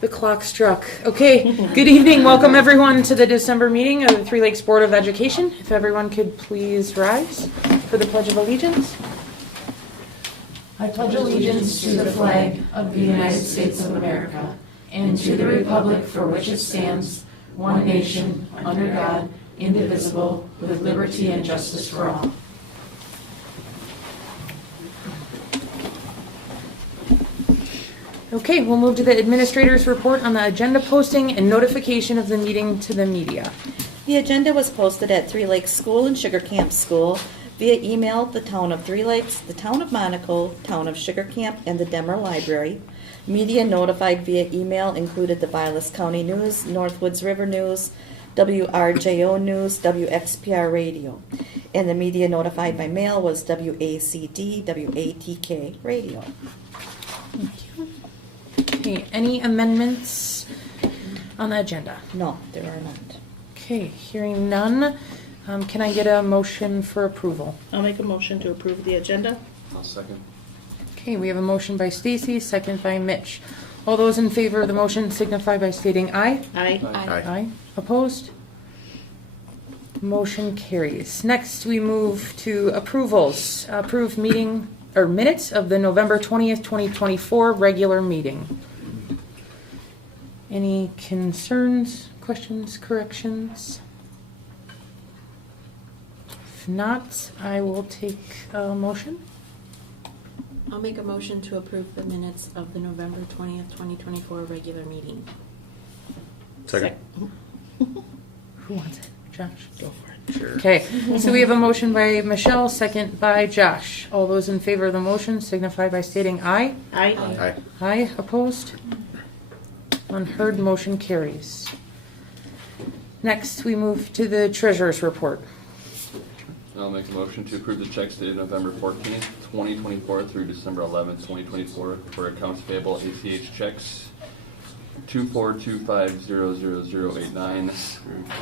The clock struck. Okay, good evening. Welcome everyone to the December meeting of the Three Lakes Board of Education. If everyone could please rise for the Pledge of Allegiance. I pledge allegiance to the flag of the United States of America and to the republic for which it stands, one nation, under God, indivisible, with liberty and justice for all. Okay, we'll move to the administrator's report on the agenda posting and notification of the meeting to the media. The agenda was posted at Three Lakes School and Sugar Camp School via email, the town of Three Lakes, the town of Monaco, town of Sugar Camp, and the Demer Library. Media notified via email included the Vilas County News, Northwoods River News, WRJO News, WXPR Radio. And the media notified by mail was WACD, WATK Radio. Thank you. Okay, any amendments on the agenda? No, there are not. Okay, hearing none, can I get a motion for approval? I'll make a motion to approve the agenda. I'll second. Okay, we have a motion by Stacy, second by Mitch. All those in favor of the motion signify by stating aye. Aye. Aye. Opposed? Motion carries. Next, we move to approvals. Approve meeting or minutes of the November 20th, 2024 regular meeting. Any concerns, questions, corrections? If not, I will take a motion. I'll make a motion to approve the minutes of the November 20th, 2024 regular meeting. Second. Who wants it? Josh? Go for it. Sure. Okay, so we have a motion by Michelle, second by Josh. All those in favor of the motion signify by stating aye. Aye. Aye. Aye, opposed? Unheard, motion carries. Next, we move to the treasurer's report. I'll make a motion to approve the checks dated November 14th, 2024 through December 11th, 2024 for accounts payable ACH checks 242500089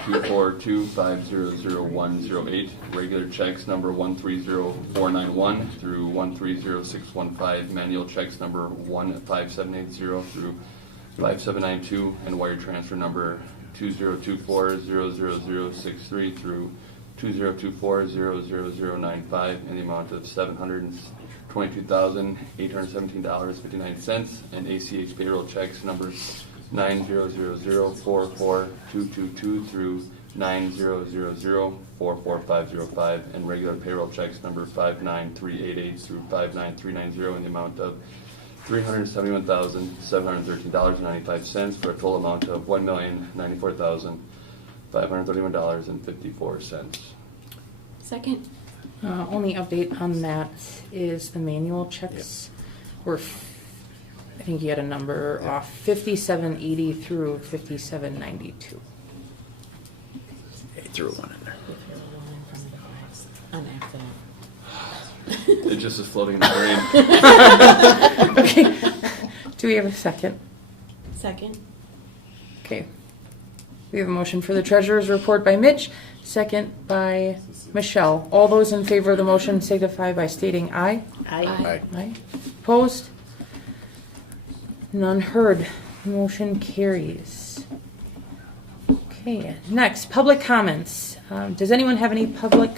through 242500108, regular checks number 130491 through 130615, manual checks number 15780 through 5792, and wire transfer number 202400063 through 202400095 in the amount of $722,817.59, and ACH payroll checks numbers 900044222 through 900044505, and regular payroll checks number 59388 through 59390 in the amount of $371,713.95 for a total amount of $1,094,531.54. Second. Only update on that is the manual checks were, I think you had a number off, 5780 through 5792. He threw one in there. On accident. It just is floating in the brain. Okay, do we have a second? Second. Okay. We have a motion for the treasurer's report by Mitch, second by Michelle. All those in favor of the motion signify by stating aye. Aye. Aye. Aye. Opposed? None heard. Motion carries. Okay, next, public comments. Does anyone have any public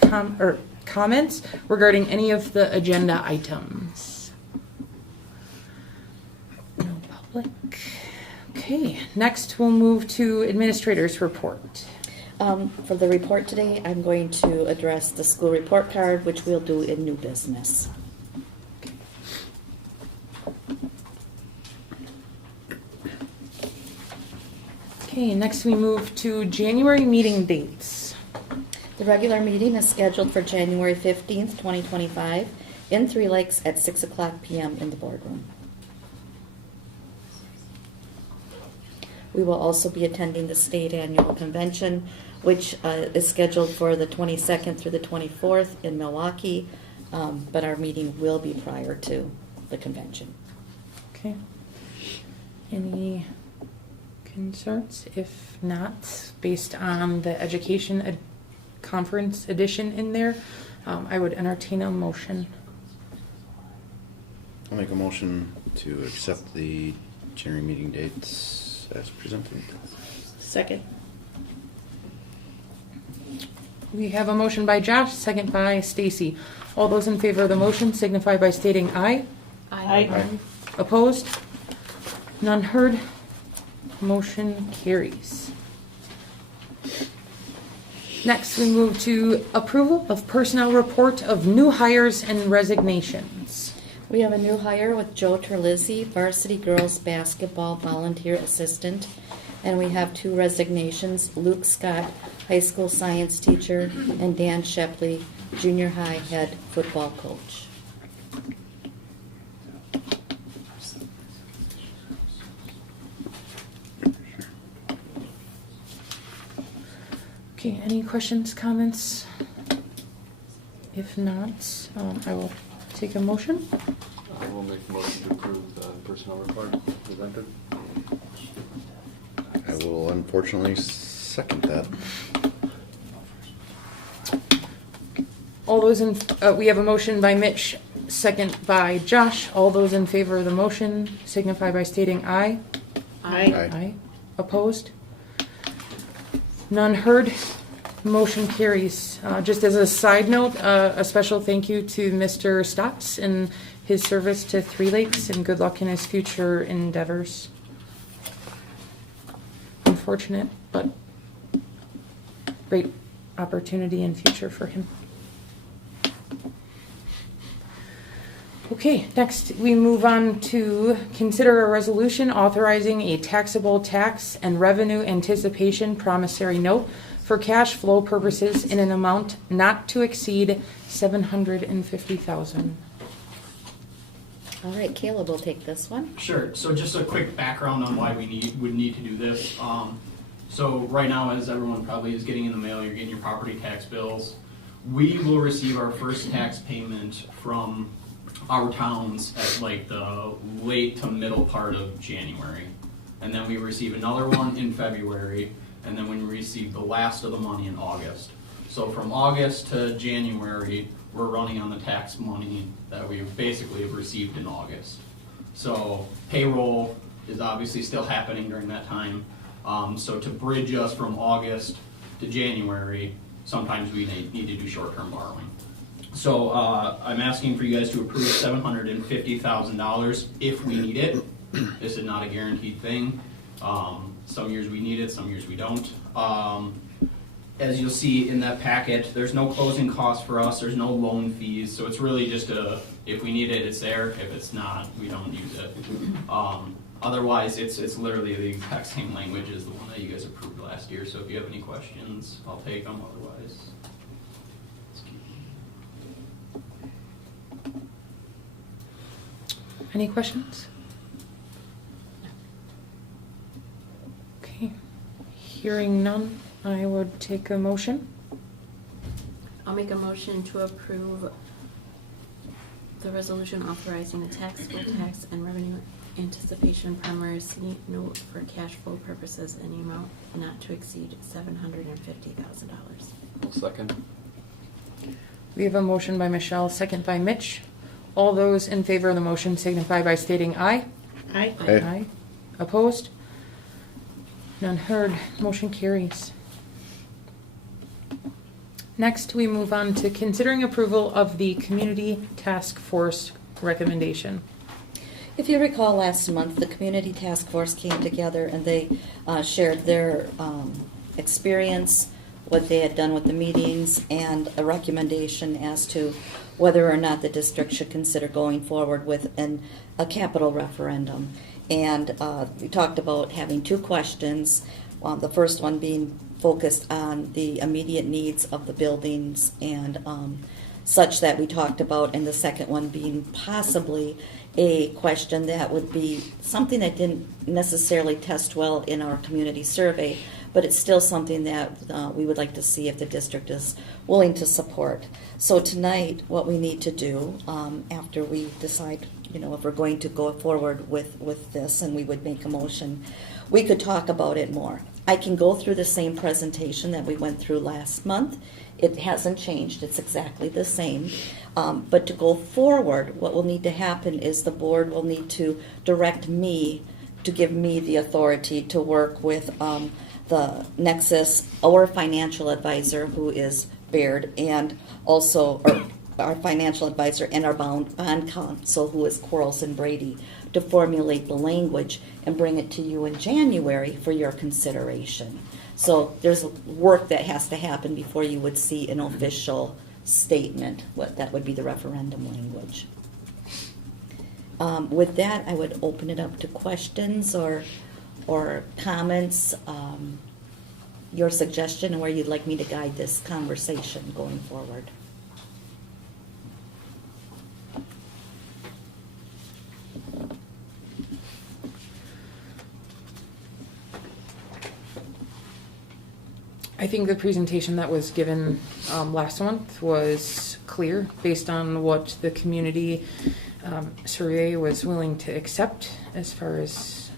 comments regarding any of the agenda items? No public. Okay, next we'll move to administrator's report. For the report today, I'm going to address the school report card, which we'll do in new business. Okay, next we move to January meeting dates. The regular meeting is scheduled for January 15th, 2025, in Three Lakes at 6 o'clock p.m. in the boardroom. We will also be attending the state annual convention, which is scheduled for the 22nd through the 24th in Milwaukee, but our meeting will be prior to the convention. Okay. Any concerns? If not, based on the education conference edition in there, I would entertain a motion. I'll make a motion to accept the January meeting dates as presented. Second. We have a motion by Josh, second by Stacy. All those in favor of the motion signify by stating aye. Aye. Opposed? None heard. Motion carries. Next, we move to approval of personnel report of new hires and resignations. We have a new hire with Joe Terlizzi, varsity girls basketball volunteer assistant. And we have 2 resignations, Luke Scott, high school science teacher, and Dan Shepley, junior high head football coach. Okay, any questions, comments? If not, I will take a motion. I will make a motion to approve the personnel report presented. I will unfortunately second that. All those in, we have a motion by Mitch, second by Josh. All those in favor of the motion signify by stating aye. Aye. Aye. Opposed? None heard. Motion carries. Just as a side note, a special thank you to Mr. Stotts and his service to Three Lakes, and good luck in his future endeavors. Unfortunate, but great opportunity and future for him. Okay, next we move on to consider a resolution authorizing a taxable tax and revenue anticipation promissory note for cash flow purposes in an amount not to exceed $750,000. All right, Caleb will take this one. Sure. So just a quick background on why we would need to do this. So right now, as everyone probably is getting in the mail, you're getting your property tax bills. We will receive our first tax payment from our towns at like the late to middle part of January. And then we receive another one in February, and then we receive the last of the money in August. So from August to January, we're running on the tax money that we basically have received in August. So payroll is obviously still happening during that time. So to bridge us from August to January, sometimes we need to do short-term borrowing. So I'm asking for you guys to approve $750,000 if we need it. This is not a guaranteed thing. Some years we need it, some years we don't. As you'll see in that packet, there's no closing costs for us, there's no loan fees, so it's really just if we need it, it's there. If it's not, we don't use it. Otherwise, it's literally the exact same language as the one that you guys approved last year, so if you have any questions, I'll take them, otherwise. let's keep- Any questions? Okay, hearing none, I would take a motion. I'll make a motion to approve the resolution authorizing the taxable tax and revenue anticipation promissory note for cash flow purposes in the amount not to exceed $750,000. I'll second. We have a motion by Michelle, second by Mitch. All those in favor of the motion signify by stating aye. Aye. Aye. Opposed? None heard. Motion carries. Next, we move on to considering approval of the Community Task Force recommendation. If you recall, last month, the Community Task Force came together and they shared their experience, what they had done with the meetings, and a recommendation as to whether or not the district should consider going forward with a capital referendum. And we talked about having 2 questions, the first one being focused on the immediate needs of the buildings and such that we talked about, and the second one being possibly a question that would be something that didn't necessarily test well in our community survey, but it's still something that we would like to see if the district is willing to support. So tonight, what we need to do after we decide, if we're going to go forward with this, and we would make a motion, we could talk about it more. I can go through the same presentation that we went through last month. It hasn't changed. It's exactly the same. But to go forward, what will need to happen is the board will need to direct me to give me the authority to work with the Nexus, our financial advisor, who is Baird, and also our financial advisor and our bond counsel, who is Quarles and Brady, to formulate the language and bring it to you in January for your consideration. So there's work that has to happen before you would see an official statement. What that would be the referendum language. With that, I would open it up to questions or comments, your suggestion and where you'd like me to guide this conversation going forward. I think the presentation that was given last month was clear based on what the community survey was willing to accept as far as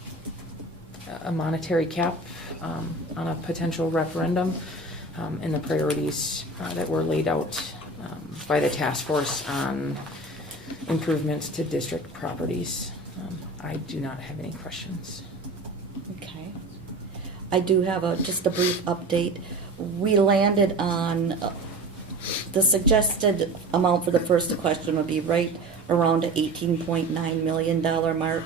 a monetary cap on a potential referendum, and the priorities that were laid out by the task force on improvements to district properties. I do not have any questions. Okay. I do have just a brief update. We landed on the suggested amount for the first question would be right around the $18.9 million mark.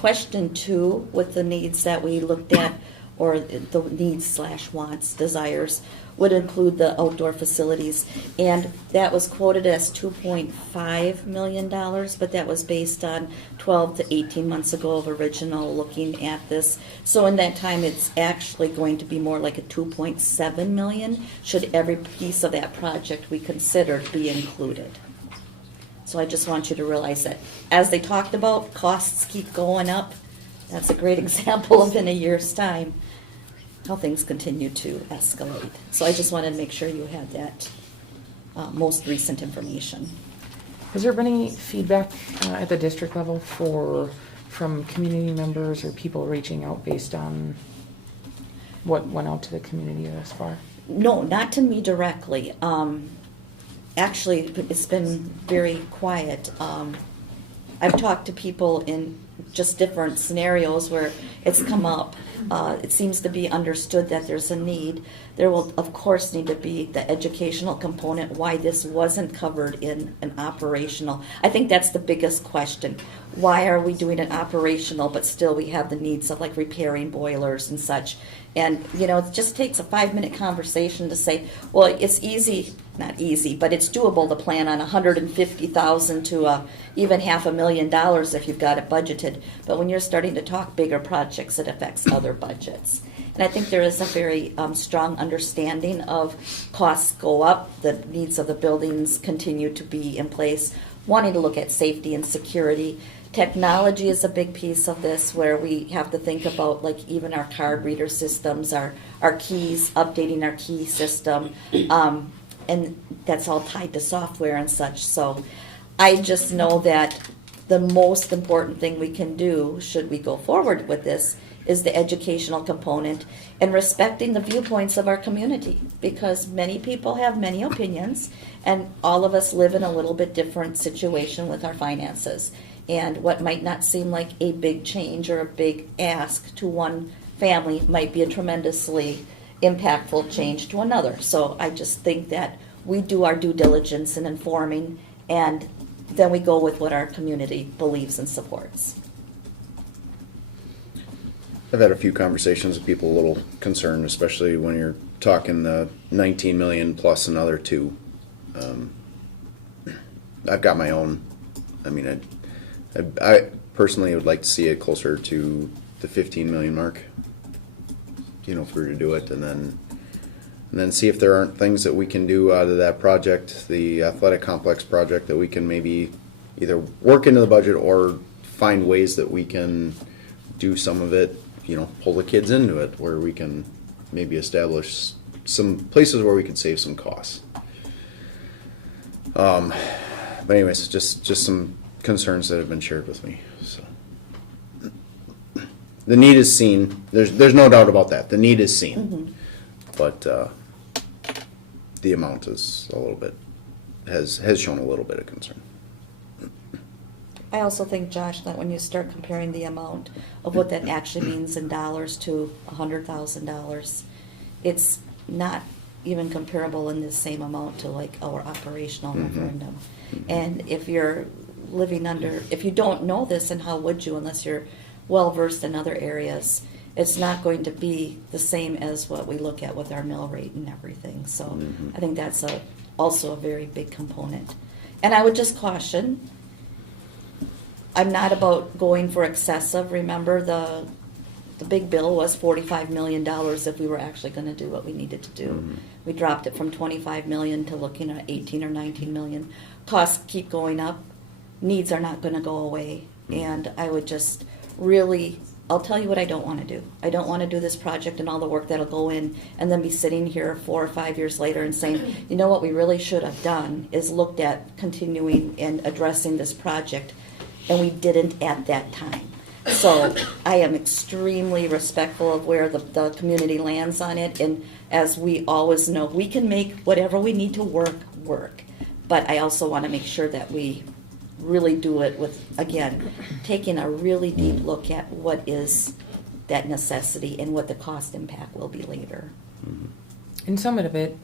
Question 2, with the needs that we looked at, or the needs / wants, desires, would include the outdoor facilities. And that was quoted as $2.5 million, but that was based on 12 to 18 months ago of original looking at this. So in that time, it's actually going to be more like a 2.7 million, should every piece of that project we considered be included. So I just want you to realize that as they talked about, costs keep going up. That's a great example of in a year's time how things continue to escalate. So I just wanted to make sure you had that most recent information. Has there been any feedback at the district level from community members or people reaching out based on what went out to the community thus far? No, not to me directly. Actually, it's been very quiet. I've talked to people in just different scenarios where it's come up. It seems to be understood that there's a need. There will, of course, need to be the educational component, why this wasn't covered in an operational. I think that's the biggest question. Why are we doing it operational, but still we have the needs of like repairing boilers and such? And, you know, it just takes a 5-minute conversation to say, well, it's easy, not easy, but it's doable to plan on $150,000 to even $500,000 if you've got it budgeted. But when you're starting to talk bigger projects, it affects other budgets. And I think there is a very strong understanding of costs go up, the needs of the buildings continue to be in place, wanting to look at safety and security. Technology is a big piece of this, where we have to think about like even our card reader systems, our keys, updating our key system, and that's all tied to software and such. So I just know that the most important thing we can do, should we go forward with this, is the educational component and respecting the viewpoints of our community, because many people have many opinions and all of us live in a little bit different situation with our finances. And what might not seem like a big change or a big ask to one family might be a tremendously impactful change to another. So I just think that we do our due diligence in informing, and then we go with what our community believes and supports. I've had a few conversations with people a little concerned, especially when you're talking the 19 million plus another 2. I've got my own. I mean, I personally would like to see it closer to the 15 million mark. You know, if we were to do it, and then see if there aren't things that we can do out of that project, the athletic complex project, that we can maybe either work into the budget or find ways that we can do some of it. You know, pull the kids into it, where we can maybe establish some places where we could save some costs. But anyways, just some concerns that have been shared with me. So the need is seen. There's no doubt about that. The need is seen, but the amount is a little bit has shown a little bit of concern. I also think, Josh, that when you start comparing the amount of what that actually means in dollars to $100,000, it's not even comparable in the same amount to like our operational referendum. And if you're living under, if you don't know this, and how would you unless you're well versed in other areas, it's not going to be the same as what we look at with our mill rate and everything. So I think that's also a very big component. And I would just caution, I'm not about going for excessive. Remember, the big bill was $45 million if we were actually going to do what we needed to do. We dropped it from 25 million to looking at 18 or 19 million. Costs keep going up. Needs are not going to go away. And I would just really, I'll tell you what I don't want to do. I don't want to do this project and all the work that'll go in and then be sitting here 4 or 5 years later and saying, you know what we really should have done is looked at continuing and addressing this project, and we didn't at that time. So I am extremely respectful of where the community lands on it, and as we always know, we can make whatever we need to work. But I also want to make sure that we really do it with, again, taking a really deep look at what is that necessity and what the cost impact will be later. And some of it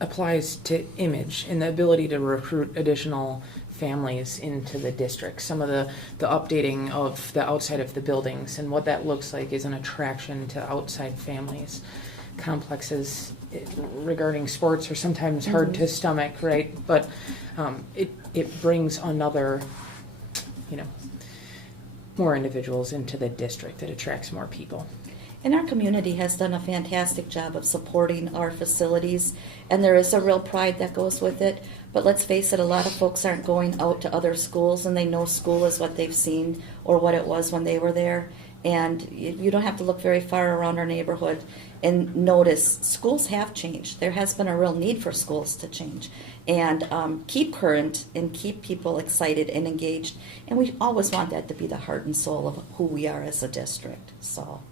applies to image and the ability to recruit additional families into the district. Some of the updating of the outside of the buildings and what that looks like is an attraction to outside families. Complexes regarding sports are sometimes hard to stomach, right? But it brings another, more individuals into the district. It attracts more people. And our community has done a fantastic job of supporting our facilities, and there is a real pride that goes with it. But let's face it, a lot of folks aren't going out to other schools, and they know school is what they've seen or what it was when they were there. And you don't have to look very far around our neighborhood and notice schools have changed. There has been a real need for schools to change and keep current and keep people excited and engaged. And we always want that to be the heart and soul of who we are as a district. So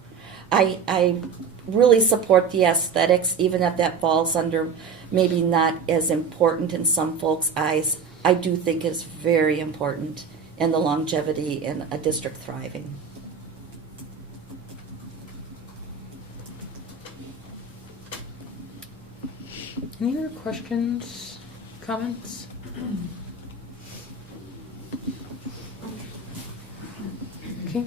I really support the aesthetics, even if that falls under maybe not as important in some folks' eyes. I do think it's very important in the longevity in a district thriving. Any other questions, comments? Okay.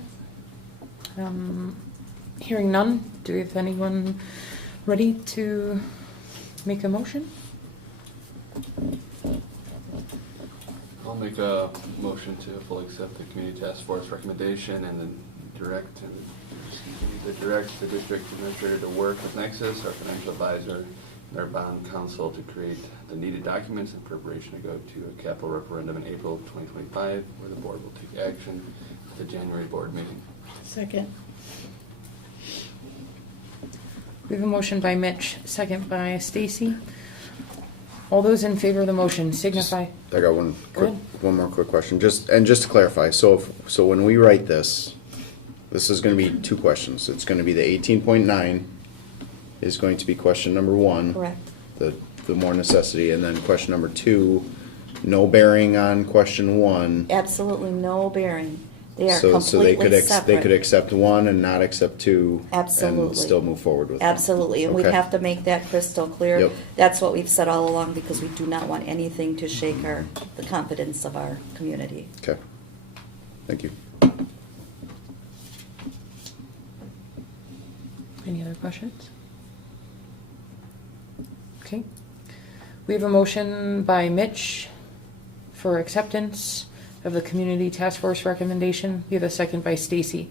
Hearing none, do we have anyone ready to make a motion? I'll make a motion to fully accept the community task force recommendation and then direct the district administrator to work with Nexus, our financial advisor, and our bond counsel to create the needed documents in preparation to go to a capital referendum in April of 2025, where the board will take action at the January board meeting. Second. We have a motion by Mitch, second by Stacy. All those in favor of the motion signify. I got Go ahead. one more quick question. Just to clarify, so when we write this is going to be two questions. It's going to be the 18.9 is going to be question number 1. Correct. The more necessity, and then question number 2, no bearing on question 1. Absolutely no bearing. They are So completely they separate. could accept 1 and not accept 2. Absolutely. And still move forward with them. Absolutely, and we'd Okay. have to make that crystal clear. Yep. That's what we've said all along, because we do not want anything to shake the confidence of our community. Okay. Thank you. Any other questions? Okay. We have a motion by Mitch for acceptance of the community task force recommendation. We have a second by Stacy.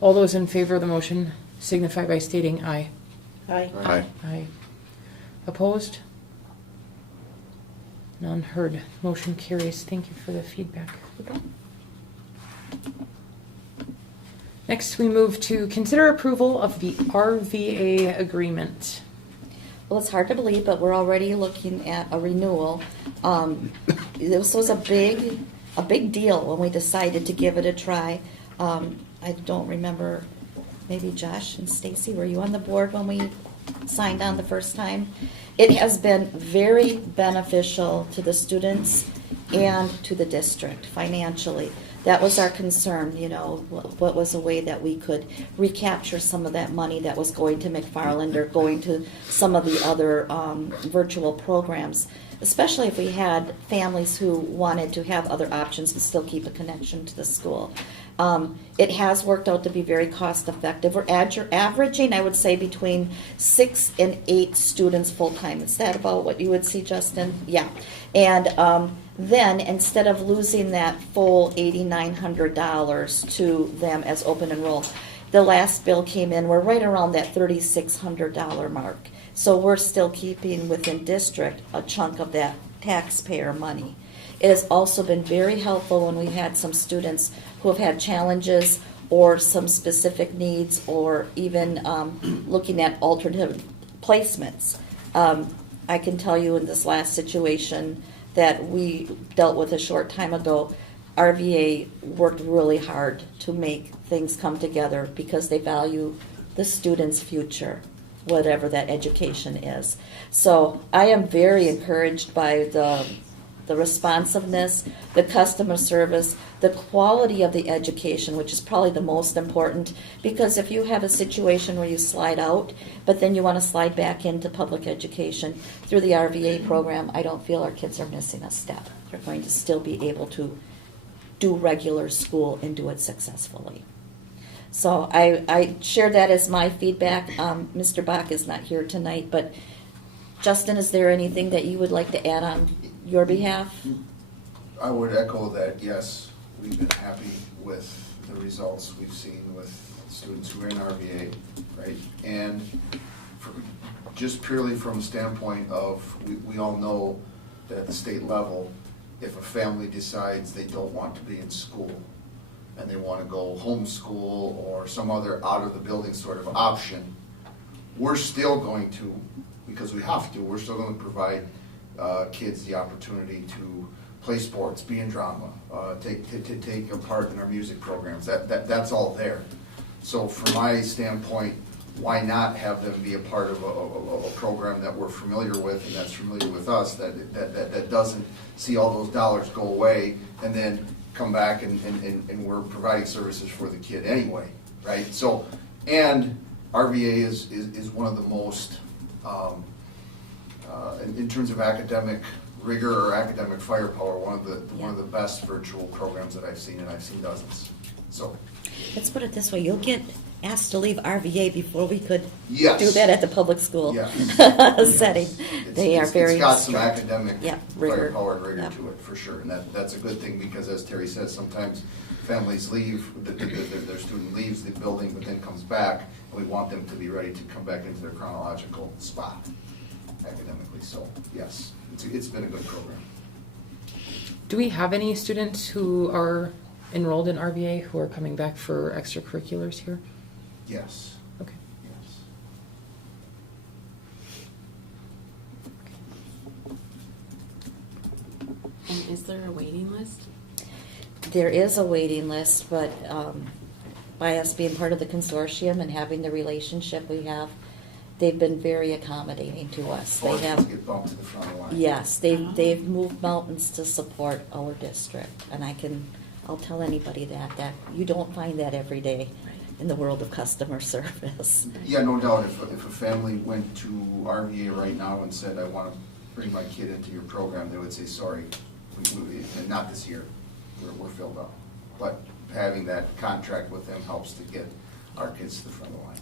All those in favor of the motion signify by stating aye. Aye. Aye. Aye. Opposed? None heard. Motion carries. Thank you for the feedback. Next, we move to consider approval of the RVA agreement. Well, it's hard to believe, but we're already looking at a renewal. This was a big deal when we decided to give it a try. I don't remember, maybe Josh and Stacy, were you on the board when we signed on the first time? It has been very beneficial to the students and to the district financially. That was our concern, you know, what was a way that we could recapture some of that money that was going to McFarland or going to some of the other virtual programs, especially if we had families who wanted to have other options and still keep a connection to the school. It has worked out to be very cost effective. We're averaging, I would say, between 6 and 8 students full time. Is that about what you would see, Justin? Yeah. And then instead of losing that full $8,900 to them as open enroll, the last bill came in, we're right around that $3,600 mark. So we're still keeping within district a chunk of that taxpayer money. It has also been very helpful when we've had some students who have had challenges or some specific needs, or even looking at alternative placements. I can tell you in this last situation that we dealt with a short time ago, RVA worked really hard to make things come together because they value the student's future, whatever that education is. So I am very encouraged by the responsiveness, the customer service, the quality of the education, which is probably the most important, because if you have a situation where you slide out, but then you want to slide back into public education through the RVA program, I don't feel our kids are missing a step. They're going to still be able to do regular school and do it successfully. So I share that as my feedback. Mr. Bach is not here tonight, but Justin, is there anything that you would like to add on your behalf? I would echo that, yes, we've been happy with the results we've seen with students who are in RVA, right? And just purely from a standpoint of, we all know that at the state level, if a family decides they don't want to be in school and they want to go homeschool or some other out of the building sort of option, we're still going to, because we have to, we're still going to provide kids the opportunity to play sports, be in drama, take a part in our music programs. That's all there. So from my standpoint, why not have them be a part of a program that we're familiar with and that's familiar with us, that doesn't see all those dollars go away and then come back and we're providing services for the kid anyway, right? So, and RVA is one of the most, in terms of academic rigor or academic firepower, one of the best virtual programs that I've seen, and I've seen dozens. So, Let's put it this way, you'll get asked to leave RVA before we could yes. do that at the public school Yes. setting. It's- They are very It's got some strict. academic Yeah, rigor. firepower and rigor Yeah. to it, for sure. And that's a good thing, because as Terry says, sometimes families leave, their student leaves the building but then comes back, and we want them to be ready to come back into their chronological spot academically. So, yes, it's been a good program. Do we have any students who are enrolled in RVA who are coming back for extracurriculars here? Yes, Okay. yes. And is there a waiting list? There is a waiting list, but by us being part of the consortium and having the relationship we have, they've been very accommodating to us. They Or kids have, get bumped to the front of the line. yes, they've moved mountains to support our district, and I'll tell anybody that you don't find that every day in the world of customer service. Yeah, no doubt. If a family went to RVA right now and said, I want to bring my kid into your program, they would say, sorry, and not this year. We're filled up. But having that contract with them helps to get our kids to the front of the line.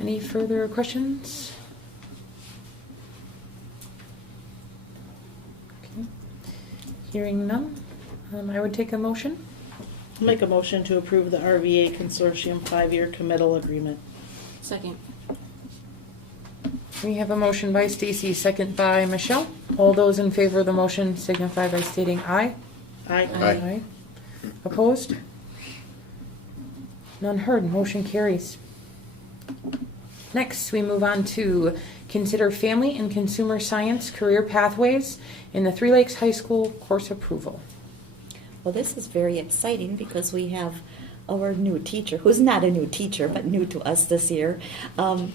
Any further questions? Okay. Hearing none, I would take a motion. Make a motion to approve the RVA Consortium 5-year committal agreement. Second. We have a motion by Stacy, second by Michelle. All those in favor of the motion signify by stating aye. Aye. Aye. Opposed? None heard. Motion carries. Next, we move on to consider family and consumer science career pathways in the Three Lakes High School course approval. Well, this is very exciting because we have our new teacher, who's not a new teacher, but new to us this year,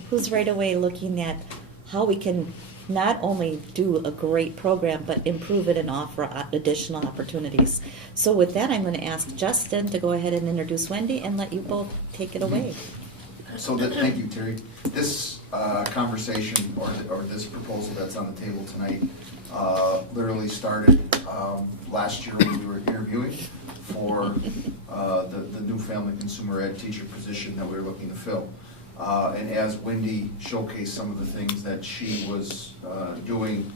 who's right away looking at how we can not only do a great program, but improve it and offer additional opportunities. So with that, I'm going to ask Justin to go ahead and introduce Wendy and let you both take it away. So thank you, Terry. This conversation or this proposal that's on the table tonight literally started last year when we were interviewing for the new family consumer ed teacher position that we were looking to fill. And as Wendy showcased some of the things that she was doing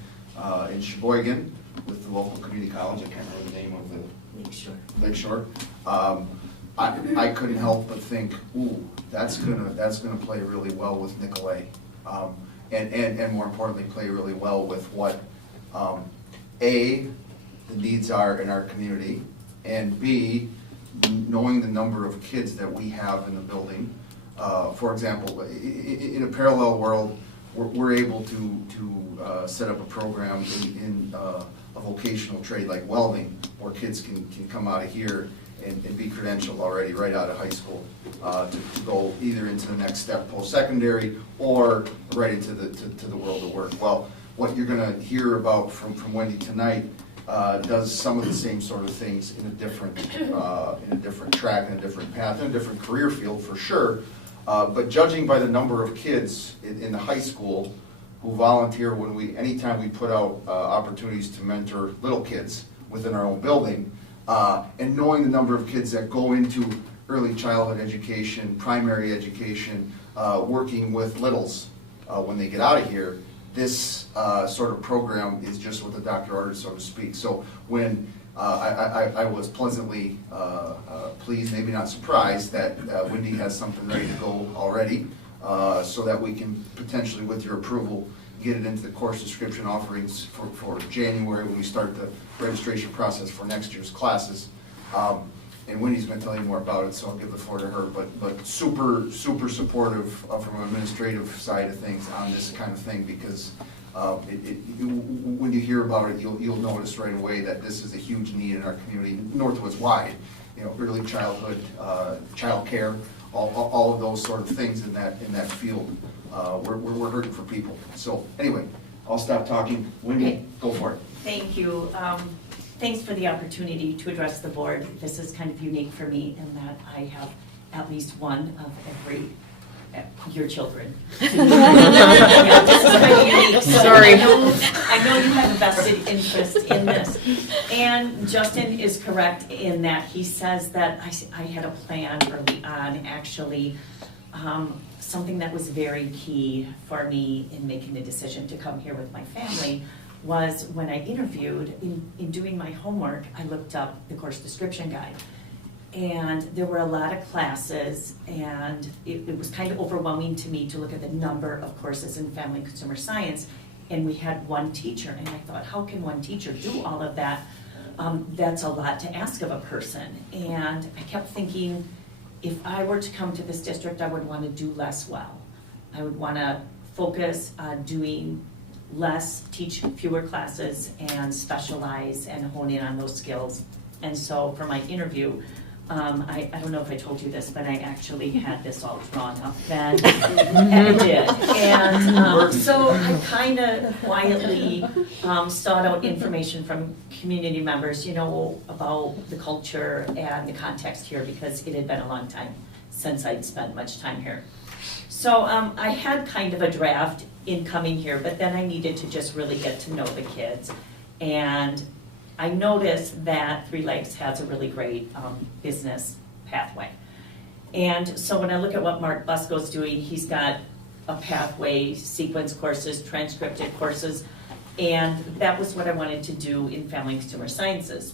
in Sheboygan with the local community college, I can't remember the name of the Lakeshore. I couldn't help but think, ooh, that's gonna play really well with Nicolay, and more importantly, play really well with what A, the needs are in our community, and B, knowing the number of kids that we have in the building. For example, in a parallel world, we're able to set up a program in a vocational trade like welding, where kids can come out of here and be credentialed already right out of high school to go either into the next step post-secondary or right into the world of work. Well, what you're going to hear about from Wendy tonight does some of the same sort of things in a different track, in a different path, in a different career field for sure. But judging by the number of kids in the high school who volunteer anytime we put out opportunities to mentor little kids within our own building, and knowing the number of kids that go into early childhood education, primary education, working with littles when they get out of here, this sort of program is just what the doctor ordered, so to speak. So when I was pleasantly pleased, maybe not surprised, that Wendy has something ready to go already, so that we can potentially, with your approval, get it into the course description offerings for January when we start the registration process for next year's classes. And Wendy's going to tell you more about it, so I'll give the floor to her. But super supportive from an administrative side of things on this kind of thing, because when you hear about it, you'll notice right away that this is a huge need in our community, Northwoods wide. You know, early childhood, child care, all of those sort of things in that field. We're hurting for people. So anyway, I'll stop talking. Wendy, Okay. Go for it. Thank you. Thanks for the opportunity to address the board. This is kind of unique for me in that I have at least one of every your children. Yeah, this is kind of unique. So Sorry. I know you have a vested interest in this. And Justin is correct in that he says that I had a plan early on, actually. Something that was very key for me in making the decision to come here with my family was when I interviewed, in doing my homework, I looked up the course description guide. And there were a lot of classes, and it was kind of overwhelming to me to look at the number of courses in family and consumer science. And we had one teacher, and I thought, how can one teacher do all of that? That's a lot to ask of a person. And I kept thinking, if I were to come to this district, I would want to do less well. I would want to focus on doing less, teach fewer classes, and specialize and hone in on those skills. And so for my interview, I don't know if I told you this, but I actually had this all drawn up then, and I did. And so I kind of quietly sought out information from community members, you know, about the culture and the context here, because it had been a long time since I'd spent much time here. So I had kind of a draft in coming here, but then I needed to just really get to know the kids. And I noticed that Three Lakes has a really great business pathway. And so when I look at what Mark Busco's doing, he's got a pathway, sequence courses, transcripted courses, and that was what I wanted to do in family and consumer sciences.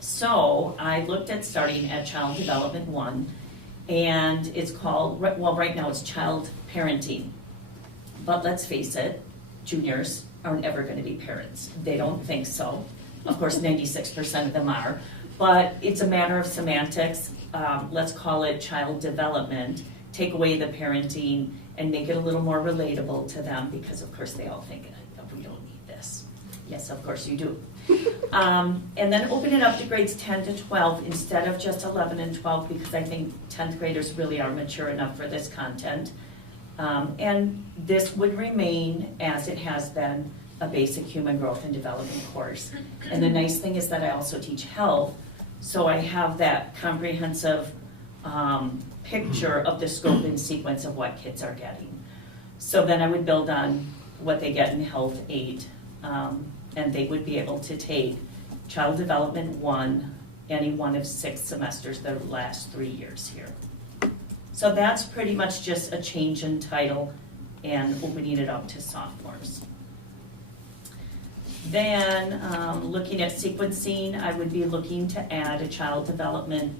So I looked at starting at Child Development 1, and it's called, well, right now it's Child Parenting. But let's face it, juniors aren't ever going to be parents. They don't think so. Of course, 96% of them are. But it's a matter of semantics. Let's call it child development. Take away the parenting and make it a little more relatable to them, because, of course, they all think, we don't need this. Yes, of course you do. And then open it up to grades 10 to 12 instead of just 11 and 12, because I think 10th graders really are mature enough for this content. And this would remain, as it has been, a basic human growth and development course. And the nice thing is that I also teach health, so I have that comprehensive picture of the scope and sequence of what kids are getting. So then I would build on what they get in Health 8, and they would be able to take Child Development 1, any one of 6 semesters the last 3 years here. So that's pretty much just a change in title and opening it up to sophomores. Then, looking at sequencing, I would be looking to add a Child Development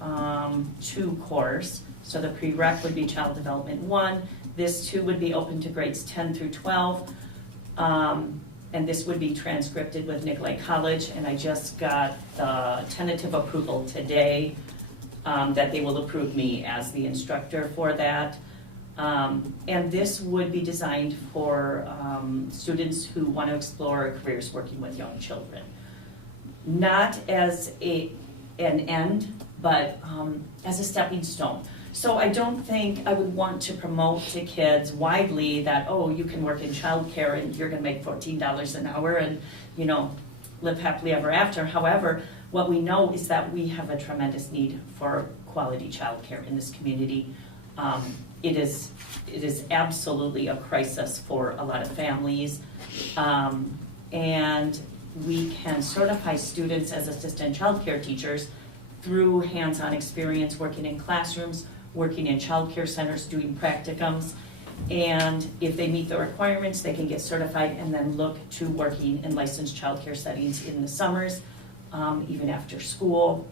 2 course. So the prereq would be Child Development 1. This too would be open to grades 10 through 12. And this would be transcripted with Nicolay College, and I just got the tentative approval today that they will approve me as the instructor for that. And this would be designed for students who want to explore careers working with young children. Not as an end, but as a stepping stone. So I don't think I would want to promote to kids widely that, oh, you can work in childcare and you're gonna make $14 an hour and, you know, live happily ever after. However, what we know is that we have a tremendous need for quality childcare in this community. It is absolutely a crisis for a lot of families. And we can certify students as assistant childcare teachers through hands-on experience working in classrooms, working in childcare centers, doing practicums. And if they meet the requirements, they can get certified and then look to working in licensed childcare settings in the summers, even after school,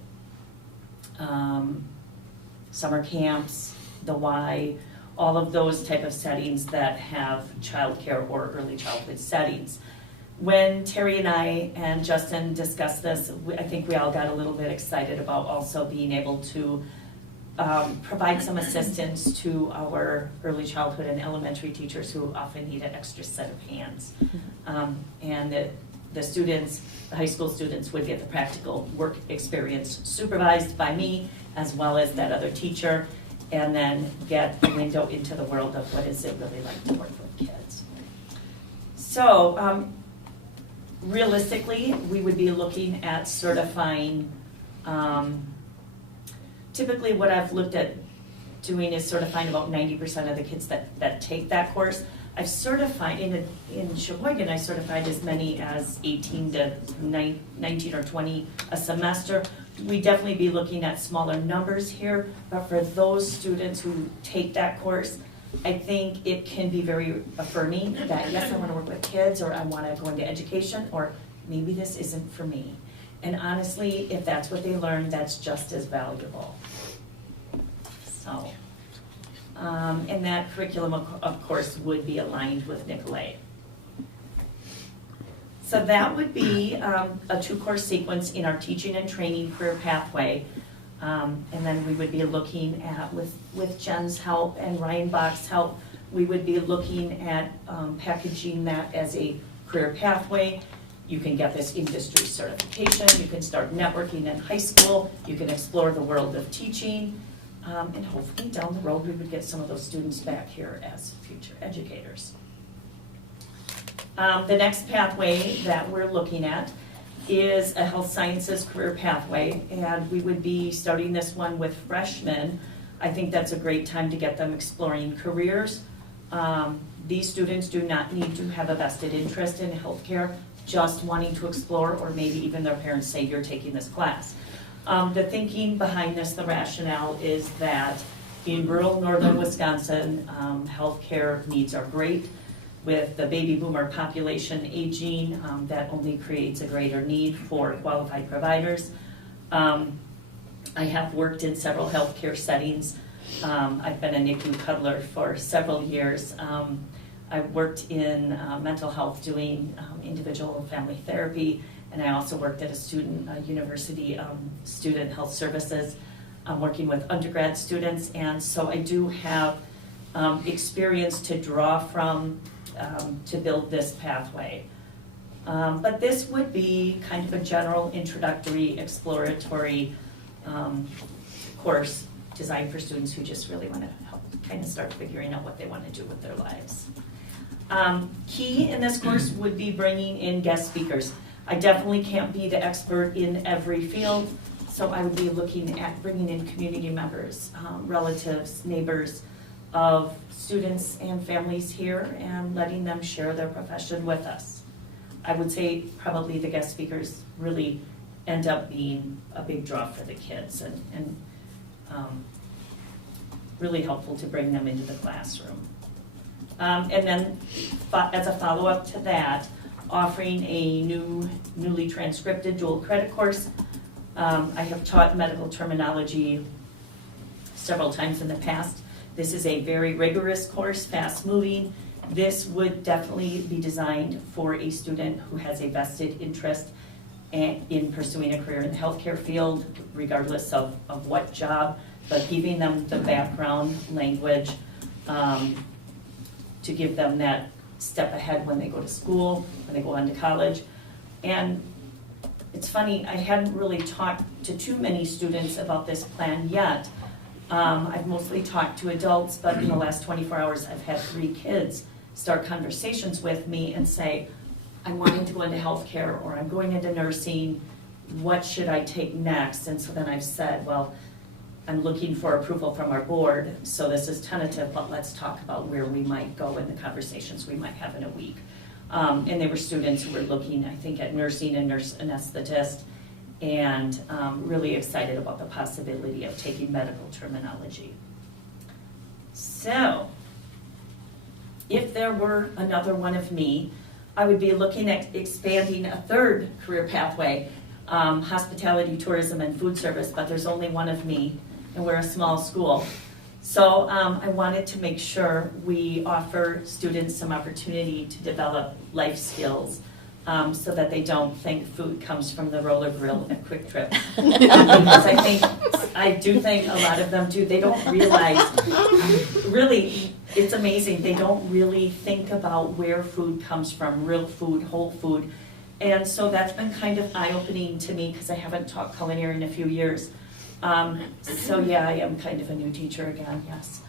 summer camps, the Y, all of those type of settings that have childcare or early childhood settings. When Terry and I and Justin discussed this, I think we all got a little bit excited about also being able to provide some assistance to our early childhood and elementary teachers who often need an extra set of hands. And the students, the high school students, would get the practical work experience supervised by me as well as that other teacher, and then get a window into the world of what is it really like to work with kids. So realistically, we would be looking at certifying, typically what I've looked at doing is certifying about 90% of the kids that take that course. I've certified, in Sheboygan, I certified as many as 18 to 19 or 20 a semester. We definitely be looking at smaller numbers here, but for those students who take that course, I think it can be very affirming that yes, I want to work with kids, or I want to go into education, or maybe this isn't for me. And honestly, if that's what they learn, that's just as valuable. So, and that curriculum, of course, would be aligned with Nicolay. So that would be a 2-course sequence in our teaching and training career pathway. And then we would be looking at, with Jen's help and Ryan Bach's help, we would be looking at packaging that as a career pathway. You can get this industry certification, you can start networking in high school, you can explore the world of teaching, and hopefully down the road we would get some of those students back here as future educators. The next pathway that we're looking at is a health sciences career pathway, and we would be starting this one with freshmen. I think that's a great time to get them exploring careers. These students do not need to have a vested interest in healthcare, just wanting to explore, or maybe even their parents say, you're taking this class. The thinking behind this, the rationale, is that in rural northern Wisconsin, healthcare needs are great. With the baby boomer population aging, that only creates a greater need for qualified providers. I have worked in several healthcare settings. I've been a NICU cuddler for several years. I've worked in mental health doing individual and family therapy, and I also worked at a university student health services, working with undergrad students, and so I do have experience to draw from to build this pathway. But this would be kind of a general introductory, exploratory course designed for students who just really want to help kind of start figuring out what they want to do with their lives. Key in this course would be bringing in guest speakers. I definitely can't be the expert in every field, so I would be looking at bringing in community members, relatives, neighbors of students and families here and letting them share their profession with us. I would say probably the guest speakers really end up being a big draw for the kids and really helpful to bring them into the classroom. And then as a follow-up to that, offering a newly transcripted dual credit course. I have taught medical terminology several times in the past. This is a very rigorous course, fast-moving. This would definitely be designed for a student who has a vested interest in pursuing a career in the healthcare field, regardless of what job, but giving them the background language to give them that step ahead when they go to school, when they go on to college. And it's funny, I hadn't really talked to too many students about this plan yet. I've mostly talked to adults, but in the last 24 hours, I've had 3 kids start conversations with me and say, I'm wanting to go into healthcare or I'm going into nursing, what should I take next? And so then I've said, well, I'm looking for approval from our board, so this is tentative, but let's talk about where we might go in the conversations we might have in a week. And they were students who were looking, I think, at nursing and nurse anesthetist, and really excited about the possibility of taking medical terminology. So, if there were another one of me, I would be looking at expanding a 3rd career pathway, hospitality, tourism, and food service, but there's only one of me, and we're a small school. So I wanted to make sure we offer students some opportunity to develop life skills so that they don't think food comes from the roller grill at Quick Trip. Because I do think a lot of them do. They don't realize, really, it's amazing. They don't really think about where food comes from, real food, whole food. And so that's been kind of eye-opening to me because I haven't taught culinary in a few years. So yeah, I am kind of a new teacher again, yes.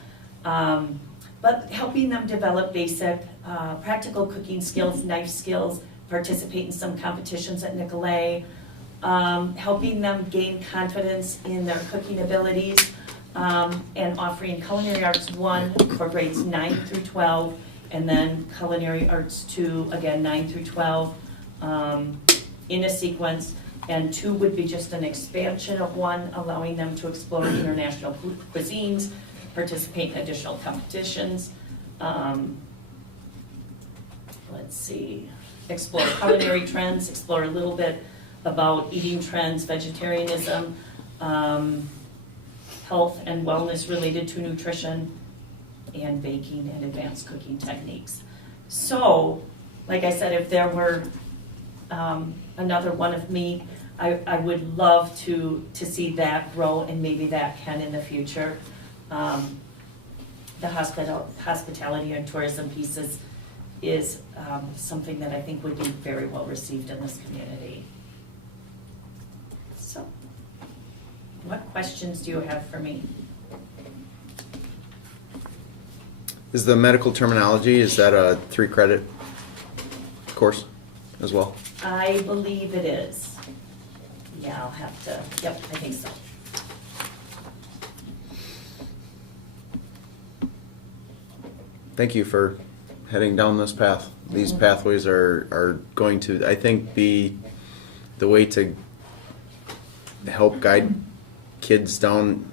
But helping them develop basic practical cooking skills, knife skills, participate in some competitions at Nicolay, helping them gain confidence in their cooking abilities, and offering Culinary Arts 1 for grades 9 through 12, and then Culinary Arts 2, again, 9 through 12, in a sequence. And 2 would be just an expansion of 1, allowing them to explore international cuisines, participate in additional competitions. Let's see, explore culinary trends, explore a little bit about eating trends, vegetarianism, health and wellness related to nutrition, and baking and advanced cooking techniques. So, like I said, if there were another one of me, I would love to see that grow, and maybe that can in the future. The hospitality and tourism pieces is something that I think would be very well received in this community. So, what questions do you have for me? Is the medical terminology, is that a 3-credit course as well? I believe it is. Yeah, I'll have to, yep, I think so. Thank you for heading down this path. These pathways are going to, I think, be the way to help guide kids down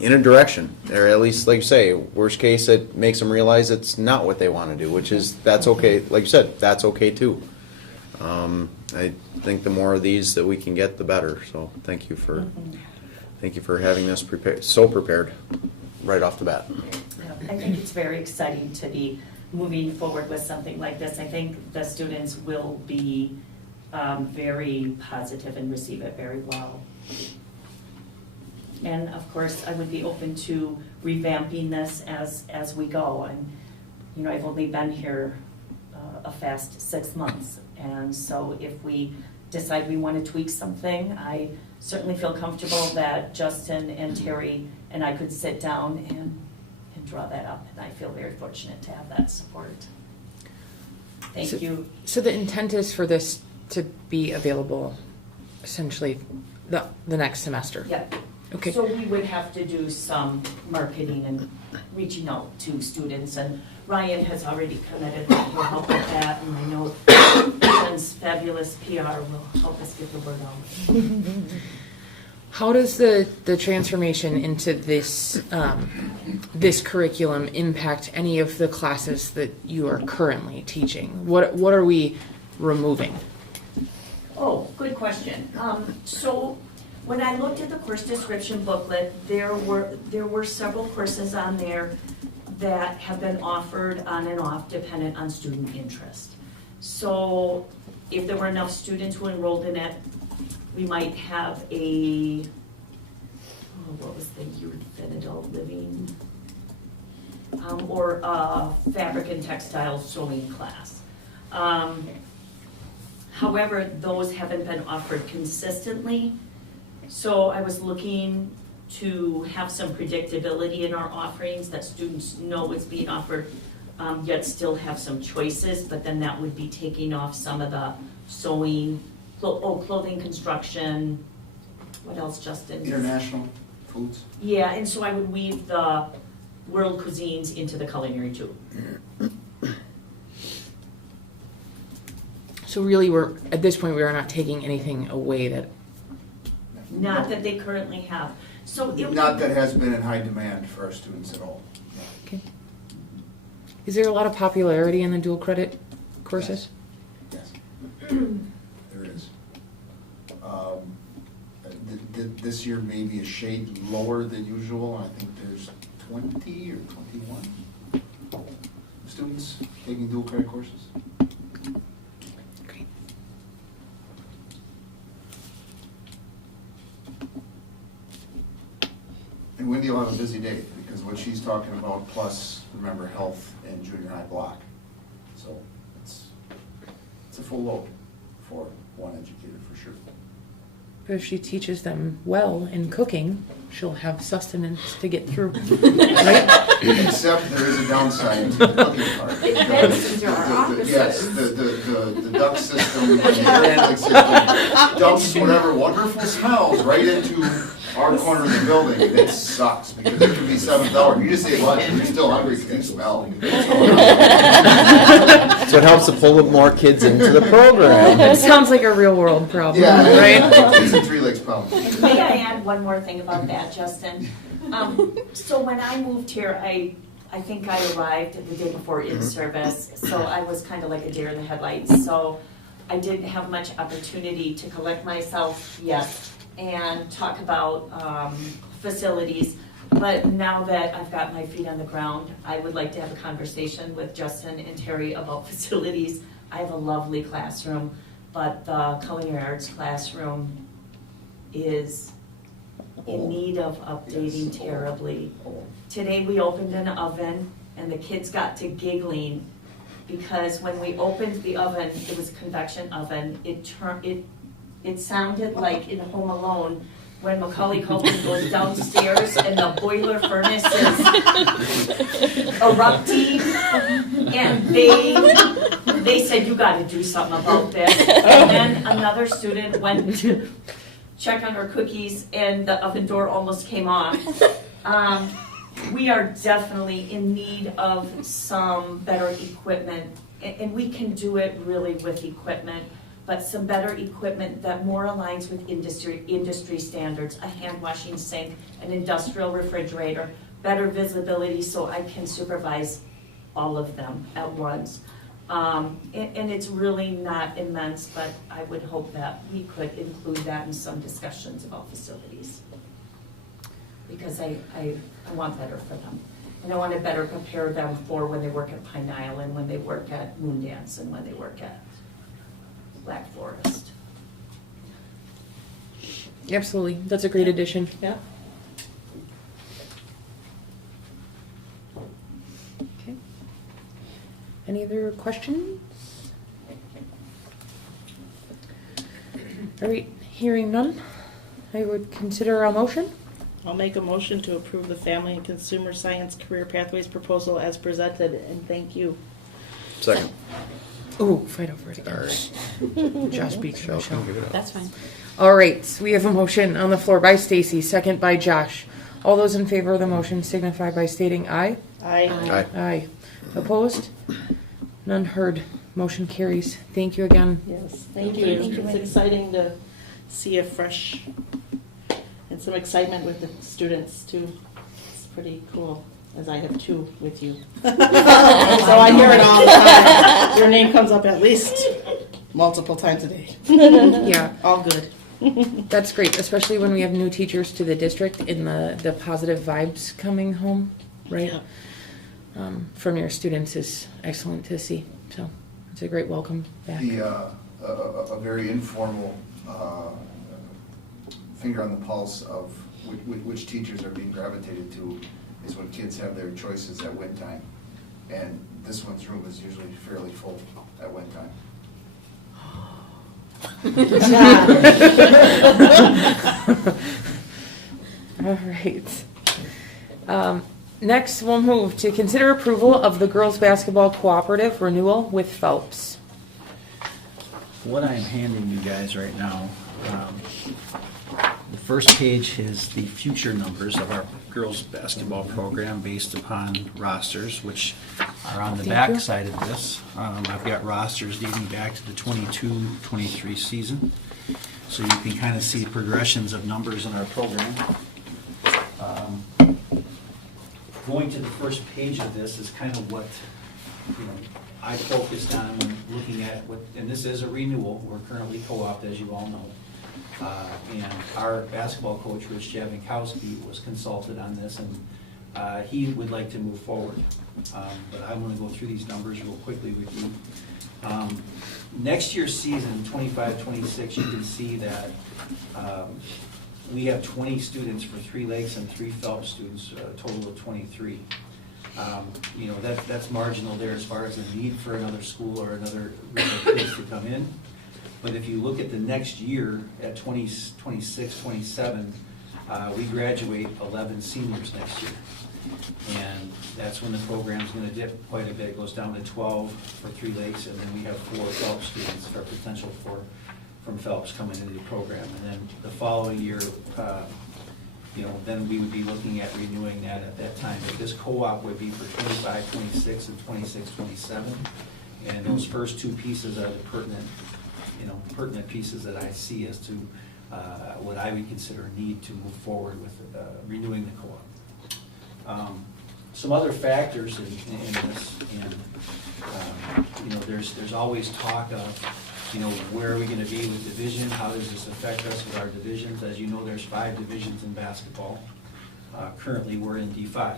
in a direction, or at least, like you say, worst case, it makes them realize it's not what they want to do, which is, that's okay. Like you said, that's okay too. I think the more of these that we can get, the better. So thank you for having this prepared right off the bat. I think it's very exciting to be moving forward with something like this. I think the students will be very positive and receive it very well. And of course, I would be open to revamping this as we go. And I've only been here a fast 6 months, And so if we decide we want to tweak something, I certainly feel comfortable that Justin and Terry and I could sit down and draw that up. And I feel very fortunate to have that support. Thank you. So the intent is for this to be available essentially the next semester? Yep. Okay. So we would have to do some marketing and reaching out to students, and Ryan has already committed that he'll help with that, and I know Jen's fabulous PR will help us get the word out. How does the transformation into this this curriculum impact any of the classes that you are currently teaching? What are we removing? Oh, good question. So when I looked at the course description booklet, there were several courses on there that have been offered on and off dependent on student interest. So if there were enough students who enrolled in it, we might have what was the youth and adult living, or a fabric and textile sewing class. However, those haven't been offered consistently. So I was looking to have some predictability in our offerings, that students know it's being offered, yet still have some choices, but then that would be taking off some of the sewing, clothing construction, what else, Justin? International foods. Yeah, and so I would weave the world cuisines into the culinary too. So really, at this point we are not taking anything away that. Not that they currently have. So it Not that has been in high demand for our students at all. Okay. Is there a lot of popularity in the dual credit courses? Yes. There is. This year may be a shade lower than usual. I think there's 20 or 21 students taking dual credit courses. Great. And Wendy will have a busy day, because what she's talking about, plus, remember, health and junior high block. So it's a full load for one educator, for sure. But if she teaches them well in cooking, she'll have sustenance to get through. Right? Except there is a downside to the cooking part. Those are our opposites. Yes, the duct system, the air system dumps whatever wonderful smells right into our corner of the building. It sucks, because it could be 7th hour. You just ate lunch and you're still hungry because you smell. So it helps to pull more kids into the program. It sounds like a real world problem, Yeah, right? it's a Three Lakes problem. May I add one more thing about that, Justin? So when I moved here, I think I arrived the day before in service, so I was kind of like a deer in the headlights. So I didn't have much opportunity to collect myself yet and talk about facilities. But now that I've got my feet on the ground, I would like to have a conversation with Justin and Terry about facilities. I have a lovely classroom, but the culinary arts classroom is in need of updating terribly. Today we opened an oven and the kids got to giggling because when we opened the oven, it was a convection oven. It sounded like in Home Alone when Macaulay Culkin goes downstairs and the boiler furnace is erupting, and they said, "You got to do something about this." And then another student went to check on her cookies, and the oven door almost came off. We are definitely in need of some better equipment, and we can do it really with equipment, but some better equipment that more aligns with industry standards, a hand washing sink, an industrial refrigerator, better visibility so I can supervise all of them at once. And it's really not immense, but I would hope that we could include that in some discussions about facilities. Because I want better for them. And I want to better prepare them for when they work at Pine Island, when they work at Moondance, and when they work at Black Forest. Absolutely. That's a great addition. Yeah. Okay. Any other questions? All right, hearing none, I would consider a motion. I'll make a motion to approve the Family and Consumer Science Career Pathways proposal as presented, and thank you. Second. Oh, fight over it again. Sorry. Josh beats Michelle, Michelle. give it up. That's fine. All right, so we have a motion on the floor by Stacy, second by Josh. All those in favor of the motion signify by stating aye. Aye. Aye. Aye. Opposed? None heard. Motion carries. Thank you again. Yes, thank Thank you. you. Thank you, It's Wendy. exciting to see a fresh, and some excitement with the students too. It's pretty cool, as I have two with you. So I hear it all the time. Your name comes up at least multiple times a day. Yeah, All good. that's great, especially when we have new teachers to the district and the positive vibes coming home, right? Yeah. From your students is excellent to see. So it's a great welcome back. A very informal finger on the pulse of which teachers are being gravitated to is when kids have their choices at win time. And this one's room is usually fairly full at win time. All right. Next, we'll move to consider approval of the girls' basketball cooperative renewal with Phelps. What I'm handing you guys right now, the first page is the future numbers of our girls' basketball program based upon rosters, which are on the Thank back you. side of this. I've got rosters dating back to the 22-23 season, so you can kind of see progressions of numbers in our program. Going to the first page of this is kind of what, I focused on when looking at what, and this is a renewal. We're currently co-op, as you all know. And our basketball coach, Rich Javinkowski, was consulted on this, and he would like to move forward. But I want to go through these numbers real quickly with you. Next year's season, 25-26, you can see that we have 20 students for Three Lakes and 3 Phelps students, a total of 23. That's marginal there as far as the need for another school or another group of kids to come in. But if you look at the next year at 26, 27, we graduate 11 seniors next year. And that's when the program's gonna dip quite a bit. It goes down to 12 for Three Lakes, and then we have 4 Phelps students for potential from Phelps coming into the program. And then the following year, then we would be looking at renewing that at that time. But this co-op would be for 25, 26, and 26, 27. And those first 2 pieces are the pertinent pieces that I see as to what I would consider a need to move forward with renewing the co-op. Some other factors in this, and there's always talk of, where are we going to be with division? How does this affect us with our divisions? As you know, there's 5 divisions in basketball. Currently, we're in D5.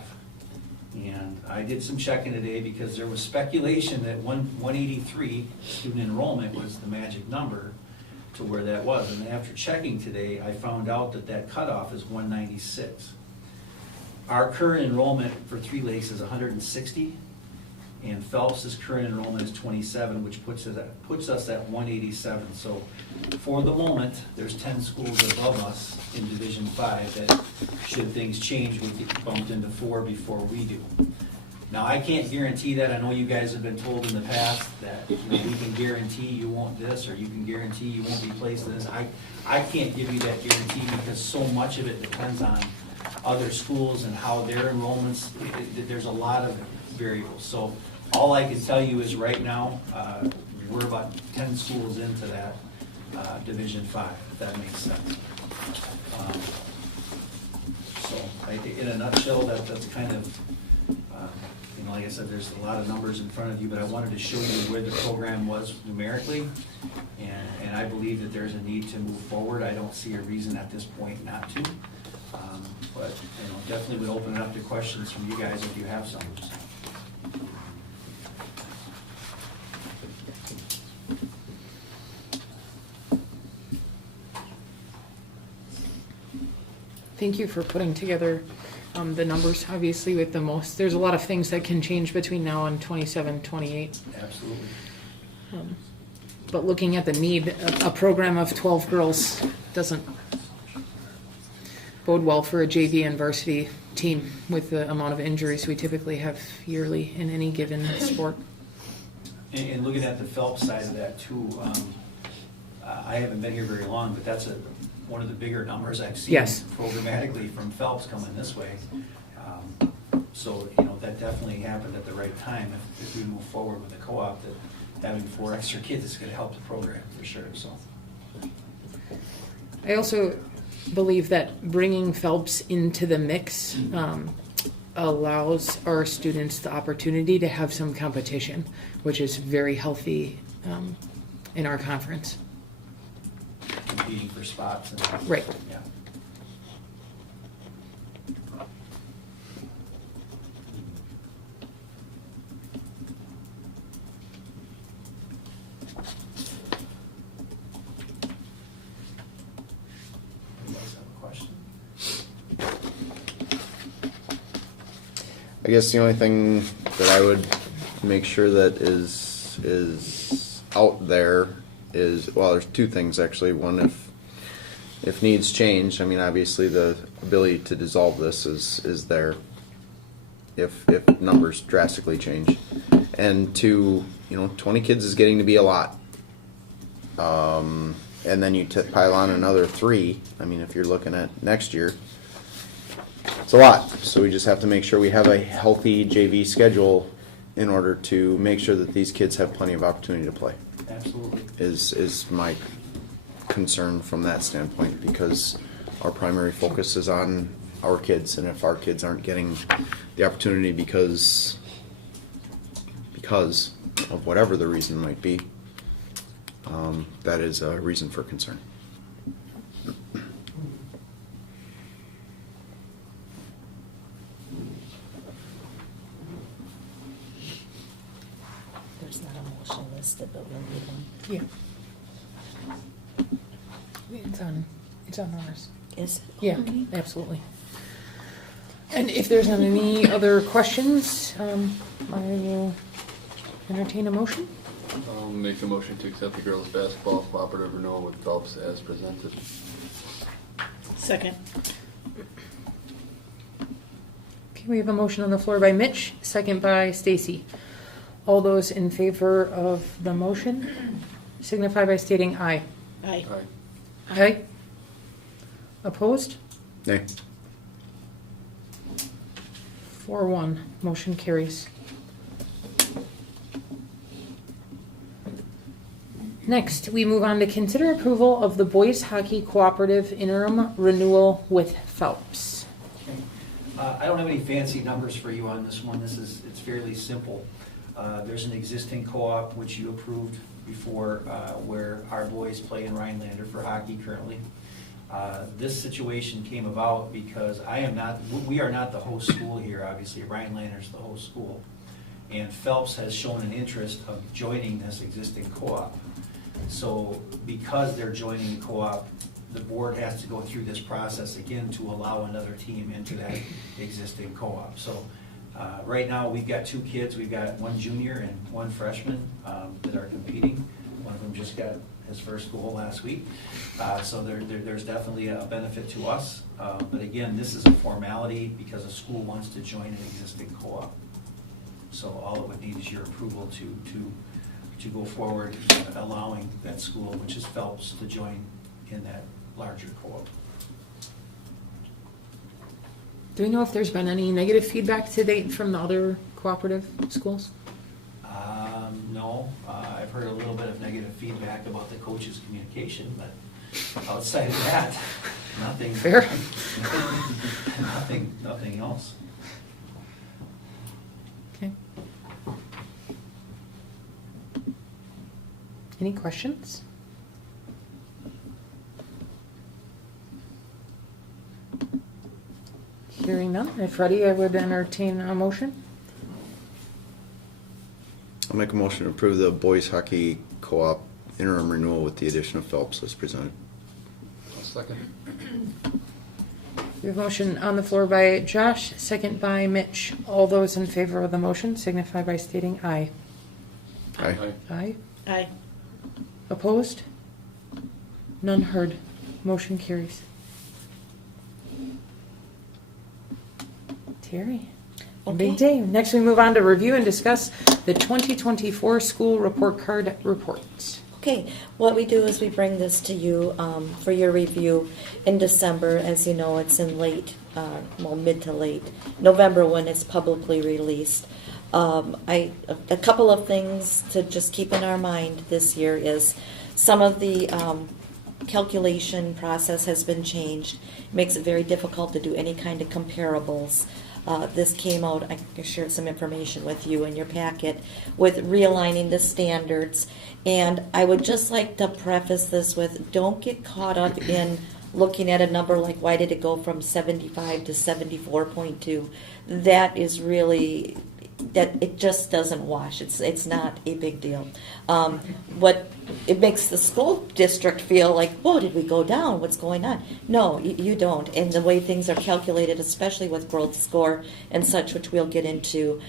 And I did some checking today because there was speculation that 183 student enrollment was the magic number to where that was. And after checking today, I found out that cutoff is 196. Our current enrollment for Three Lakes is 160. And Phelps' current enrollment is 27, which puts us at 187. So for the moment, there's 10 schools above us in Division 5 that, should things change, would get bumped into 4 before we do. Now, I can't guarantee that. I know you guys have been told in the past that we can guarantee you won't this, or you can guarantee you won't be placed in this. I can't give you that guarantee because so much of it depends on other schools and how their enrollments, there's a lot of variables. So all I can tell you is right now, we're about 10 schools into that Division 5, if that makes sense. So in a nutshell, that's kind of, like I said, there's a lot of numbers in front of you, but I wanted to show you where the program was numerically, and I believe that there's a need to move forward. I don't see a reason at this point not to, but definitely would open it up to questions from you guys if you have some. Thank you for putting together the numbers, obviously, with the most. There's a lot of things that can change between now and 27, 28. Absolutely. But looking at the need, a program of 12 girls doesn't bode well for a JV and varsity team with the amount of injuries we typically have yearly in any given sport. And looking at the Phelps side of that too, I haven't been here very long, but that's one of the bigger numbers I've seen Yes. programmatically from Phelps coming this way. So, that definitely happened at the right time. If we move forward with the co-op, that having 4 extra kids is gonna help the program for sure, so. I also believe that bringing Phelps into the mix allows our students the opportunity to have some competition, which is very healthy in our conference. Competing for spots and. Right. Yeah. Anybody else have a question? I guess the only thing that I would make sure that is out there is, well, there's 2 things actually. One, if needs change, I mean, obviously the ability to dissolve this is there if numbers drastically change. And 2, 20 kids is getting to be a lot. And then you pile on another 3. I mean, if you're looking at next year, it's a lot. So we just have to make sure we have a healthy JV schedule in order to make sure that these kids have plenty of opportunity to play. Absolutely. Is my concern from that standpoint, because our primary focus is on our kids, and if our kids aren't getting the opportunity because of whatever the reason might be, that is a reason for concern. There's not a motion listed, but we'll need one. Yeah. It's on ours. Is it? Yeah, Okay. absolutely. And if there's not any other questions, I will entertain a motion. I'll make a motion to accept the girls' basketball cooperative renewal with Phelps as presented. Second. Okay, we have a motion on the floor by Mitch, second by Stacy. All those in favor of the motion signify by stating aye. Aye. Aye. Aye. Opposed? Nay. 4-1, motion carries. Next, we move on to consider approval of the boys hockey cooperative interim renewal with Phelps. I don't have any fancy numbers for you on this one. It's fairly simple. There's an existing co-op which you approved before, where our boys play in Rhinelander for hockey currently. This situation came about because we are not the host school here, obviously. Rhinelander's the host school. And Phelps has shown an interest of joining this existing co-op. So because they're joining the co-op, the board has to go through this process again to allow another team into that existing co-op. So right now, we've got 2 kids. We've got 1 junior and 1 freshman that are competing. One of them just got his first goal last week. So there's definitely a benefit to us. But again, this is a formality because a school wants to join an existing co-op. So all it would need is your approval to go forward, allowing that school, which is Phelps, to join in that larger co-op. Do we know if there's been any negative feedback to date from the other cooperative schools? No, I've heard a little bit of negative feedback about the coach's communication, but outside of that, nothing. Fair. Nothing else. Okay. Any questions? Hearing none, if ready, I would entertain a motion. I'll make a motion to approve the boys hockey co-op interim renewal with the addition of Phelps as presented. I'll second. We have a motion on the floor by Josh, second by Mitch. All those in favor of the motion signify by stating aye. Aye. Aye. Aye. Opposed? None heard. Motion carries. Terry. Big Okay. day. Next, we move on to review and discuss the 2024 school report card reports. Okay, what we do is we bring this to you for your review in December. As you know, it's in mid to late November when it's publicly released. A couple of things to just keep in our mind this year is some of the calculation process has been changed. It makes it very difficult to do any kind of comparables. This came out, I shared some information with you in your packet, with realigning the standards. And I would just like to preface this with, don't get caught up in looking at a number like, why did it go from 75 to 74.2? That is really, that it just doesn't wash. It's not a big deal. What it makes the school district feel like, whoa, did we go down? What's going on? No, you don't. And the way things are calculated, especially with growth score and such, which we'll get into,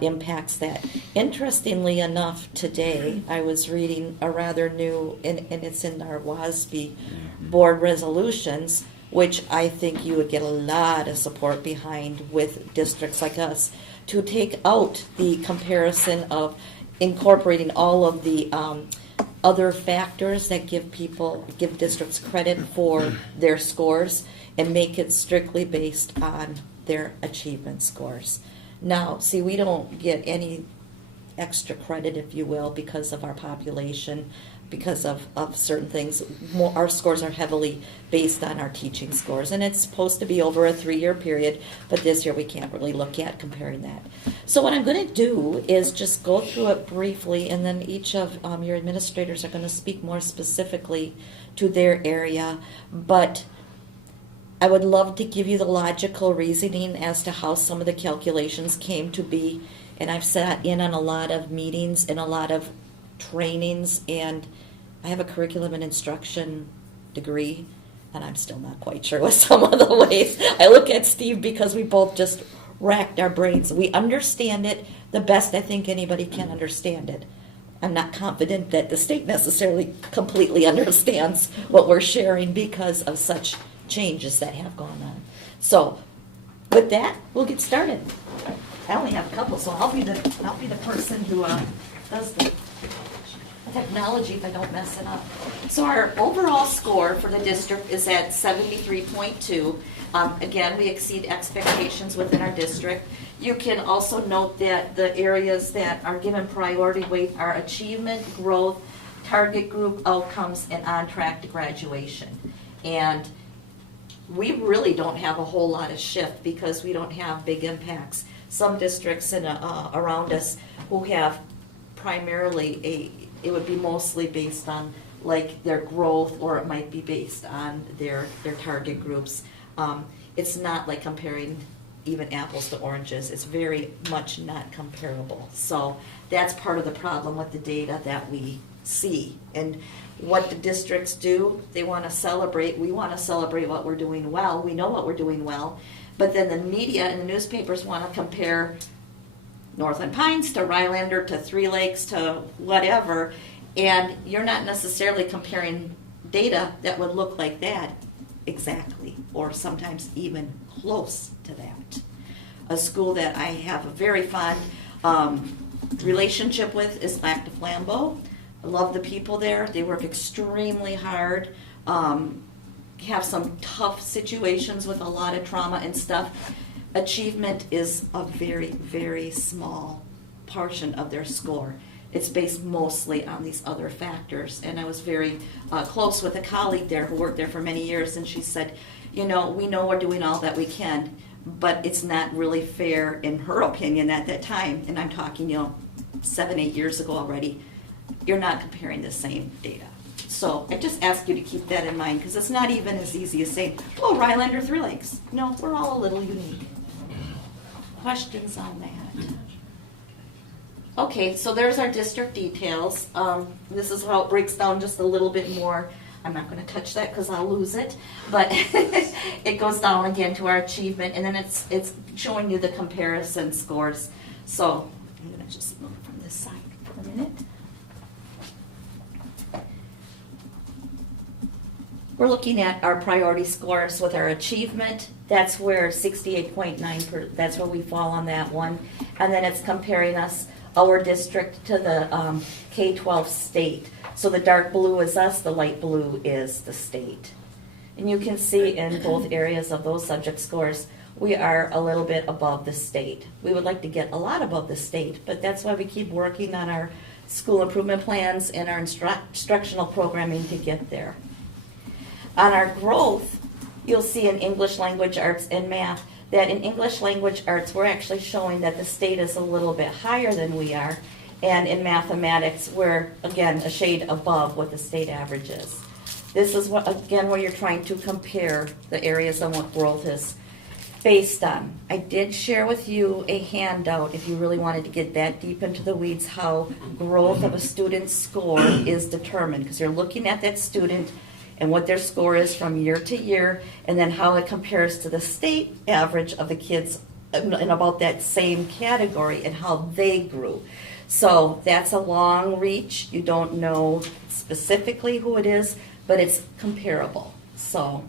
impacts that. Interestingly enough, today I was reading a rather new, and it's in our WASB board resolutions, which I think you would get a lot of support behind with districts like us, to take out the comparison of incorporating all of the other factors that give districts credit for their scores and make it strictly based on their achievement scores. Now, see, we don't get any extra credit, if you will, because of our population, because of certain things. Our scores are heavily based on our teaching scores, and it's supposed to be over a 3-year period, but this year we can't really look at comparing that. So what I'm going to do is just go through it briefly, and then each of your administrators are going to speak more specifically to their area, but I would love to give you the logical reasoning as to how some of the calculations came to be, and I've sat in on a lot of meetings and a lot of trainings, and I have a curriculum and instruction degree, and I'm still not quite sure with some of the ways. I look at Steve because we both just racked our brains. We understand it the best I think anybody can understand it. I'm not confident that the state necessarily completely understands what we're sharing because of such changes that have gone on. So with that, we'll get started. I only have a couple, so I'll be the person who does the technology if I don't mess it up. So our overall score for the district is at 73.2. Again, we exceed expectations within our district. You can also note that the areas that are given priority weight are achievement, growth, target group outcomes, and on track to graduation. And we really don't have a whole lot of shift because we don't have big impacts. Some districts around us who have primarily it would be mostly based on like their growth, or it might be based on their target groups. It's not like comparing even apples to oranges. It's very much not comparable. So that's part of the problem with the data that we see. And what the districts do, they want to celebrate. We want to celebrate what we're doing well. We know what we're doing well. But then the media and the newspapers want to compare Northland Pines to Rylander to Three Lakes to whatever, and you're not necessarily comparing data that would look like that exactly, or sometimes even close to that. A school that I have a very fond relationship with is Lac de Flambeau. I love the people there. They work extremely hard, have some tough situations with a lot of trauma and stuff. Achievement is a very, very small portion of their score. It's based mostly on these other factors. And I was very close with a colleague there who worked there for many years, and she said, we know we're doing all that we can, but it's not really fair, in her opinion at that time, and I'm talking, 7-8 years ago already, you're not comparing the same data. So I just ask you to keep that in mind, because it's not even as easy as saying, oh, Rylander, Three Lakes. No, we're all a little unique. Questions on that? Okay, so there's our district details. This is how it breaks down just a little bit more. I'm not going to touch that because I'll lose it, but it goes down again to our achievement, and then it's showing you the comparison scores. So I'm going to just move from this side for a minute. We're looking at our priority scores with our achievement. That's where 68.9, that's where we fall on that one. And then it's comparing us, our district, to the K-12 state. So the dark blue is us, the light blue is the state. And you can see in both areas of those subject scores, we are a little bit above the state. We would like to get a lot above the state, but that's why we keep working on our school improvement plans and our instructional programming to get there. On our growth, you'll see in English language arts and math that in English language arts, we're actually showing that the state is a little bit higher than we are. And in mathematics, we're, again, a shade above what the state average is. This is, what, again, where you're trying to compare the areas on what growth is based on. I did share with you a handout, if you really wanted to get that deep into the weeds, how growth of a student's score is determined, because you're looking at that student and what their score is from year to year, and then how it compares to the state average of the kids in about that same category and how they grew. So that's a long reach. You don't know specifically who it is, but it's comparable. So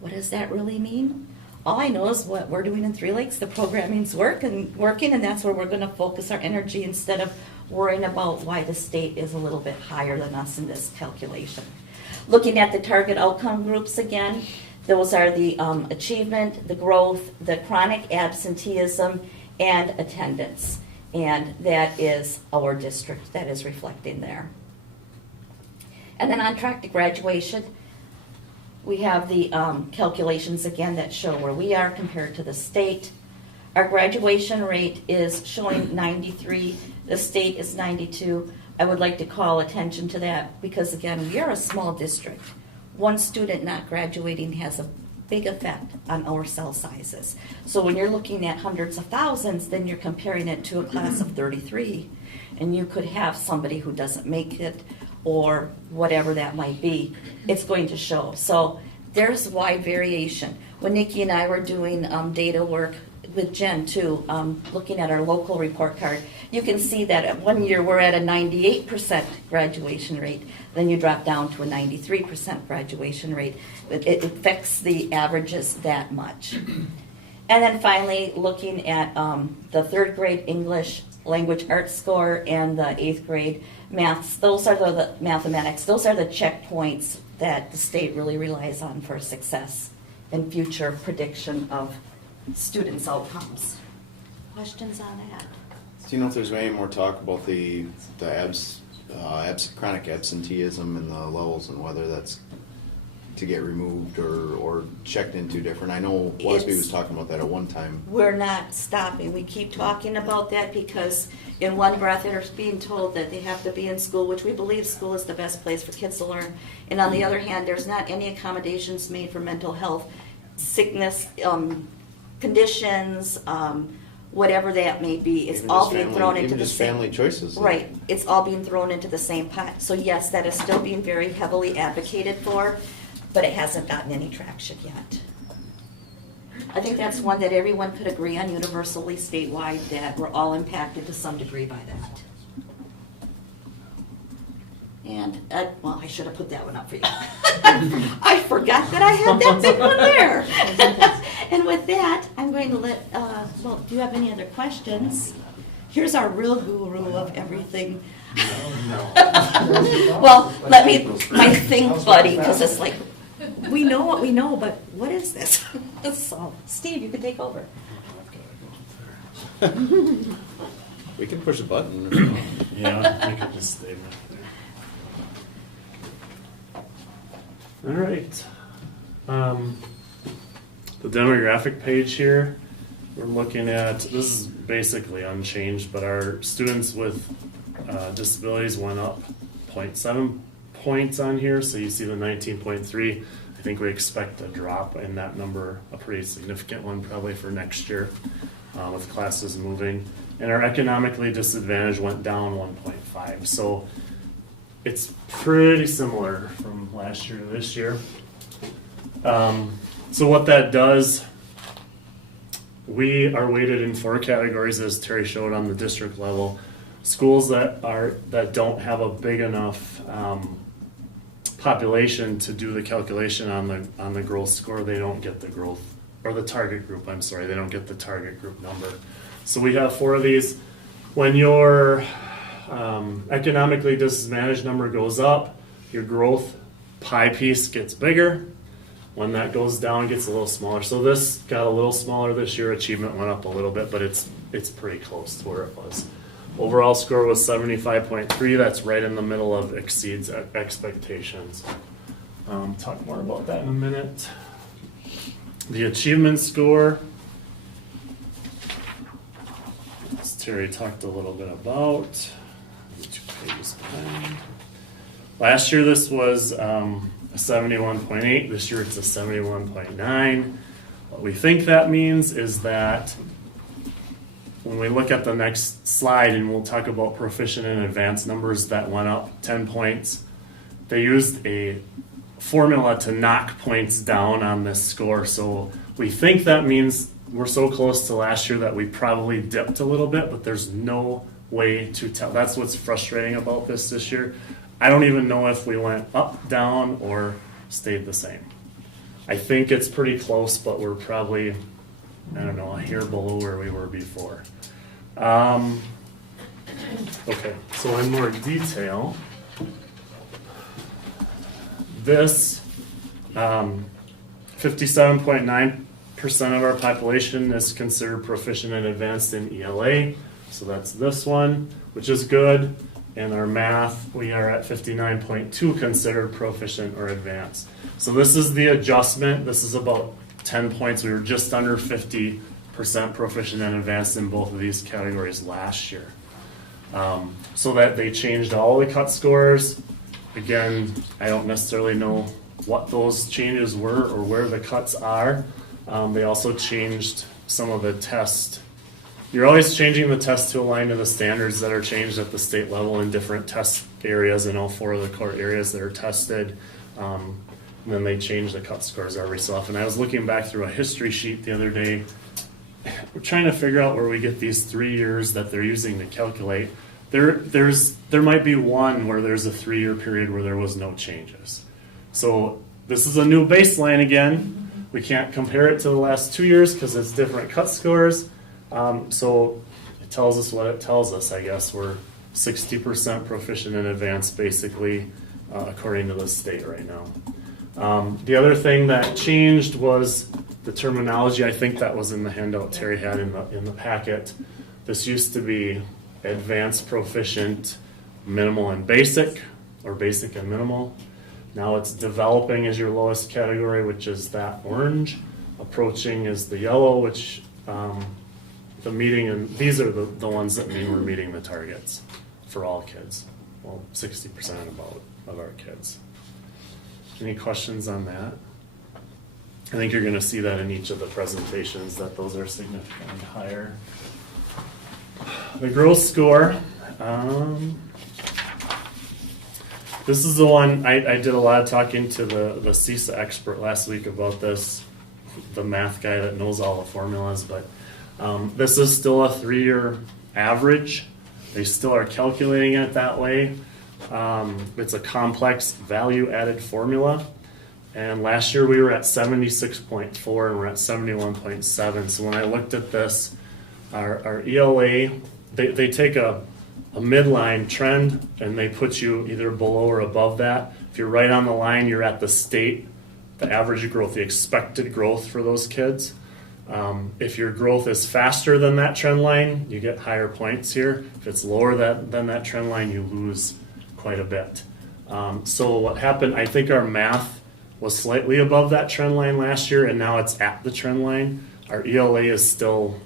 what does that really mean? All I know is what we're doing in Three Lakes, the programming's working, and that's where we're going to focus our energy instead of worrying about why the state is a little bit higher than us in this calculation. Looking at the target outcome groups again, those are the achievement, the growth, the chronic absenteeism, and attendance. And that is our district that is reflecting there. And then on track to graduation, we have the calculations again that show where we are compared to the state. Our graduation rate is showing 93, the state is 92. I would like to call attention to that because again, we are a small district. One student not graduating has a big effect on our cell sizes. So when you're looking at hundreds of thousands, then you're comparing it to a class of 33, and you could have somebody who doesn't make it or whatever that might be. It's going to show. So there's wide variation. When Nikki and I were doing data work with Jen too, looking at our local report card, you can see that at 1 year we're at a 98% graduation rate, then you drop down to a 93% graduation rate. It affects the averages that much. And then finally, looking at the third grade English language arts score and the 8th grade maths, those are the mathematics, those are the checkpoints that the state really relies on for success and future prediction of students' outcomes. Questions on that? Do you know if there's any more talk about the chronic absenteeism and the levels and whether that's to get removed or checked into different? I know Wasby was talking about that at one time. We're not stopping. We keep talking about that because in one breath they're being told that they have to be in school, which we believe school is the best place for kids to learn. And on the other hand, there's not any accommodations made for mental health, sickness, conditions, whatever that may be. It's Even all just being family- thrown into even the just same. family choices. Right. It's all being thrown into the same pot. So yes, that is still being very heavily advocated for, but it hasn't gotten any traction yet. I think that's one that everyone could agree on universally statewide, that we're all impacted to some degree by that. And, well, I should have put that one up for you. I forgot that I had that big one there. And with that, I'm going to let, well, do you have any other questions? Here's our real guru of everything. Well, let me, my think buddy, because it's like, we know what we know, but what is this? So, Steve, you can take over. We can push a button. If you want. Yeah, we could just stay right there. All right. The demographic page here, we're looking at, this is basically unchanged, but our students with disabilities went up 0.7 points on here. So you see the 19.3. I think we expect a drop in that number, a pretty significant one probably for next year with classes moving. And our economically disadvantaged went down 1.5. So it's pretty similar from last year to this year. So what that does, we are weighted in 4 categories, as Terry showed on the district level. Schools that don't have a big enough population to do the calculation on the growth score, they don't get the growth, or the target group, I'm sorry, they don't get the target group number. So we have 4 of these. When your economically disadvantaged number goes up, your growth pie piece gets bigger. When that goes down, it gets a little smaller. So this got a little smaller this year. Achievement went up a little bit, but it's pretty close to where it was. Overall score was 75.3. That's right in the middle of exceeds expectations. Talk more about that in a minute. The achievement score, as Terry talked a little bit about. 2 pages behind. Last year this was a 71.8. This year it's a 71.9. What we think that means is that when we look at the next slide, and we'll talk about proficient and advanced numbers that went up 10 points, they used a formula to knock points down on this score. So we think that means we're so close to last year that we probably dipped a little bit, but there's no way to tell. That's what's frustrating about this year. I don't even know if we went up, down, or stayed the same. I think it's pretty close, but we're probably, I don't know, a hair below where we were before. Okay, so in more detail, this 57.9% of our population is considered proficient and advanced in ELA. So that's this one, which is good. In our math, we are at 59.2 considered proficient or advanced. So this is the adjustment. This is about 10 points. We were just under 50% proficient and advanced in both of these categories last year. So that they changed all the cut scores. Again, I don't necessarily know what those changes were or where the cuts are. They also changed some of the test. You're always changing the test to align to the standards that are changed at the state level in different test areas in all 4 of the core areas that are tested. And then they change the cut scores every so often. I was looking back through a history sheet the other day. We're trying to figure out where we get these 3 years that they're using to calculate. There might be one where there's a 3-year period where there was no changes. So this is a new baseline again. We can't compare it to the last 2 years because it's different cut scores. So it tells us what it tells us, I guess. We're 60% proficient and advanced, basically, according to the state right now. The other thing that changed was the terminology. I think that was in the handout Terry had in the packet. This used to be advanced, proficient, minimal, and basic, or basic and minimal. Now it's developing is your lowest category, which is that orange. Approaching is the yellow, which the meeting, and these are the ones that mean we're meeting the targets for all kids. Well, 60% about of our kids. Any questions on that? I think you're going to see that in each of the presentations that those are significantly higher. The growth score. This is the one I did a lot of talking to the CISA expert last week about this, the math guy that knows all the formulas, but this is still a 3-year average. They still are calculating it that way. It's a complex value-added formula. And last year we were at 76.4 and we're at 71.7. So when I looked at this, our ELA, they take a midline trend and they put you either below or above that. If you're right on the line, you're at the state, the average growth, the expected growth for those kids. If your growth is faster than that trend line, you get higher points here. If it's lower than that trend line, you lose quite a bit. So what happened, I think our math was slightly above that trend line last year, and now it's at the trend line. Our ELA is still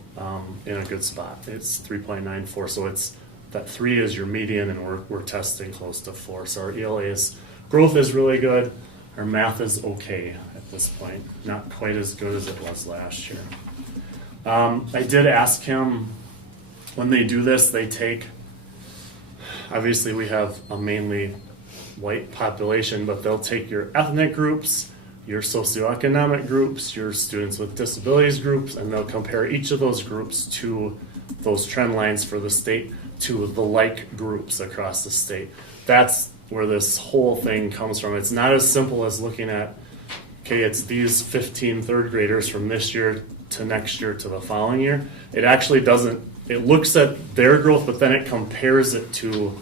in a good spot. It's 3.94, so it's that 3 is your median, and we're testing close to 4. So our ELA's growth is really good. Our math is okay at this point, not quite as good as it was last year. I did ask him, when they do this, they take, obviously we have a mainly white population, but they'll take your ethnic groups, your socioeconomic groups, your students with disabilities groups, and they'll compare each of those groups to those trend lines for the state to the like groups across the state. That's where this whole thing comes from. It's not as simple as looking at, okay, it's these 15 third graders from this year to next year to the following year. It actually doesn't, it looks at their growth, but then it compares it to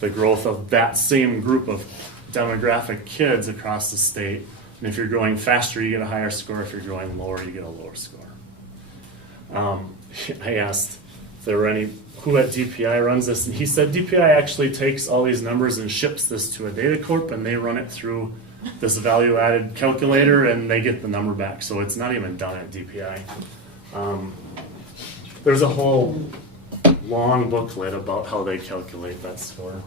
the growth of that same group of demographic kids across the state. And if you're growing faster, you get a higher score. If you're growing lower, you get a lower score. I asked if there were any, who at DPI runs this, and he said DPI actually takes all these numbers and ships this to a data corp, and they run it through this value-added calculator, and they get the number back. So it's not even done at DPI. There's a whole long booklet about how they calculate that score.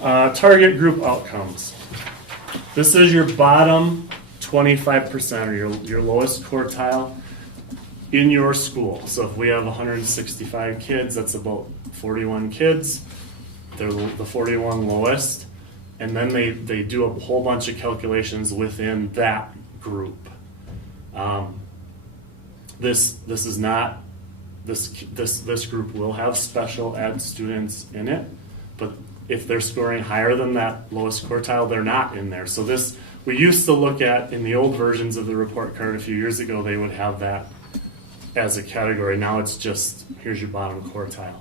Target group outcomes. This is your bottom 25% or your lowest quartile in your school. So if we have 165 kids, that's about 41 kids. They're the 41 lowest. And then they do a whole bunch of calculations within that group. This is not, this group will have special ed students in it, but if they're scoring higher than that lowest quartile, they're not in there. So this, we used to look at, in the old versions of the report card a few years ago, they would have that as a category. Now it's just, here's your bottom quartile.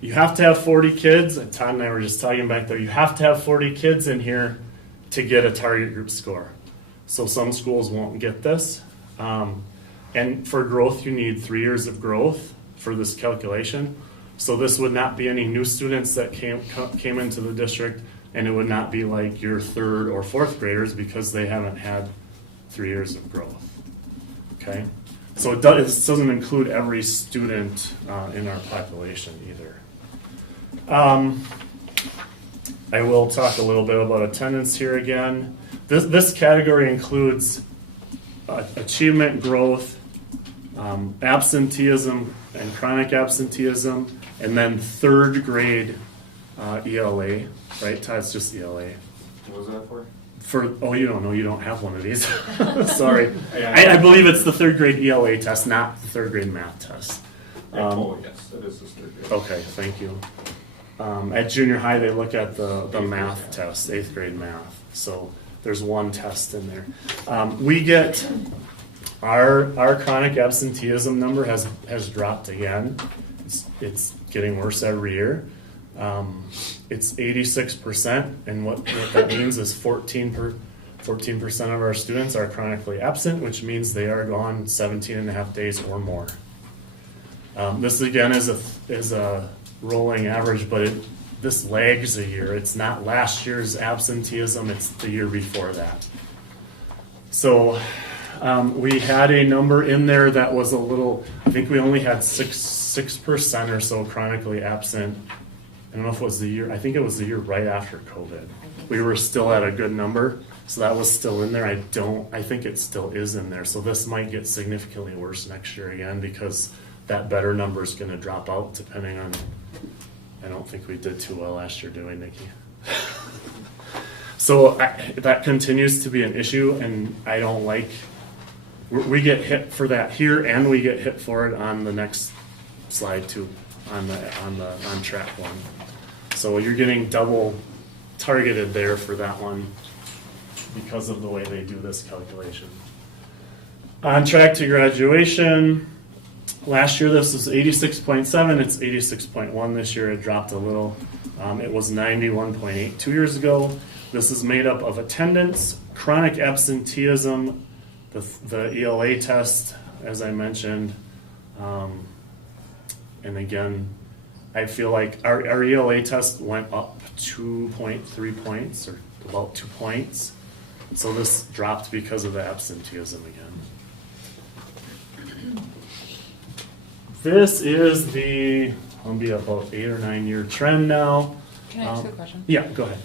You have to have 40 kids. Todd and I were just talking back there. You have to have 40 kids in here to get a target group score. So some schools won't get this. And for growth, you need 3 years of growth for this calculation. So this would not be any new students that came into the district, and it would not be like your third or fourth graders because they haven't had 3 years of growth. Okay? So it doesn't include every student in our population either. I will talk a little bit about attendance here again. This category includes achievement growth, absenteeism and chronic absenteeism, and then third grade ELA, right? Todd, it's just ELA. What was that for? Oh, you don't know, you don't have one of these. Sorry. I believe it's the third grade ELA test, not the third grade math test. Yes, it is the third grade. Okay, thank you. At junior high, they look at the math test, 8th grade math. So there's one test in there. We get, our chronic absenteeism number has dropped again. It's getting worse every year. It's 86%, and what that means is 14% of our students are chronically absent, which means they are gone 17 and a half days or more. This again is a rolling average, but this lags a year. It's not last year's absenteeism, it's the year before that. So we had a number in there that was a little, I think we only had 6% or so chronically absent. I don't know if it was the year, I think it was the year right after COVID. We were still at a good number, so that was still in there. I think it still is in there. So this might get significantly worse next year again because that better number is going to drop out depending on, I don't think we did too well last year, did we, Nikki? So that continues to be an issue, and I don't like, we get hit for that here, and we get hit for it on the next slide too, on track one. So you're getting double targeted there for that one because of the way they do this calculation. On track to graduation, last year this was 86.7, it's 86.1 this year, it dropped a little. It was 91.8 2 years ago. This is made up of attendance, chronic absenteeism, the ELA test, as I mentioned, and again, I feel like our ELA test went up 2.3 points, or about 2 points. So this dropped because of the absenteeism again. This is I'll be about 8 or 9 year trend now. Can I ask you a question? Yeah, go ahead.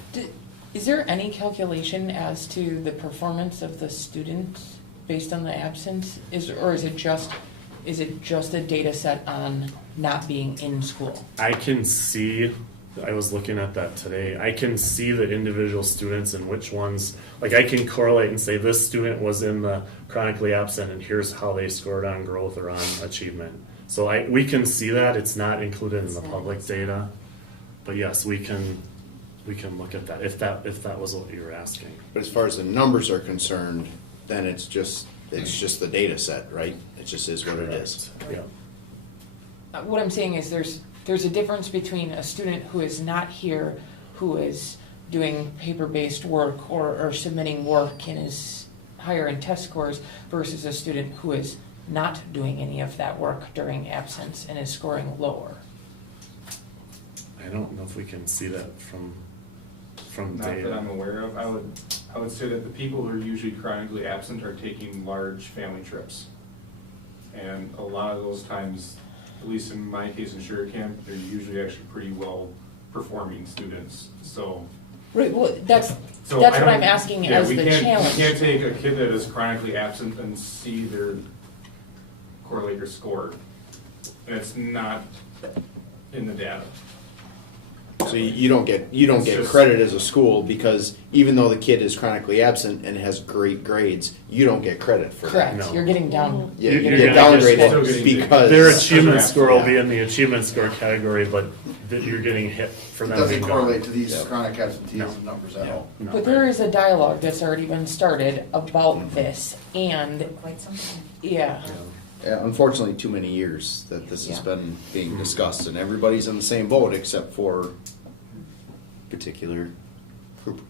Is there any calculation as to the performance of the students based on the absence? Or is it just a data set on not being in school? I can see, I was looking at that today, I can see the individual students and which ones, like I can correlate and say this student was in the chronically absent and here's how they scored on growth or on achievement. So we can see that, it's not included in the public data, but yes, we can look at that, if that was what you were asking. But as far as the numbers are concerned, then it's just the data set, right? It just is what it is. Yeah. What I'm saying is there's a difference between a student who is not here, who is doing paper-based work or submitting work and is higher in test scores, versus a student who is not doing any of that work during absence and is scoring lower. I don't know if we can see that from Not that I'm data. aware of. I would say that the people who are usually chronically absent are taking large family trips. And a lot of those times, at least in my case in Sugar Camp, they're usually actually pretty well performing students, so. Right, well, that's So what I don't- I'm asking yeah, as we the can't- challenge. We can't take a kid that is chronically absent and see their correlate their score. And it's not in the data. So you don't get It's just- credit as a school because even though the kid is chronically absent and has great grades, you don't get credit for that. Correct, No. you're getting down. Yeah, You're you gonna get get downgraded still because Their That's achievement correct. score will Yeah. be in the achievement score category, but you're getting hit for It them doesn't being correlate gone. to these Yeah. chronic absenteeism numbers at all. No. But there is a dialogue that's already been started about this, and, Quite some time. yeah. Yeah, unfortunately, too many years that this has been being discussed, and everybody's in the same boat except for particular group,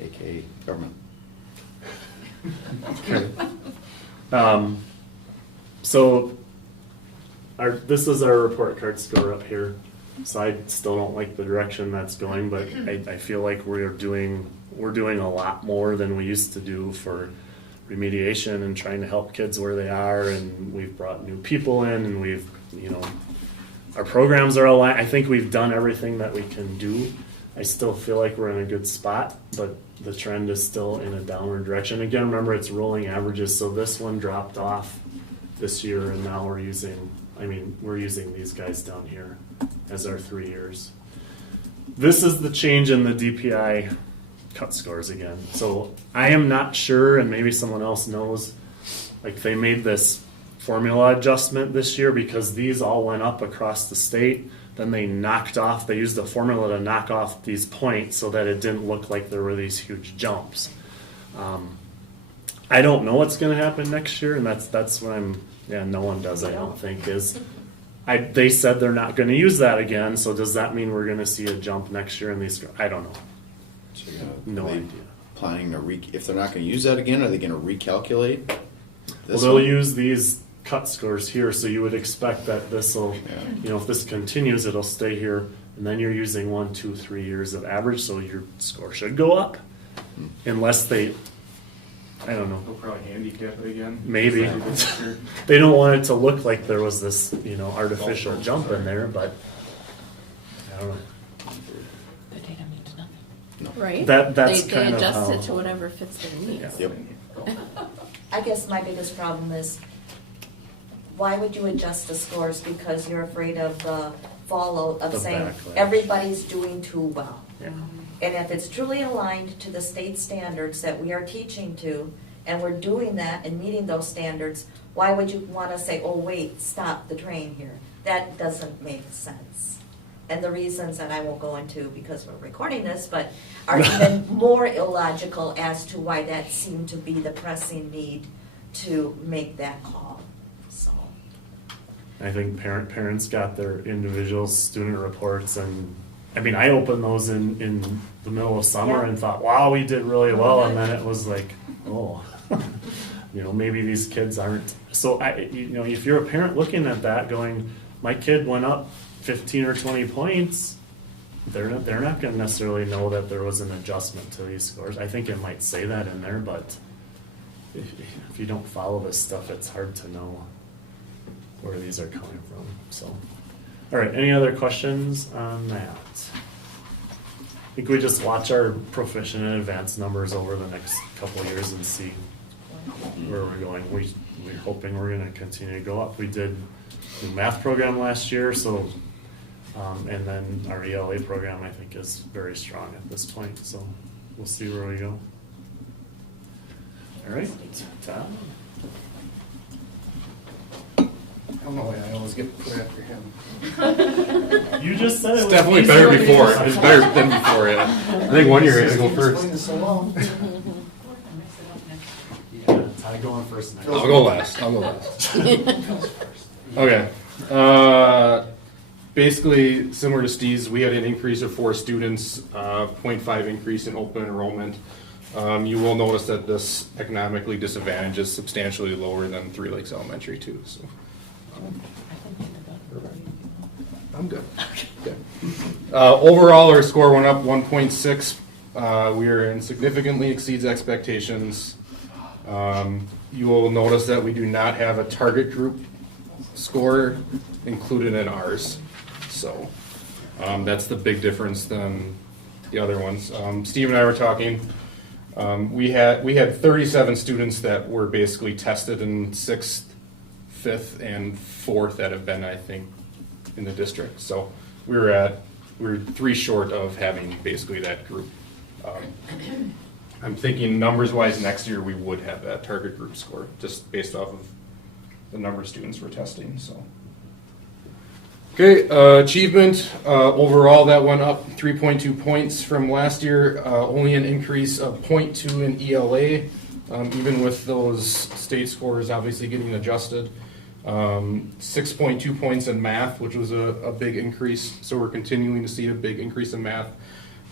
aka government. So this is our report card score up here. So I still don't like the direction that's going, but I feel like we're doing a lot more than we used to do for remediation and trying to help kids where they are, and we've brought new people in, and we've, our programs are aligned. I think we've done everything that we can do. I still feel like we're in a good spot, but the trend is still in a downward direction. Again, remember, it's rolling averages, so this one dropped off this year, and now we're using these guys down here as our 3 years. This is the change in the DPI cut scores again. So I am not sure, and maybe someone else knows, like they made this formula adjustment this year because these all went up across the state. Then they used the formula to knock off these points so that it didn't look like there were these huge jumps. I don't know what's going to happen next year, and that's what no one does, I don't think, they said they're not going to use that again, so does that mean we're going to see a jump next year in these? I don't know. So No are they idea. planning to if they're not going to use that again, are they going to recalculate? Well, This they'll one? use these cut scores here, so you would expect that this will, if this continues, it'll stay here, and then you're using 1, 2, 3 years of average, so your score should go up, unless they, I don't know, They'll probably handicap it again. maybe. Sure. They don't want it to look like there was this, artificial jump in there, but I don't know. The data means nothing. Right? That's They kind of adjust how- it to whatever fits their needs. Yep. I guess my biggest problem is, why would you adjust the scores? Because you're afraid of the fallout of The saying, backlash. everybody's doing too well. Yeah. And if it's truly aligned to the state standards that we are teaching to, and we're doing that and meeting those standards, why would you want to say, oh, wait, stop the train here? That doesn't make sense. And the reasons, and I won't go into because we're recording this, but are even more illogical as to why that seemed to be the pressing need to make that call, so. I think parents got their individual student reports, and I opened those in the middle of summer and thought, wow, we did really well, and then it was like, oh, maybe these kids aren't. So if you're a parent looking at that, going, my kid went up 15 or 20 points, they're not going to necessarily know that there was an adjustment to these scores. I think it might say that in there, but if you don't follow this stuff, it's hard to know where these are coming from. So, all right, any other questions on that? I think we just watch our proficient and advanced numbers over the next couple of years and see where we're going. We're hoping we're going to continue to go up. We did the math program last year, so and then our ELA program, I think, is very strong at this point. So we'll see where we go. All right, Tom. don't know why I always get put after him. You just said it It's was definitely easier better when you before. just- It's better than before, yeah. I think one year I had to go first. Explained it so well. Yeah, Ty going first next. I'll go last. Okay. Basically, similar to Steve's, we had an increase of 4 students, 0.5 increase in open enrollment. You will notice that this economically disadvantage is substantially lower than Three Lakes Elementary too, so. I'm good. Okay. Overall, our score went up 1.6. We are in significantly exceeds expectations. You will notice that we do not have a target group score included in ours. So that's the big difference than the other ones. Steve and I were talking. We had 37 students that were basically tested in 6th, 5th, and 4th that have been, I think, in the district. So we were 3 short of having basically that group. I'm thinking numbers-wise, next year we would have that target group score, just based off of the number of students we're testing, so. Okay, achievement, overall that went up 3.2 points from last year, only an increase of 0.2 in ELA, even with those state scores obviously getting adjusted. 6.2 points in math, which was a big increase, so we're continuing to see a big increase in math.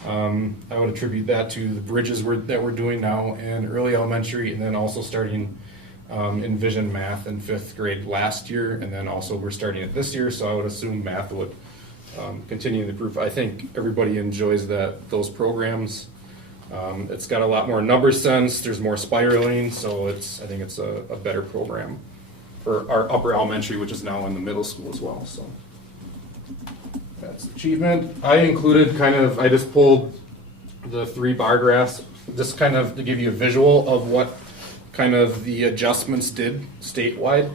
I would attribute that to the bridges that we're doing now in early elementary, and then also starting in vision math in 5th grade last year, and then also we're starting it this year, so I would assume math would continue to improve. I think everybody enjoys those programs. It's got a lot more number sense, there's more spiraling, so I think it's a better program for our upper elementary, which is now in the middle school as well, so. That's achievement. I just pulled the 3 bar graphs, just kind of to give you a visual of what kind of the adjustments did statewide.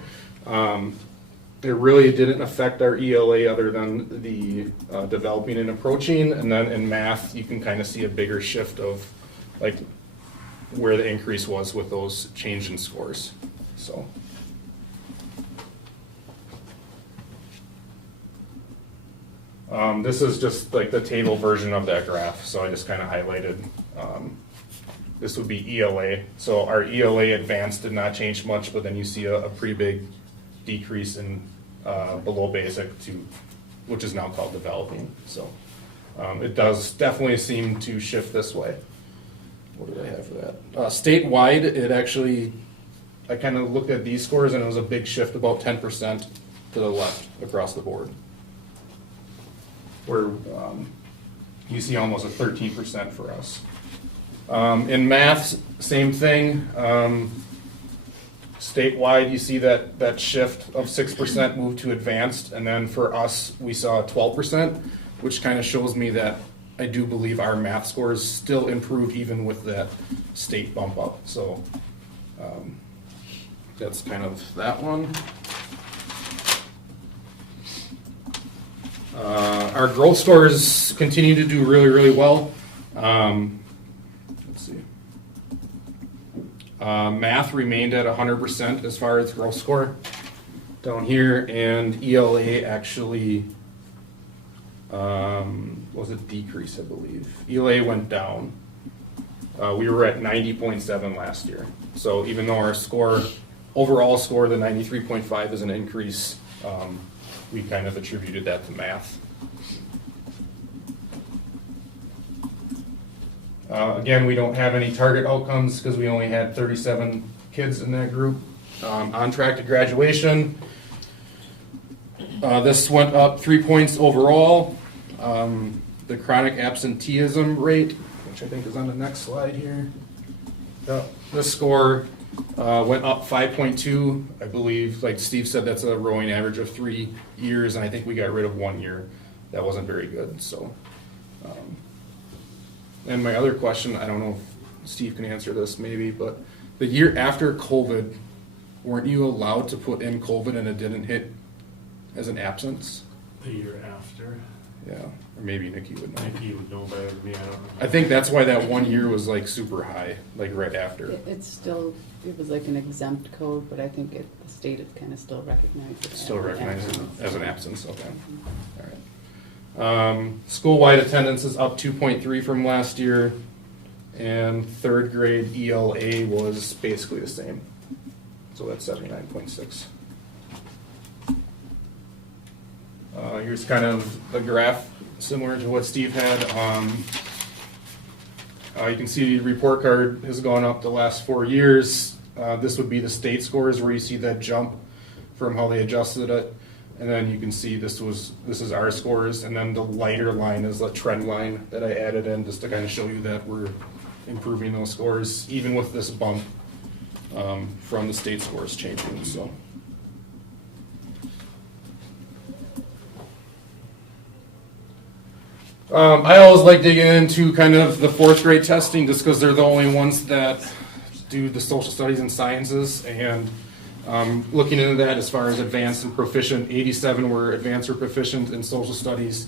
It really didn't affect our ELA other than the developing and approaching, and then in math, you can kind of see a bigger shift of like where the increase was with those change in scores, so. This is just like the table version of that graph, so I just kind of highlighted. This would be ELA. So our ELA advanced did not change much, but then you see a pretty big decrease in below basic which is now called developing. So it does definitely seem to shift this way. What did I have for that? Statewide, I kind of looked at these scores and it was a big shift, about 10% to the left across the board. Where you see almost a 13% for us. In math, same thing. Statewide, you see that shift of 6% move to advanced, and then for us, we saw 12%, which kind of shows me that I do believe our math scores still improved even with that state bump up. So that's kind of that one. Our growth scores continue to do really, really well. Let's see. Math remained at 100% as far as growth score down here, and ELA actually was a decrease, I believe. ELA went down. We were at 90.7 last year. So even though our overall score, the 93.5 is an increase, we kind of attributed that to math. Again, we don't have any target outcomes because we only had 37 kids in that group. On track to graduation. This went up 3 points overall. The chronic absenteeism rate, which I think is on the next slide here. This score went up 5.2. I believe, like Steve said, that's a rolling average of 3 years, and I think we got rid of 1 year. That wasn't very good, so. And my other question, I don't know if Steve can answer this maybe, but the year after COVID, weren't you allowed to put in COVID and it didn't hit as an absence? The year after. Yeah, or maybe Nikki would know. Nikki would know better than me, I don't know. I think that's why that one year was like super high, like right after. It's still, it was like an exempt code, but I think the state is kind of still recognized it. Still recognized as an absence, okay. All right. School-wide attendance is up 2.3 from last year, and third grade ELA was basically the same. So that's 79.6. Here's kind of a graph similar to what Steve had. You can see the report card has gone up the last 4 years. This would be the state scores where you see that jump from how they adjusted it. And then you can see this is our scores, and then the lighter line is the trend line that I added in just to kind of show you that we're improving those scores, even with this bump from the state scores changing. So. I always like digging into kind of the fourth grade testing just because they're the only ones that do the social studies and sciences, and looking into that as far as advanced and proficient, 87 were advanced or proficient in social studies.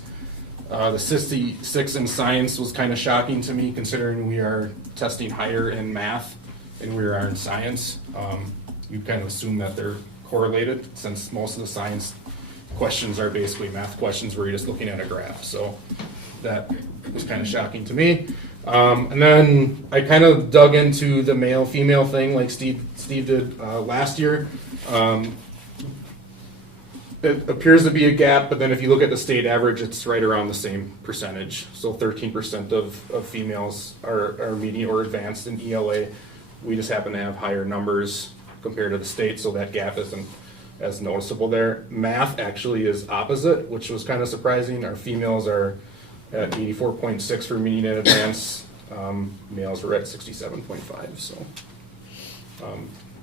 The 66 in science was kind of shocking to me considering we are testing higher in math than we are in science. You'd kind of assume that they're correlated since most of the science questions are basically math questions where you're just looking at a graph. So that was kind of shocking to me. And then I kind of dug into the male-female thing like Steve did last year. It appears to be a gap, but then if you look at the state average, it's right around the same percentage. So 13% of females are median or advanced in ELA. We just happen to have higher numbers compared to the state, so that gap isn't as noticeable there. Math actually is opposite, which was kind of surprising. Our females are at 84.6 for median and advanced. Males were at 67.5. So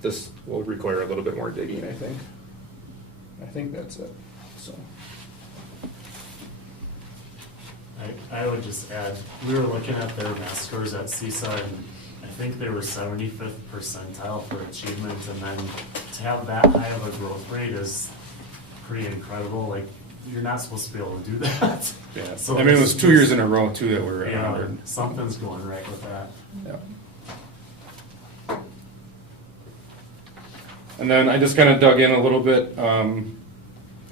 this will require a little bit more digging, I think. I think that's it. So I would just add, we were looking at their math scores at CISA, and I think they were 75th percentile for achievement, and then to have that high of a growth rate is pretty incredible. Like, you're not supposed to be able to do that. yeah, So I mean, it was 2 years in a row too that we were at 100. Something's going right with that. Yeah. And then I just kind of dug in a little bit.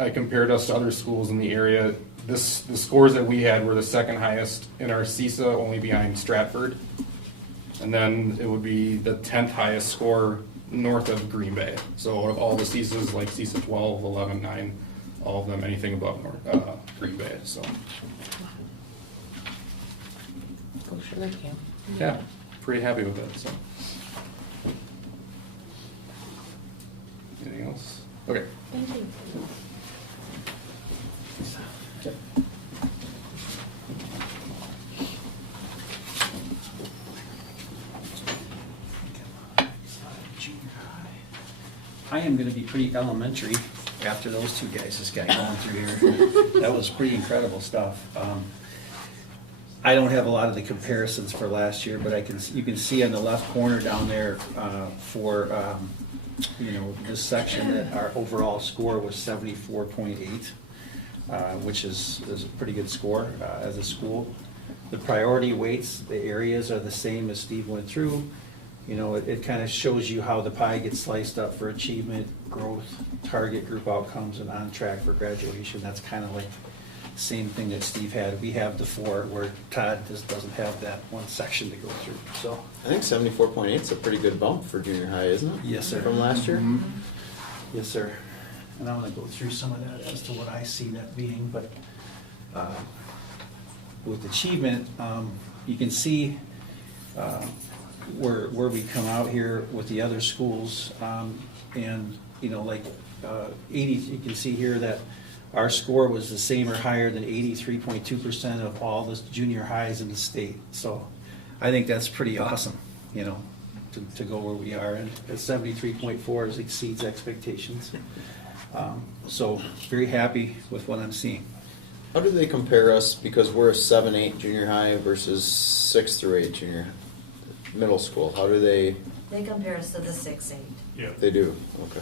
I compared us to other schools in the area. The scores that we had were the second highest in our CISA, only behind Stratford. And then it would be the 10th highest score north of Green Bay. So out of all the CISAs, like CISA 12, 11, 9, all of them, anything above Green Bay. So Go Sugar Camp. yeah, pretty happy with it. So anything else? Okay. Thank you. I am gonna be pretty elementary after those two guys just got going through here. That was pretty incredible stuff. I don't have a lot of the comparisons for last year, but you can see on the left corner down there for this section that our overall score was 74.8, which is a pretty good score as a school. The priority weights, the areas are the same as Steve went through. You know, it kind of shows you how the pie gets sliced up for achievement, growth, target group outcomes, and on track for graduation. That's kind of like the same thing that Steve had. We have the 4 where Todd just doesn't have that one section to go through. So I think 74.8 is a pretty good bump for junior high, isn't it? Yes, sir. From last year? Mhm. Yes, sir. And I'm gonna go through some of that as to what I see that being, but with achievement, you can see where we come out here with the other schools, and like 80, you can see here that our score was the same or higher than 83.2% of all the junior highs in the state. So I think that's pretty awesome, to go where we are, and 73.4 exceeds expectations. So very happy with what I'm seeing. How do they compare us, because we're a 7-8 junior high versus 6 through 8 junior middle school? How do they? They compare us to the 6-8. Yeah. They do, okay.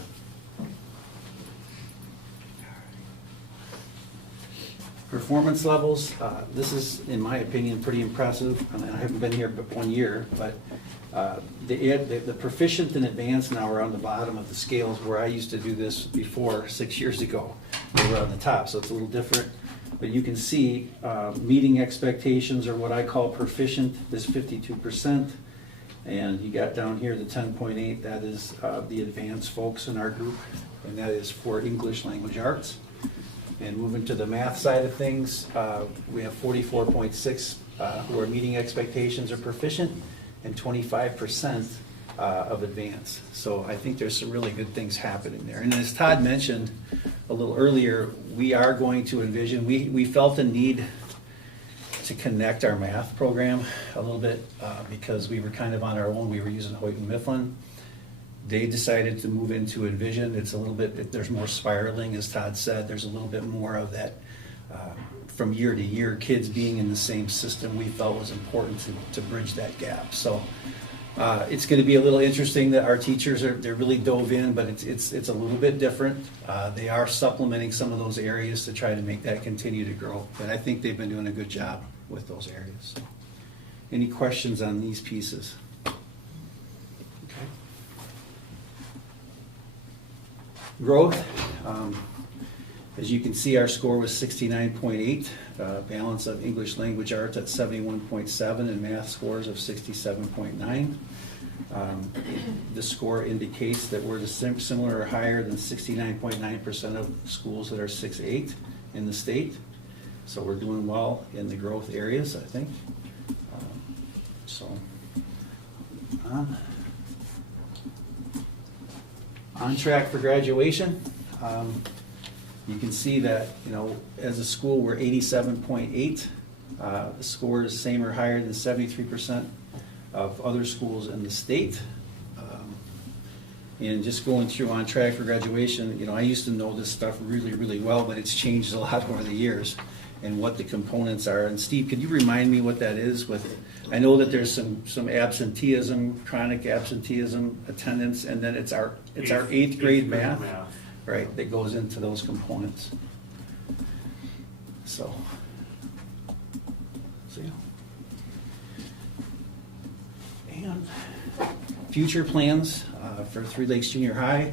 Performance levels, this is, in my opinion, pretty impressive. I mean, I haven't been here but 1 year, but the proficient and advanced now are on the bottom of the scales, where I used to do this before 6 years ago. They were on the top, so it's a little different. But you can see meeting expectations, or what I call proficient, is 52%. And you got down here the 10.8, that is the advanced folks in our group, and that is for English language arts. And moving to the math side of things, we have 44.6 who are meeting expectations or proficient, and 25% of advanced. So I think there's some really good things happening there. And as Todd mentioned a little earlier, we are going to envision, we felt a need to connect our math program a little bit because we were kind of on our own. We were using Hoyt and Mifflin. They decided to move into Envision. It's a little bit, there's more spiraling, as Todd said. There's a little bit more of that from year to year, kids being in the same system. We felt was important to bridge that gap. So it's going to be a little interesting that our teachers they're really dove in, but it's a little bit different. They are supplementing some of those areas to try to make that continue to grow. And I think they've been doing a good job with those areas. So, any questions on these pieces? Growth, as you can see, our score was 69.8, balance of English language arts at 71.7, and math scores of 67.9. The score indicates that we're similar or higher than 69.9% of schools that are 6-8 in the state. So we're doing well in the growth areas, I think. On track for graduation. You can see that, as a school, we're 87.8. The score is same or higher than 73% of other schools in the state. And just going through on track for graduation, I used to know this stuff really, really well, but it's changed a lot over the years and what the components are. And Steve, could you remind me what that is? I know that there's some absenteeism, chronic absenteeism, attendance, and then it's our eighth grade math, right, that goes into those components. So yeah. And future plans for Three Lakes Junior High.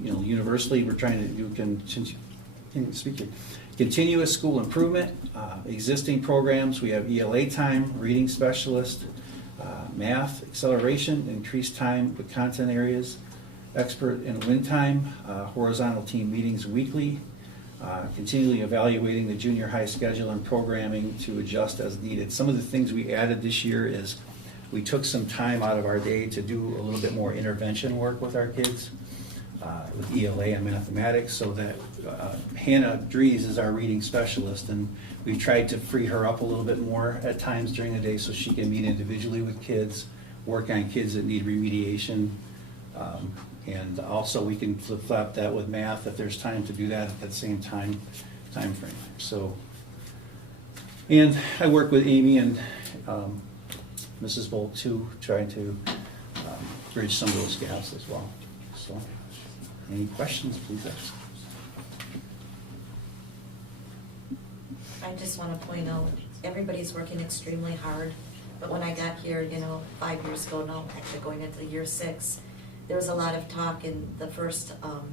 Universally, we're trying to do continuous school improvement, existing programs. We have ELA time, reading specialist, math acceleration, increased time with content areas, expert in win time, horizontal team meetings weekly, continually evaluating the junior high schedule and programming to adjust as needed. Some of the things we added this year is we took some time out of our day to do a little bit more intervention work with our kids. With ELA and mathematics, so that Hannah Dries is our reading specialist, and we tried to free her up a little bit more at times during the day so she can meet individually with kids, work on kids that need remediation, and also we can flip-flop that with math if there's time to do that at that same time frame. So, and I work with Amy and Mrs. Bolt too, trying to bridge some of those gaps as well. So. Any questions, please ask. I just want to point out, everybody's working extremely hard, but when I got here, 5 years ago now, actually going into year 6, there was a lot of talk in the first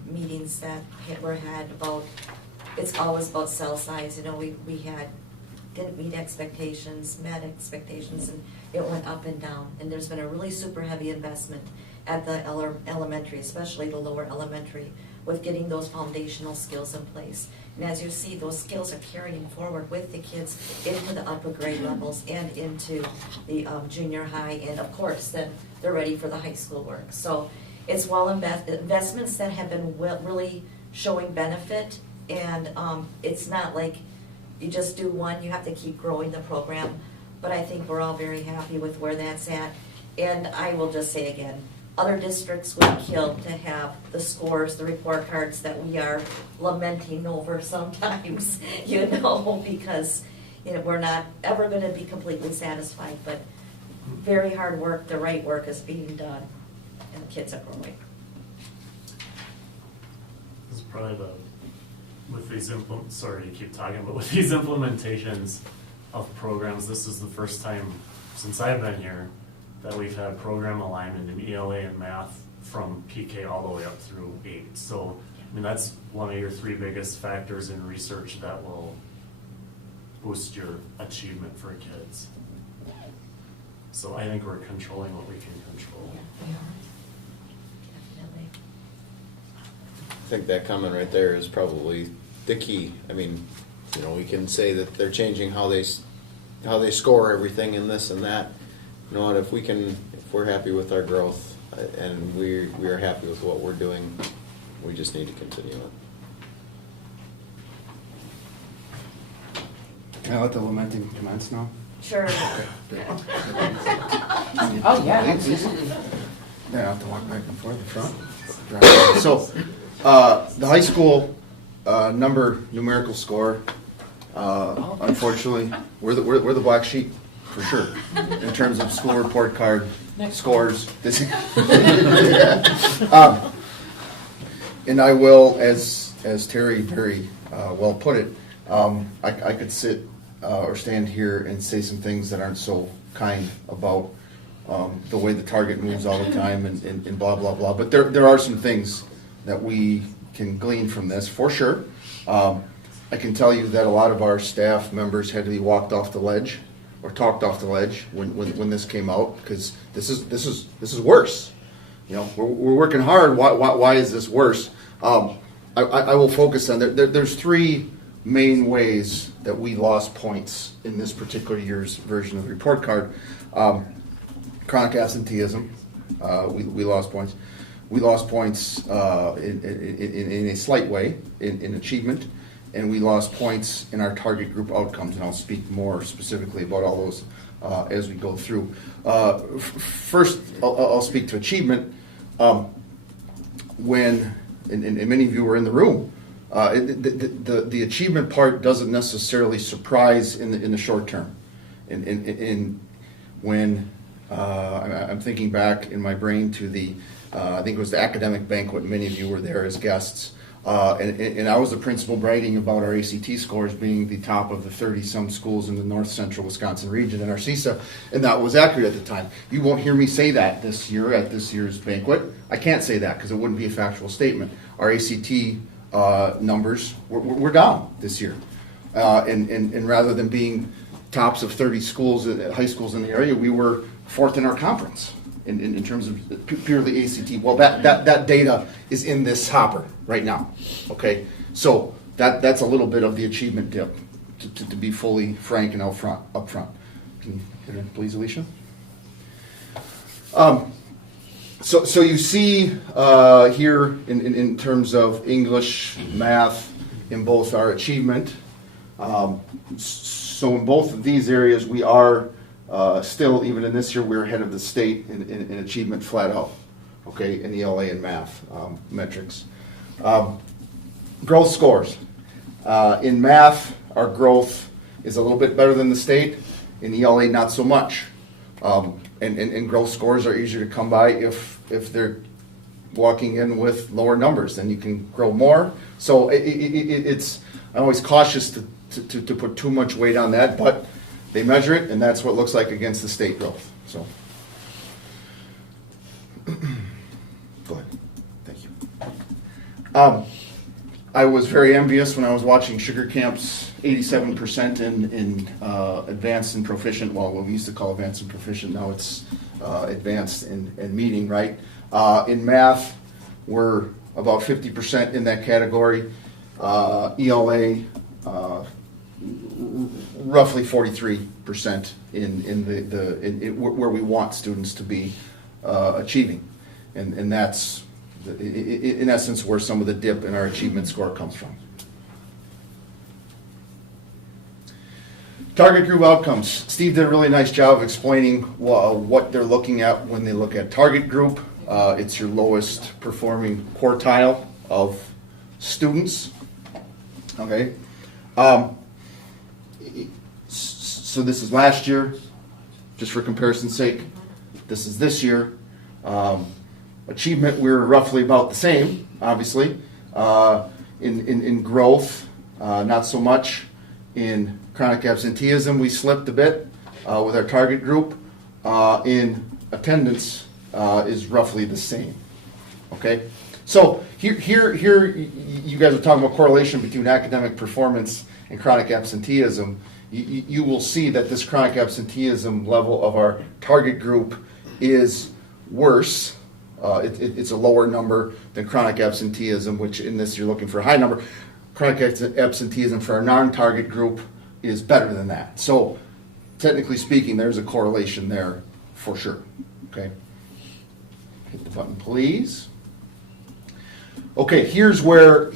meetings that were had about, it's always about cell size. We didn't meet expectations, met expectations, and it went up and down. And there's been a really super heavy investment at the elementary, especially the lower elementary, with getting those foundational skills in place. And as you see, those skills are carrying forward with the kids into the upper grade levels and into the junior high, and of course, then they're ready for the high school work. So it's investments that have been really showing benefit, and it's not like you just do one, you have to keep growing the program. But I think we're all very happy with where that's at. And I will just say again, other districts would kill to have the scores, the report cards that we are lamenting over sometimes, because we're not ever going to be completely satisfied. But very hard work, the right work is being done, and the kids are growing. This is probably with these sorry to keep talking, but with these implementations of programs, this is the first time since I've been here that we've had program alignment in ELA and math from PK all the way up through 8. So, I mean, that's one of your 3 biggest factors in research that will boost your achievement for kids. So I think we're controlling what we can control. Definitely. I think that comment right there is probably the key. I mean, you know, we can say that they're changing how they score everything and this and that. You know what, if we're happy with our growth and we are happy with what we're doing, we just need to continue it. Can I let the lamenting commence now? Sure. Oh, yeah. Please. Then I have to walk back and forth the front. So, the high school numerical score, unfortunately, we're the black sheep, for sure, in terms of school report card scores. And I will, as Terry very well put it, I could sit or stand here and say some things that aren't so kind about the way the target moves all the time and blah, blah, blah. But there are some things that we can glean from this, for sure. I can tell you that a lot of our staff members had to be walked off the ledge or talked off the ledge when this came out, because this is worse. You know, we're working hard. Why is this worse? I will focus on there's 3 main ways that we lost points in this particular year's version of the report card. Chronic absenteeism, we lost points. We lost points in a slight way in achievement, and we lost points in our target group outcomes, and I'll speak more specifically about all those as we go through. First, I'll speak to achievement. When, and many of you were in the room, the achievement part doesn't necessarily surprise in the short term. When I'm thinking back in my brain to the, I think it was the academic banquet, many of you were there as guests, and I was the principal bragging about our ACT scores being the top of the 30-some schools in the north central Wisconsin region in our CISA, and that was accurate at the time. You won't hear me say that this year at this year's banquet. I can't say that because it wouldn't be a factual statement. Our ACT numbers were down this year, and rather than being tops of 30 schools, high schools in the area, we were 4th in our conference in terms of purely ACT. Well, that data is in this hopper right now. Okay, so that's a little bit of the achievement dip, to be fully frank and up front. Can you hit it, please, Alicia? So you see here in terms of English, math, in both our achievement. So in both of these areas, we are still, even in this year, we're ahead of the state in achievement flat out, okay, in ELA and math metrics. Growth scores. In math, our growth is a little bit better than the state. In ELA, not so much. And growth scores are easier to come by if they're walking in with lower numbers, then you can grow more. So it's, I'm always cautious to put too much weight on that, but they measure it, and that's what it looks like against the state growth. So, go ahead. Thank you. I was very envious when I was watching Sugar Camp's 87% in advanced and proficient. Well, what we used to call advanced and proficient, now it's advanced and meeting, right? In math, we're about 50% in that category. ELA, roughly 43% in where we want students to be achieving, and that's in essence where some of the dip in our achievement score comes from. Target group outcomes. Steve did a really nice job of explaining what they're looking at when they look at target group. It's your lowest performing quartile of students. Okay. So this is last year, just for comparison's sake. This is this year. Achievement, we're roughly about the same, obviously. in growth, not so much. In chronic absenteeism, we slipped a bit with our target group. In attendance is roughly the same. Okay, so here you guys are talking about correlation between academic performance and chronic absenteeism. You will see that this chronic absenteeism level of our target group is worse. It's a lower number than chronic absenteeism, which in this you're looking for a high number. Chronic absenteeism for our non-target group is better than that. So technically speaking, there's a correlation there for sure. Okay. Hit the button, please. Okay, here's where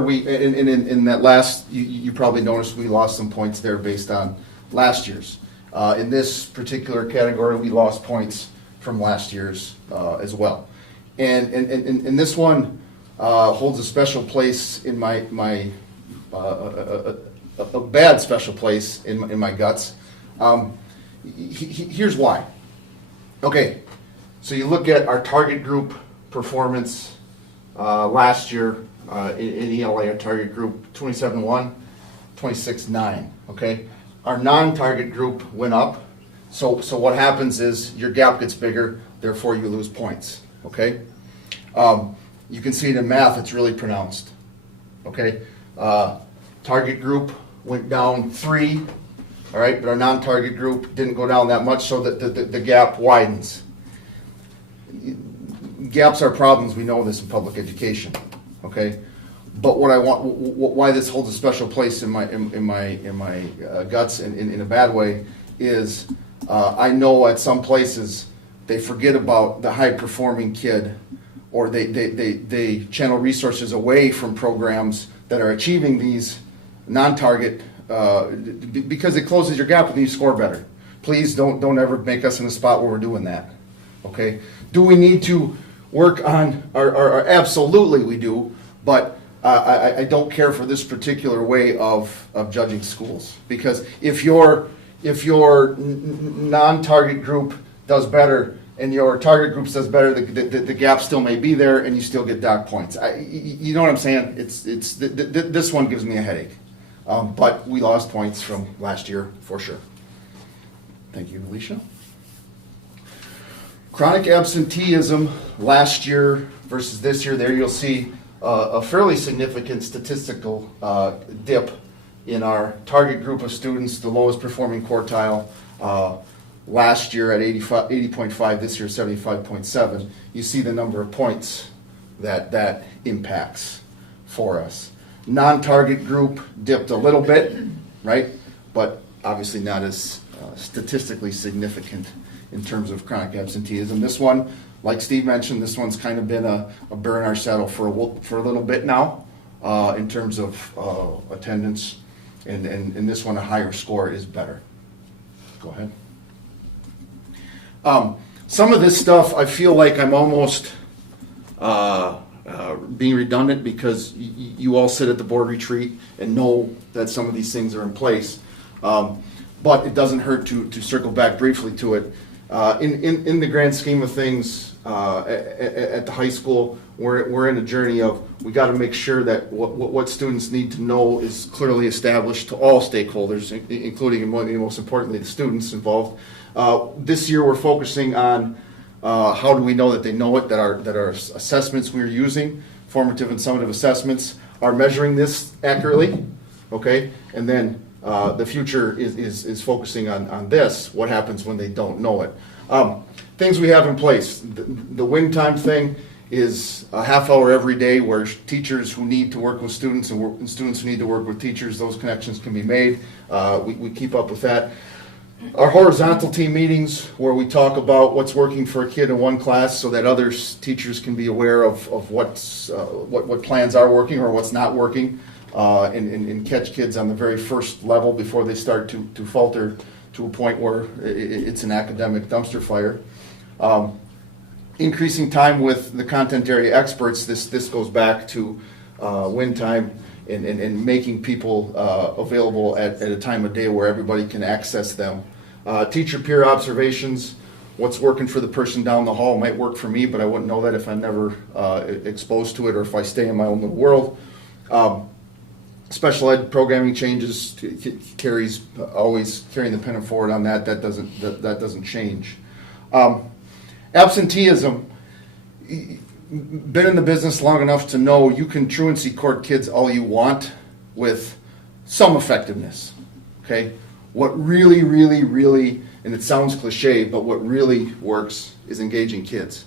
we, in that last, you probably noticed we lost some points there based on last year's. In this particular category, we lost points from last year's as well. And this one holds a special place in my a bad special place in my guts. Here's why. Okay, so you look at our target group performance last year in ELA, our target group 27.1, 26.9. Okay, our non-target group went up. So what happens is your gap gets bigger, therefore you lose points. Okay, you can see it in math; it's really pronounced. Okay, target group went down 3. All right, but our non-target group didn't go down that much, so that the gap widens. Gaps are problems. We know this in public education. Okay, but what I want, why this holds a special place in my guts in a bad way is I know at some places they forget about the high-performing kid, or they channel resources away from programs that are achieving these non-target. Because it closes your gap and you score better. Please don't ever make us in a spot where we're doing that. Okay? Do we need to work on our absolutely we do, but I don't care for this particular way of judging schools. Because if your non-target group does better and your target group does better, the gap still may be there and you still get dock points. You know what I'm saying? This one gives me a headache. But we lost points from last year for sure. Thank you, Alicia. Chronic absenteeism last year versus this year, there you'll see a fairly significant statistical dip in our target group of students, the lowest performing quartile. Last year at 80.5, this year 75.7. You see the number of points that impacts for us. Non-target group dipped a little bit, right? But obviously not as statistically significant in terms of chronic absenteeism. This one, like Steve mentioned, this one's kind of been a burr in our saddle for a little bit now in terms of attendance. And this one, a higher score is better. Go ahead. Some of this stuff, I feel like I'm almost being redundant because you all sit at the board retreat and know that some of these things are in place. But it doesn't hurt to circle back briefly to it. In the grand scheme of things, at the high school, we're in a journey of we got to make sure that what students need to know is clearly established to all stakeholders, including and most importantly the students involved. This year we're focusing on how do we know that they know it, that our assessments we're using, formative and summative assessments, are measuring this accurately, okay? And then the future is focusing on this, what happens when they don't know it. Things we have in place. The wing time thing is a half hour every day where teachers who need to work with students and students who need to work with teachers, those connections can be made. We keep up with that. Our horizontal team meetings where we talk about what's working for a kid in one class so that other teachers can be aware of what plans are working or what's not working, and catch kids on the very first level before they start to falter to a point where it's an academic dumpster fire. Increasing time with the content area experts, this goes back to win time and making people available at a time of day where everybody can access them. Teacher peer observations, what's working for the person down the hall might work for me, but I wouldn't know that if I'm never exposed to it or if I stay in my own little world. Special ed programming changes, Carrie's always carrying the pen forward on that. That doesn't change. Absenteeism. Been in the business long enough to know you can truancy court kids all you want with some effectiveness. Okay, what really, really, really, and it sounds cliche, but what really works is engaging kids,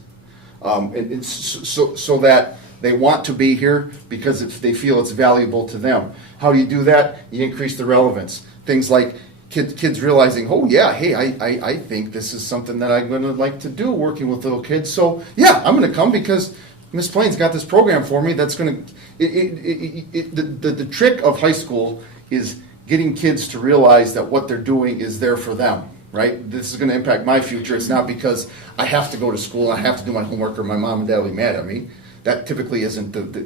and it's so that they want to be here because they feel it's valuable to them. How do you do that? You increase the relevance. Things like kids realizing, oh yeah, hey, I think this is something that I'm going to like to do, working with little kids. So yeah, I'm going to come because Miss Plain's got this program for me that's going to. The trick of high school is getting kids to realize that what they're doing is there for them. Right? This is going to impact my future. It's not because I have to go to school, I have to do my homework, or my mom and dad will be mad at me. That typically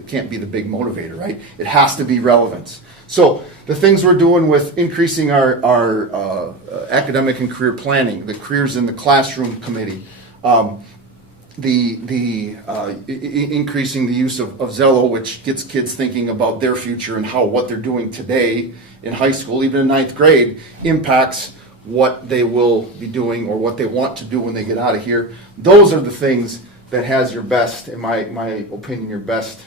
can't be the big motivator, right? It has to be relevance. So the things we're doing with increasing our academic and career planning, the careers in the classroom committee, increasing the use of Zello, which gets kids thinking about their future and how what they're doing today in high school, even in ninth grade, impacts what they will be doing or what they want to do when they get out of here. Those are the things that has your best, in my opinion, your best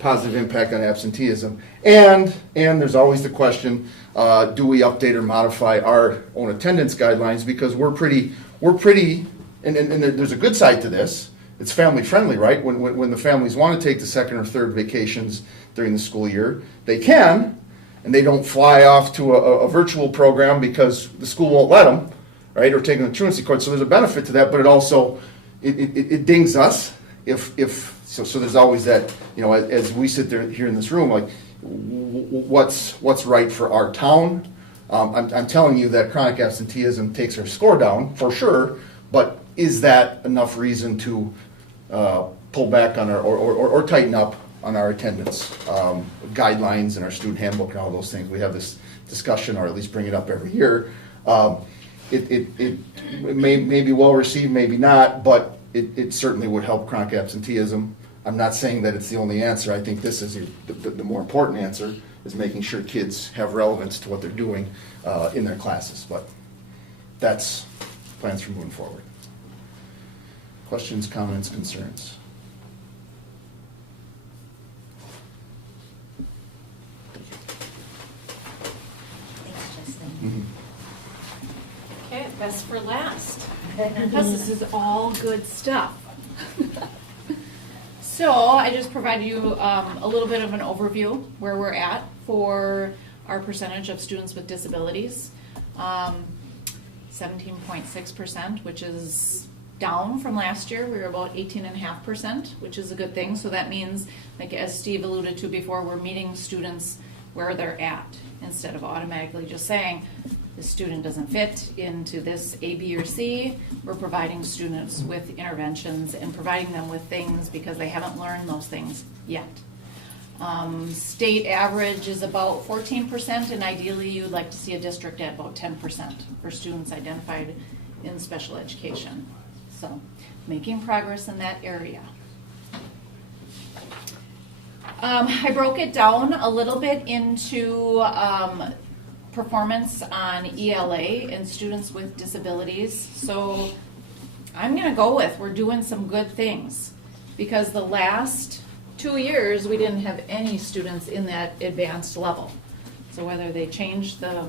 positive impact on absenteeism. And there's always the question, do we update or modify our own attendance guidelines? Because we're pretty, and there's a good side to this. It's family friendly, right? When the families want to take the second or third vacations during the school year, they can, and they don't fly off to a virtual program because the school won't let them, right? Or taking the truancy court. So there's a benefit to that, but it also it dings us so there's always that, as we sit there here in this room, like what's right for our town. I'm telling you that chronic absenteeism takes our score down for sure, but is that enough reason to pull back on our or tighten up on our attendance guidelines and our student handbook and all those things? We have this discussion, or at least bring it up every year. It may be well received, maybe not, but it certainly would help chronic absenteeism. I'm not saying that it's the only answer. I think this is the more important answer, is making sure kids have relevance to what they're doing in their classes. But that's plans for moving forward. Questions, comments, concerns? Thanks, Justin. Mm-hmm. Okay, best for last, because this is all good stuff. So I just provided you a little bit of an overview where we're at for our percentage of students with disabilities. 17.6%, which is down from last year. We were about 18.5%, which is a good thing. So that means, like as Steve alluded to before, we're meeting students where they're at instead of automatically just saying the student doesn't fit into this A, B, or C. We're providing students with interventions and providing them with things because they haven't learned those things yet. State average is about 14%, and ideally you'd like to see a district at about 10% for students identified in special education. So making progress in that area. I broke it down a little bit into performance on ELA and students with disabilities. So I'm going to go with we're doing some good things, because the last 2 years we didn't have any students in that advanced level. So whether they changed the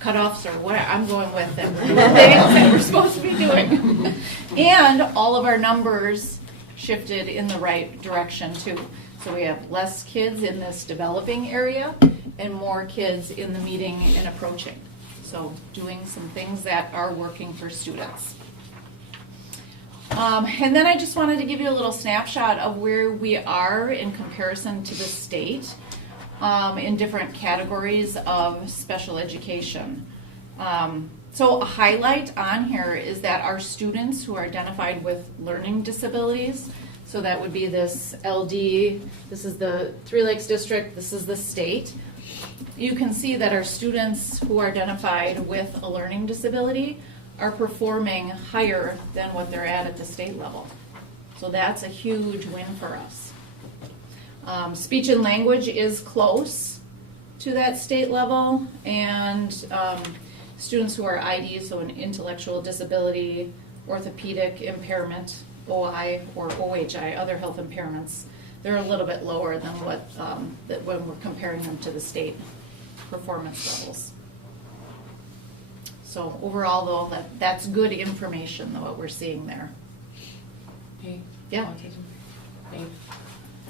cutoffs or what, I'm going with them. The things that we're supposed to be doing. And all of our numbers shifted in the right direction too. So we have less kids in this developing area and more kids in the meeting and approaching. So doing some things that are working for students. And then I just wanted to give you a little snapshot of where we are in comparison to the state in different categories of special education. So a highlight on here is that our students who are identified with learning disabilities, so that would be this LD, this is the Three Lakes District, this is the state. You can see that our students who are identified with a learning disability are performing higher than what they're at the state level. So that's a huge win for us. Speech and language is close to that state level, and students who are ID, so an intellectual disability, orthopedic impairment, OI or OHI, other health impairments, they're a little bit lower than what that when we're comparing them to the state performance levels. So overall, though, that's good information, though, what we're seeing there. Hey, Yeah. autism. Hey,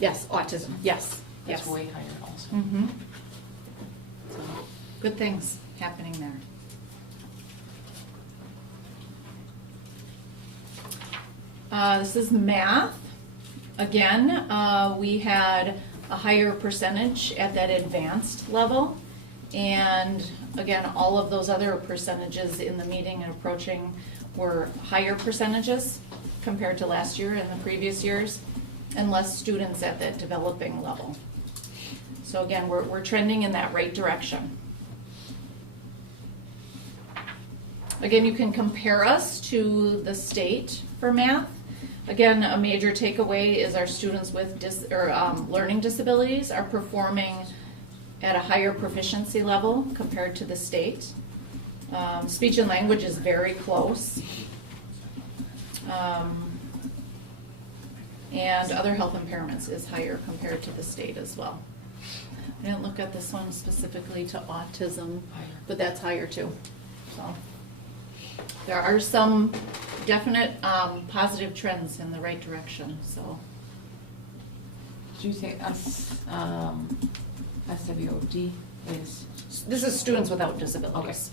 Yes, autism. Yes. that's Yes. way higher also. Mm-hmm. Good things happening there. This is math. Again, we had a higher percentage at that advanced level. And again, all of those other percentages in the meeting and approaching were higher percentages compared to last year and the previous years, and less students at that developing level. So again, we're trending in that right direction. Again, you can compare us to the state for math. Again, a major takeaway is our students with learning disabilities are performing at a higher proficiency level compared to the state. Speech and language is very close. And other health impairments is higher compared to the state as well. I didn't look at this one specifically to autism, but that's higher too. So there are some definite positive trends in the right direction. So Did you say SWOD is? this is students without disabilities.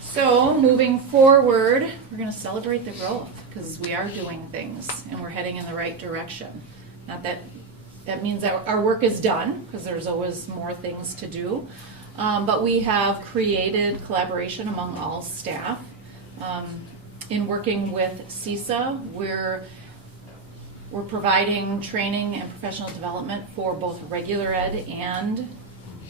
So moving forward, we're going to celebrate the growth because we are doing things and we're heading in the right direction. Not that that means our work is done, because there's always more things to do. But we have created collaboration among all staff. In working with CISA, we're providing training and professional development for both regular ed and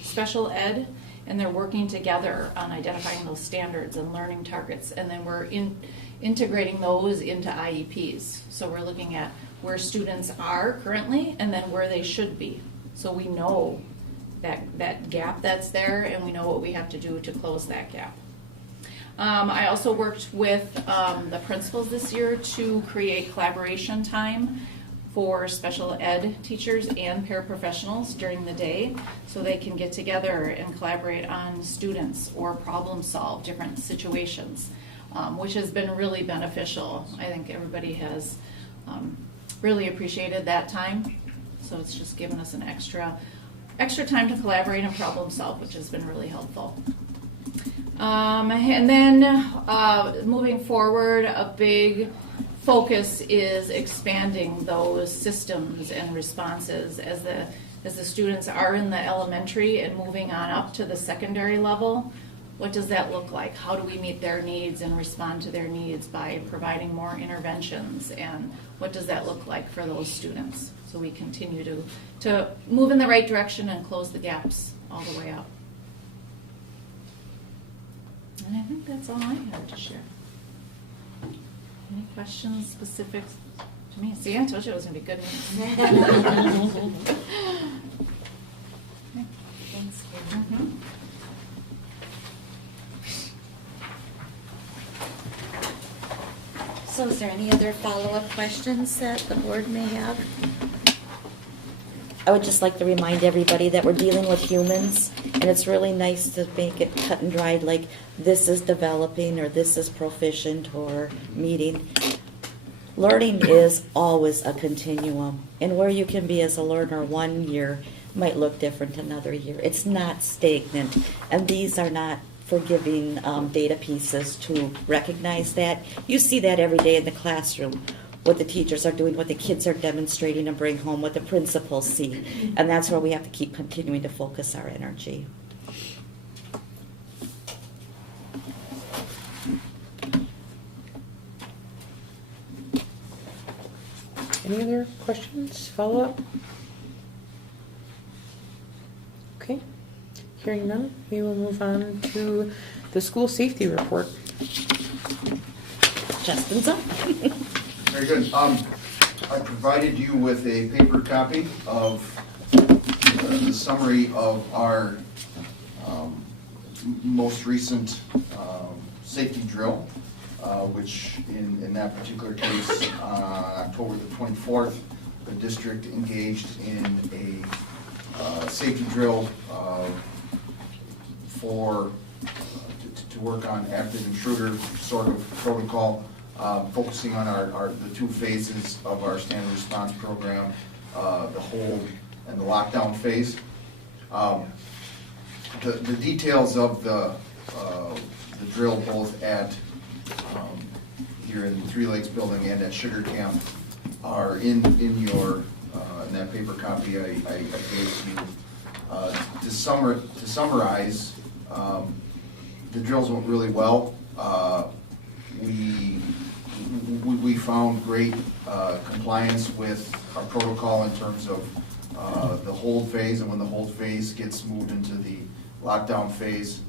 special ed, and they're working together on identifying those standards and learning targets, and then we're integrating those into IEPs. So we're looking at where students are currently and then where they should be. So we know that gap that's there, and we know what we have to do to close that gap. I also worked with the principals this year to create collaboration time for special ed teachers and paraprofessionals during the day, so they can get together and collaborate on students or problem solve different situations, which has been really beneficial. I think everybody has really appreciated that time, so it's just given us an extra time to collaborate and problem solve, which has been really helpful. And then moving forward, a big focus is expanding those systems and responses as the students are in the elementary and moving on up to the secondary level. What does that look like? How do we meet their needs and respond to their needs by providing more interventions? And what does that look like for those students? So we continue to move in the right direction and close the gaps all the way up. And I think that's all I had to share. Any questions specific to me? See, I told you it was going to be good. Thanks, Karen. So is there any other follow-up questions that the board may have? I would just like to remind everybody that we're dealing with humans, and it's really nice to make it cut and dried, like this is developing or this is proficient or meeting. Learning is always a continuum, and where you can be as a learner 1 year might look different another year. It's not stagnant, and these are not forgiving data pieces to recognize that. You see that every day in the classroom, what the teachers are doing, what the kids are demonstrating and bring home, what the principals see. And that's where we have to keep continuing to focus our energy. Any other questions, follow-up? Okay, hearing none, we will move on to the school safety report. Justin's up. Very good. I provided you with a paper copy of the summary of our most recent safety drill, which in that particular case, October the 24th, the district engaged in a safety drill to work on active intruder sort of protocol, focusing on the two phases of our standard response program, the hold and the lockdown phase. The details of the drill, both at here in the Three Lakes building and at Sugar Camp, are in your in that paper copy I gave to you. To summarize, the drills went really well. We found great compliance with our protocol in terms of the hold phase, and when the hold phase gets moved into the lockdown phase.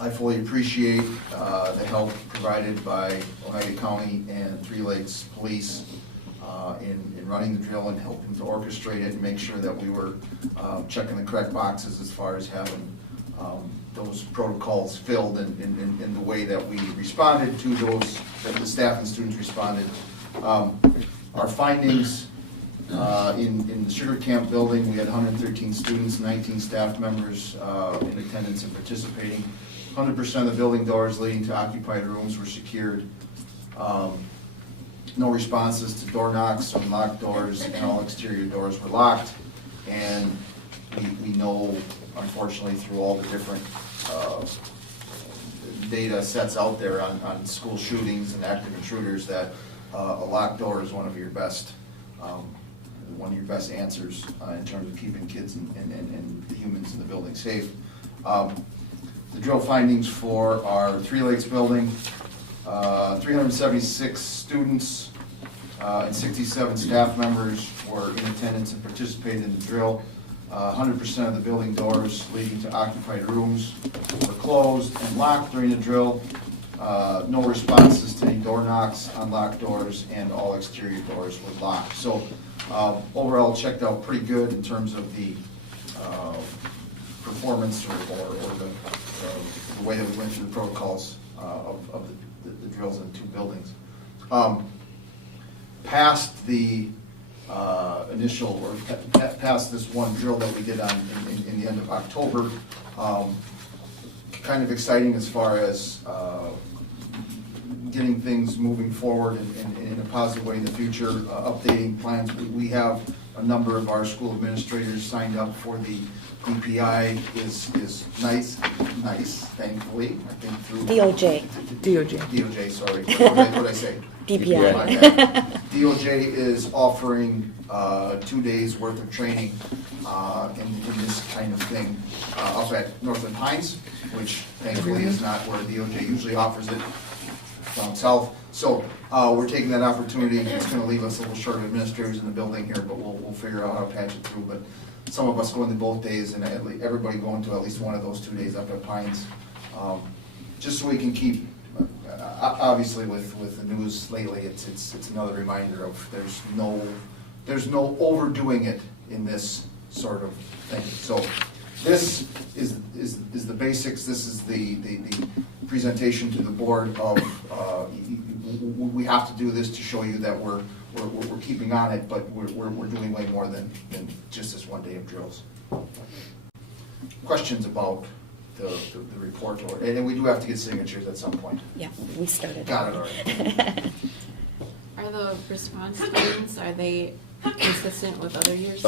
I fully appreciate the help provided by Oneida County and Three Lakes Police in running the drill and helping to orchestrate it and make sure that we were checking the correct boxes as far as having those protocols filled in the way that we responded to those, that the staff and students responded. Our findings in the Sugar Camp building, we had 113 students, 19 staff members in attendance and participating. 100% of the building doors leading to occupied rooms were secured. No responses to door knocks, unlocked doors, and all exterior doors were locked. And we know, unfortunately, through all the different data sets out there on school shootings and active intruders, that a locked door is one of your best answers in terms of keeping kids and the humans in the building safe. The drill findings for our Three Lakes building, 376 students and 67 staff members were in attendance and participated in the drill. 100% of the building doors leading to occupied rooms were closed and locked during the drill. No responses to any door knocks, unlocked doors, and all exterior doors were locked. So overall, it checked out pretty good in terms of the performance or the way that we went through the protocols of the drills in the two buildings. Past the initial, or past this one drill that we did in the end of October, kind of exciting as far as getting things moving forward in a positive way in the future, updating plans. We have a number of our school administrators signed up for the DPI is nice, thankfully, I think through. DOJ, sorry. What did I say? DPI. DOJ is offering 2 days worth of training in this kind of thing up at Northland Pines, which thankfully is not where DOJ usually offers it, down south. So we're taking that opportunity. It's going to leave us a little short of administrators in the building here, but we'll figure out how to patch it through. But some of us going to both days, and everybody going to at least one of those 2 days up at Pines, just so we can keep. Obviously, with the news lately, it's another reminder of there's no overdoing it in this sort of thing. So this is the basics. This is the presentation to the board of we have to do this to show you that we're keeping on it, but we're doing way more than just this 1 day of drills. Questions about the report, and then we do have to get signatures at some point. Yeah, we started. Got it already. Are the response times, are they consistent with other years?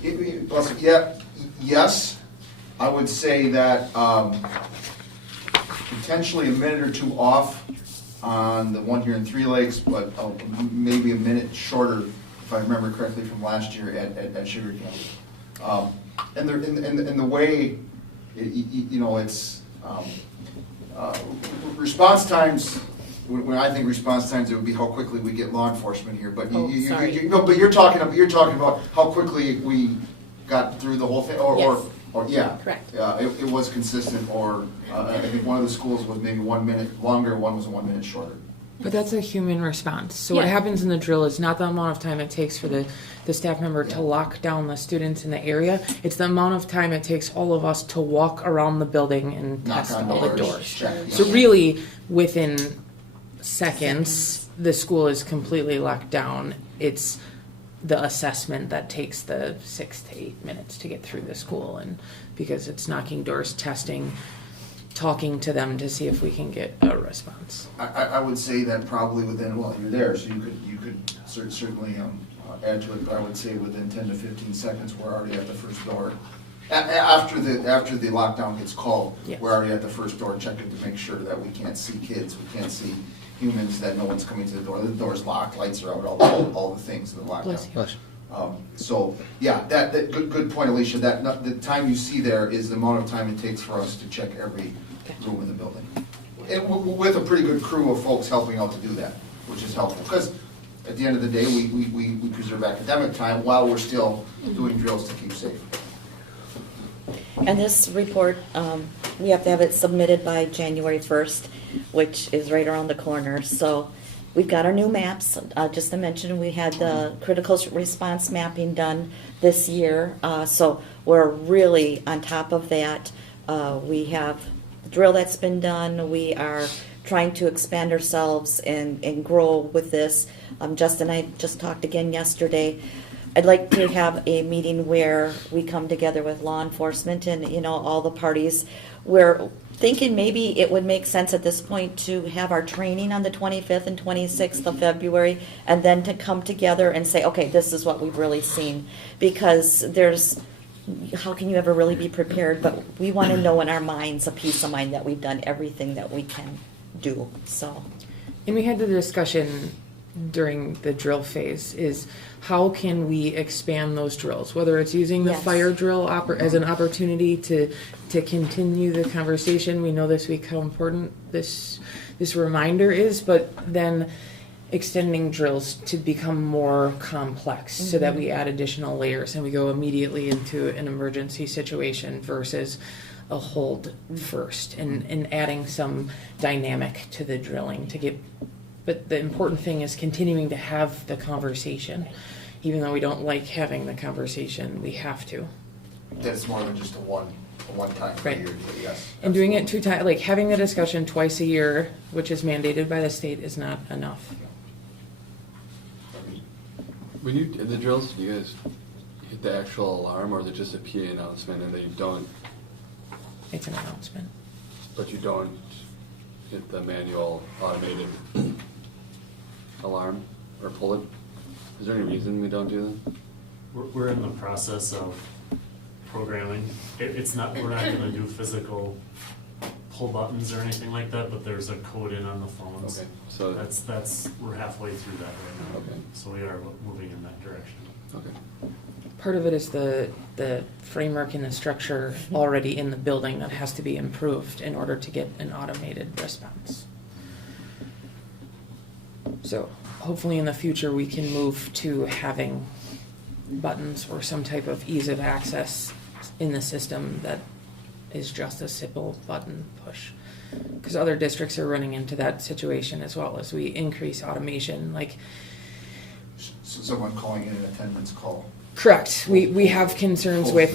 Yeah, yes. I would say that potentially a minute or two off on the one here in Three Lakes, but maybe a minute shorter, if I remember correctly, from last year at Sugar Camp. And the way, it's response times. When I think response times, it would be how quickly we get law enforcement here. But but you're talking about how quickly we got through the whole thing, or yeah, correct. It was consistent. Or I think one of the schools was maybe 1 minute longer, one was 1 minute shorter. But that's a human response. So what Yeah. happens in the drill is not the amount of time it takes for the staff member to lock down the students in the area. It's the amount of time it takes all of us to walk around the building and Knock test on all the doors, doors. check, So yeah. really, within seconds, the school is completely locked down. It's the assessment that takes the 6 to 8 minutes to get through the school, and because it's knocking doors, testing, talking to them to see if we can get a response. I would say that probably within, well, you're there, so you could certainly add to it, but I would say within 10 to 15 seconds, we're already at the first door. After the lockdown gets called, Yes. we're already at the first door checking to make sure that we can't see kids, we can't see humans, that no one's coming to the door. The door's locked, lights are out, all the things that locked Bless down. you. So, yeah, that good point, Alicia, the time you see there is the amount of time it takes for us to check every room in the building. And with a pretty good crew of folks helping out to do that, which is helpful, because at the end of the day, we preserve academic time while we're still doing drills to keep safe. And this report, we have to have it submitted by January 1st, which is right around the corner. So we've got our new maps. Just to mention, we had the critical response mapping done this year. So we're really on top of that. We have the drill that's been done. We are trying to expand ourselves and grow with this. Justin and I just talked again yesterday. I'd like to have a meeting where we come together with law enforcement and, you know, all the parties. We're thinking maybe it would make sense at this point to have our training on the 25th and 26th of February, and then to come together and say, okay, this is what we've really seen. Because how can you ever really be prepared? But we want to know in our minds, a peace of mind, that we've done everything that we can do, so. And we had the discussion during the drill phase is how can we expand those drills, whether it's using the Yes. fire drill as an opportunity to continue the conversation. We know this week how important this reminder is, but then extending drills to become more complex so that we add additional layers and we go immediately into an emergency situation versus a hold first, and adding some dynamic to the drilling to get. But the important thing is continuing to have the conversation. Even though we don't like having the conversation, we have to. That it's more than just a one time per Right. year, yes. And doing it 2 times, like having the discussion twice a year, which is mandated by the state, is not enough. When you do the drills, do you guys hit the actual alarm, or is it just a PA announcement and they don't, It's an announcement. but you don't hit the manual automated alarm or pull it? Is there any reason we don't do that? We're in the process of programming. We're not gonna do physical pull buttons or anything like that, but there's a code in on the phones. Okay, so We're halfway through that right now. Okay. So we are moving in that direction. Okay. Part of it is the framework and the structure already in the building that has to be improved in order to get an automated response. So hopefully in the future we can move to having buttons or some type of ease of access in the system that is just a simple button push. Because other districts are running into that situation as well as we increase automation. Like, So someone calling in an attendance call. correct. We have concerns with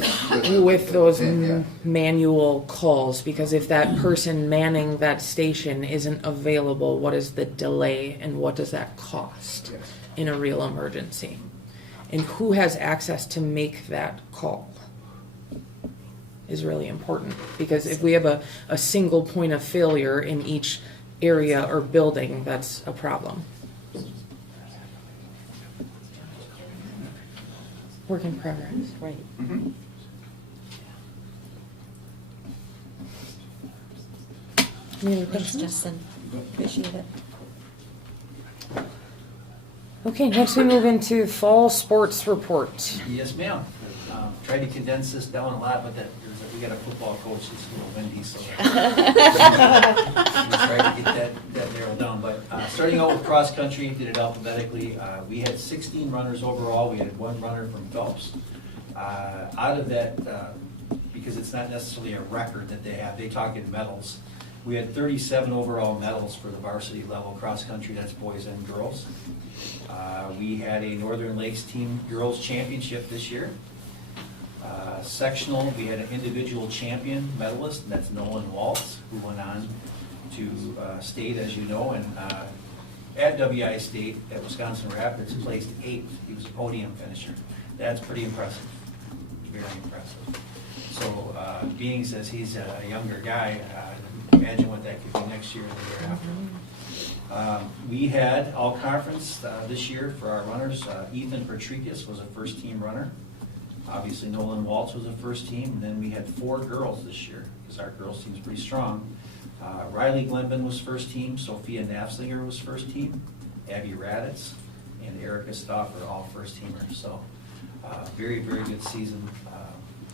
those Yeah. manual calls, because if that person manning that station isn't available, what is the delay and what does that cost Yes. in a real emergency? And who has access to make that call is really important, because if we have a single point of failure in each area or building, that's a problem. Work in progress. Right. Any other Thanks, questions? Justin. Appreciate it. Okay, next we move into fall sports report. Yes, ma'am. Tried to condense this down a lot, but we got a football coach that's a little windy, so. Try to get that narrowed down. But starting out with cross-country, did it alphabetically. We had 16 runners overall. We had 1 runner from Phelps. Out of that, because it's not necessarily a record that they have, they talk in medals. We had 37 overall medals for the varsity level cross country, that's boys and girls. We had a Northern Lakes Team Girls Championship this year. Sectional, we had an individual champion medalist, and that's Nolan Waltz, who went on to state, as you know, and at WI State at Wisconsin Rapids placed 8th. He was a podium finisher. That's pretty impressive, very impressive. So being as he's a younger guy, imagine what that could be next year and the year after. We had all conference this year for our runners. Ethan Patricius was a first team runner. Obviously Nolan Waltz was a first team, and then we had 4 girls this year because our girls team's pretty strong. Riley Glenben was first team, Sophia Nafslinger was first team, Abby Raditz, and Erica Stauffer all first teamers. So very, very good season.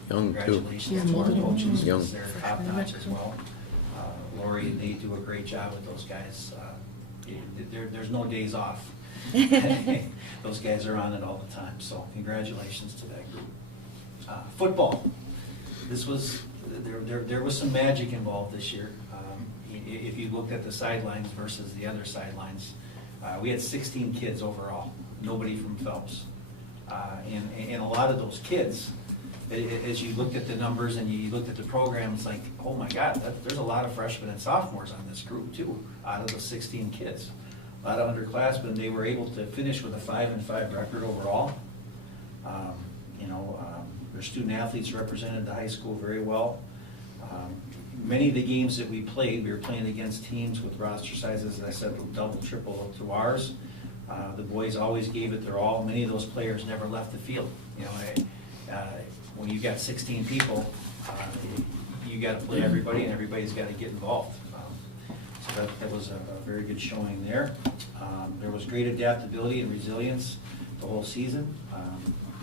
Young, too. Congratulations to our coaches, Young. because they're top notch as well. Lori and they do a great job with those guys. There's no days off. Those guys are on it all the time, so congratulations to that group. Football. This was, there was some magic involved this year. If you looked at the sidelines versus the other sidelines, we had 16 kids overall, nobody from Phelps. And a lot of those kids, as you looked at the numbers and you looked at the program, it's like, oh my God, there's a lot of freshmen and sophomores on this group too, out of the 16 kids. A lot of underclassmen, they were able to finish with a 5-5 record overall. Their student athletes represented the high school very well. Many of the games that we played, we were playing against teams with roster sizes, as I said, double, triple to ours. The boys always gave it their all. Many of those players never left the field. When you got 16 people, you got to play everybody, and everybody's got to get involved. So that was a very good showing there. There was great adaptability and resilience the whole season.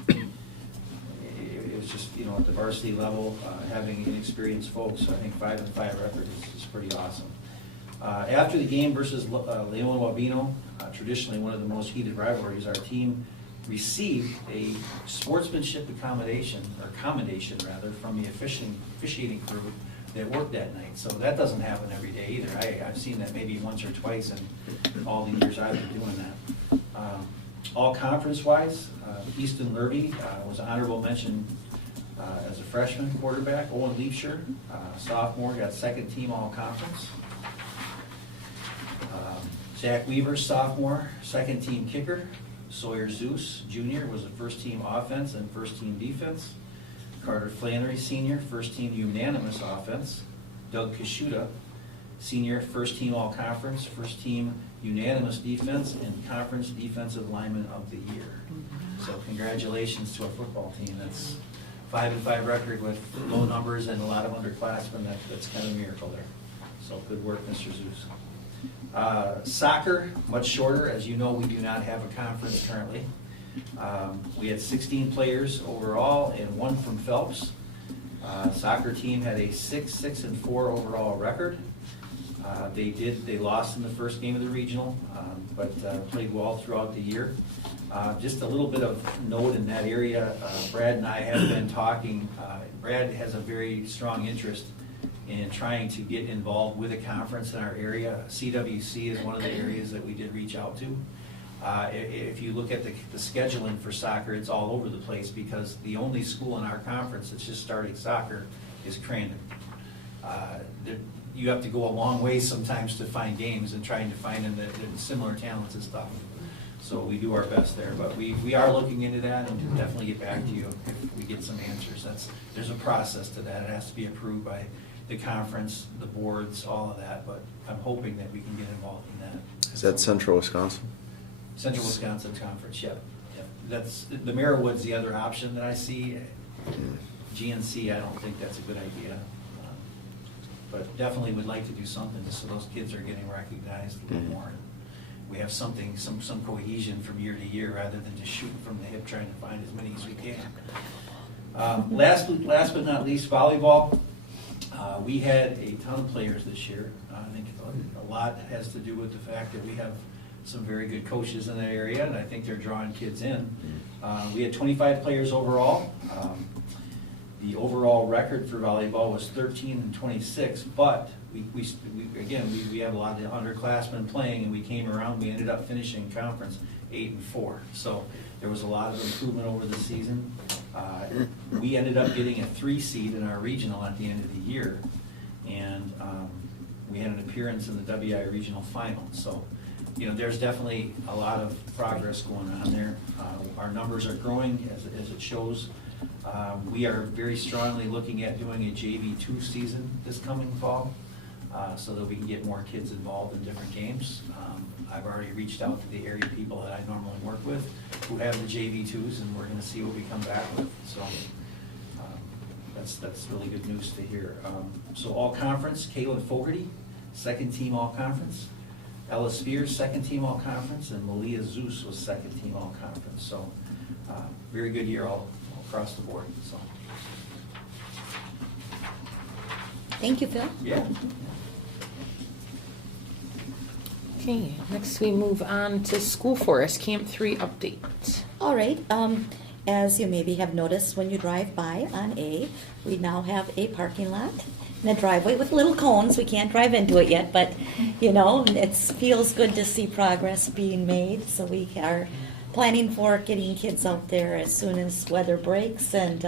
It was just, at the varsity level, having inexperienced folks, I think 5-5 record is pretty awesome. After the game versus Leon Wabino, traditionally one of the most heated rivalries, our team received a sportsmanship commendation from the officiating crew that worked that night. So that doesn't happen every day either. I've seen that maybe once or twice in all the years I've been doing that. All conference wise, Easton Lurvy was an honorable mention as a freshman quarterback. Owen Leapshire, sophomore, got second team all conference. Zach Weaver, sophomore, second team kicker. Sawyer Zeus, junior, was a first team offense and first team defense. Carter Flannery, senior, first team unanimous offense. Doug Kashuta, senior, first team all conference, first team unanimous defense, and conference defensive lineman of the year. So congratulations to our football team. That's 5-5 record with low numbers and a lot of underclassmen. That's kind of a miracle there. So good work, Mr. Zeus. Soccer, much shorter. As you know, we do not have a conference currently. We had 16 players overall and 1 from Phelps. Soccer team had a 6-6-4 overall record. They lost in the first game of the regional, but played well throughout the year. Just a little bit of note in that area, Brad and I have been talking. Brad has a very strong interest in trying to get involved with a conference in our area. CWC is one of the areas that we did reach out to. If you look at the scheduling for soccer, it's all over the place because the only school in our conference that's just starting soccer is Crandon. You have to go a long way sometimes to find games and trying to find them that similar talents and stuff. So we do our best there, but we are looking into that and we'll definitely get back to you if we get some answers. There's a process to that. It has to be approved by the conference, the boards, all of that, but I'm hoping that we can get involved in that. Is that Central Wisconsin? Central Wisconsin Conference, yep. That's, the Marywood's the other option that I see. GNC, I don't think that's a good idea. But definitely would like to do something just so those kids are getting recognized a little more. We have something, some cohesion from year to year rather than just shooting from the hip trying to find as many as we can. Last but not least, volleyball. We had a ton of players this year. I think a lot has to do with the fact that we have some very good coaches in that area, and I think they're drawing kids in. We had 25 players overall. The overall record for volleyball was 13-26, but we have a lot of underclassmen playing, and we came around, we ended up finishing conference 8-4. So there was a lot of improvement over the season. We ended up getting a 3 seed in our regional at the end of the year, and we had an appearance in the WI regional final. So, there's definitely a lot of progress going on there. Our numbers are growing as it shows. We are very strongly looking at doing a JV2 season this coming fall, so that we can get more kids involved in different games. I've already reached out to the area people that I normally work with who have the JV2s, and we're going to see what we come back with. So that's really good news to hear. So all conference, Caitlin Fogarty, second team all conference. Ella Spears, second team all conference, and Malia Zeus was second team all conference. So very good year all across the board. So Thank you, Phil. yeah. Okay, next we move on to School Forest Camp 3 update. All right, as you maybe have noticed when you drive by on A, we now have a parking lot and a driveway with little cones. We can't drive into it yet, but, it feels good to see progress being made. So we are planning for getting kids out there as soon as weather breaks, and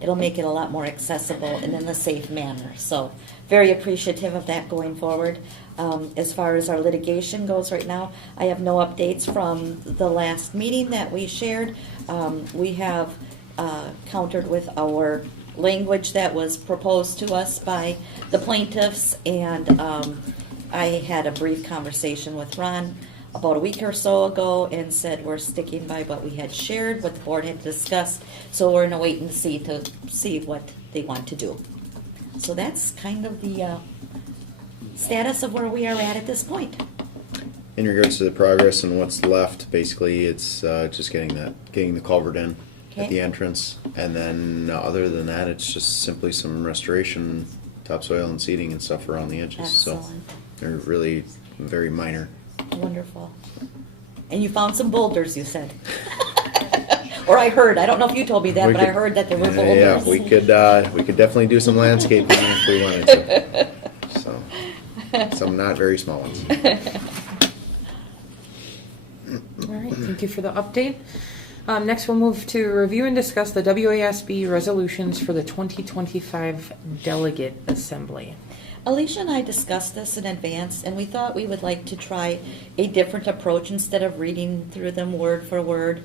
it'll make it a lot more accessible and in a safe manner. So very appreciative of that going forward. As far as our litigation goes right now, I have no updates from the last meeting that we shared. We have countered with our language that was proposed to us by the plaintiffs, and I had a brief conversation with Ron about a week or so ago and said we're sticking by what we had shared, what the board had discussed, so we're in a wait and see to see what they want to do. So that's kind of the status of where we are at this point. In regards to the progress and what's left, basically it's just getting the culvert in Okay. at the entrance, and then other than that, it's just simply some restoration, topsoil and seeding and stuff around the edges. Excellent. So they're really very minor. Wonderful. And you found some boulders, you said. Or I heard, I don't know if you told me that, We but I could- heard that there were Yeah, boulders. we could definitely do some landscaping if we wanted to. So, some not very small ones. All right, thank you for the update. Next, we'll move to review and discuss the WASB resolutions for the 2025 Delegate Assembly. Alicia and I discussed this in advance, and we thought we would like to try a different approach instead of reading through them word for word.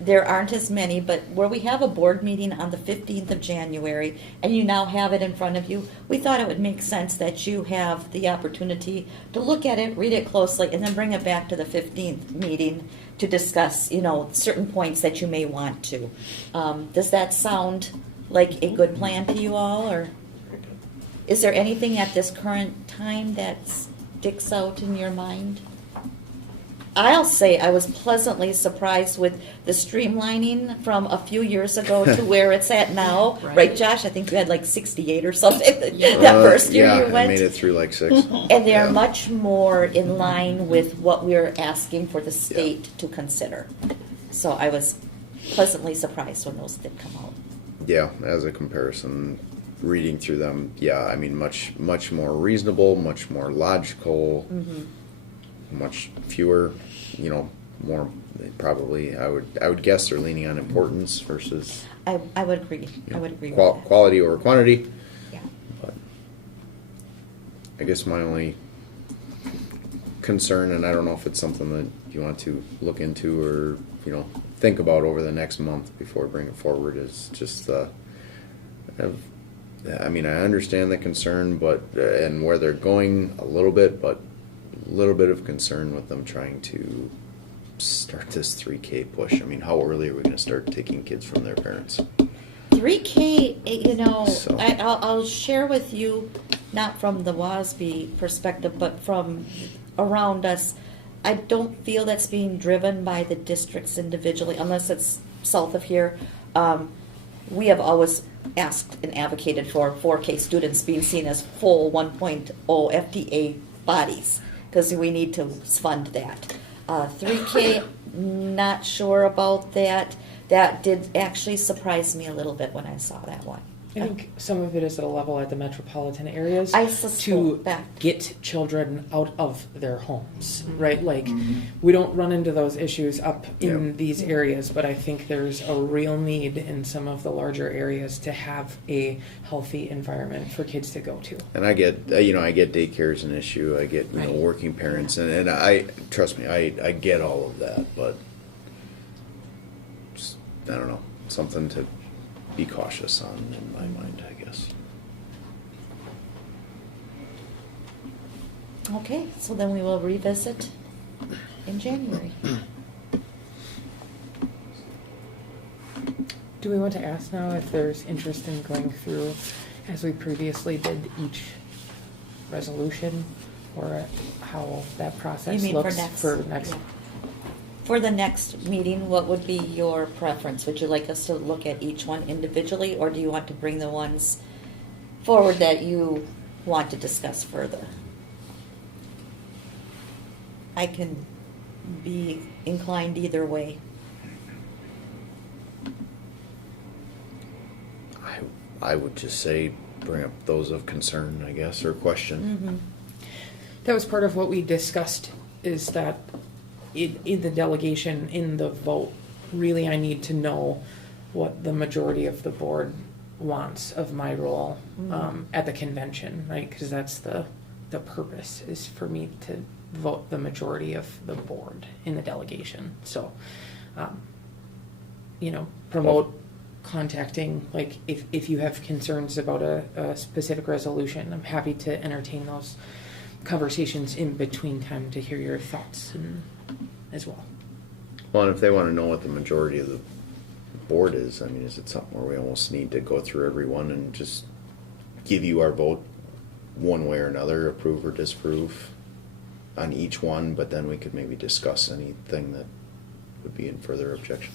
There aren't as many, but where we have a board meeting on the 15th of January, and you now have it in front of you, we thought it would make sense that you have the opportunity to look at it, read it closely, and then bring it back to the 15th meeting to discuss, certain points that you may want to. Does that sound like a good plan to you all, or is there anything at this current time that sticks out in your mind? I'll say I was pleasantly surprised with the streamlining from a few years ago to where it's at now. Right, Josh? I think you had like 68 or something that first year you went. Yeah, I made it through like 6. And they're much more in line with what we're asking for the state to consider. So I was pleasantly surprised when those did come out. Yeah, as a comparison, reading through them, I mean, much more reasonable, much more logical, much fewer, more probably. I would guess they're leaning on importance versus. I would agree. I would agree with that. Quality over quantity. Yeah. But I guess my only concern, and I don't know if it's something that you want to look into or think about over the next month before bringing it forward, is just I mean, I understand the concern, but and where they're going a little bit, but a little bit of concern with them trying to start this 3K push. I mean, how early are we going to start taking kids from their parents? 3K, So- I'll share with you, not from the WASB perspective, but from around us. I don't feel that's being driven by the districts individually, unless it's south of here. We have always asked and advocated for 4K students being seen as full 1.0 FTA bodies, because we need to fund that. 3K, not sure about that. That did actually surprise me a little bit when I saw that one. I think some of it is at a level at the metropolitan areas I to suspect. get children out of their homes, right? Like, Mhm. we don't run into those issues up in Yep. these areas, but I think there's a real need in some of the larger areas to have a healthy environment for kids to go to. And I get, I get daycare is an issue. I get, Right. working parents, and I trust me, I get all of that, but just, I don't know, something to be cautious on in my mind, I guess. Okay, so then we will revisit in January. Do we want to ask now if there's interest in going through, as we previously did, each resolution, or how that process You mean looks for next? next? Yeah. For the next meeting, what would be your preference? Would you like us to look at each one individually, or do you want to bring the ones forward that you want to discuss further? I can be inclined either way. I would just say bring up those of concern, I guess, or question. That was part of what we discussed, is that in the delegation, in the vote, really I need to know what the majority of the board wants of my role at the convention, right? Because that's the purpose, is for me to vote the majority of the board in the delegation. So, promote contacting, like, if you have concerns about a specific resolution, I'm happy to entertain those conversations in between time to hear your thoughts as well. Well, and if they want to know what the majority of the board is, I mean, is it something where we almost need to go through every one and just give you our vote one way or another, approve or disapprove on each one, but then we could maybe discuss anything that would be in further objection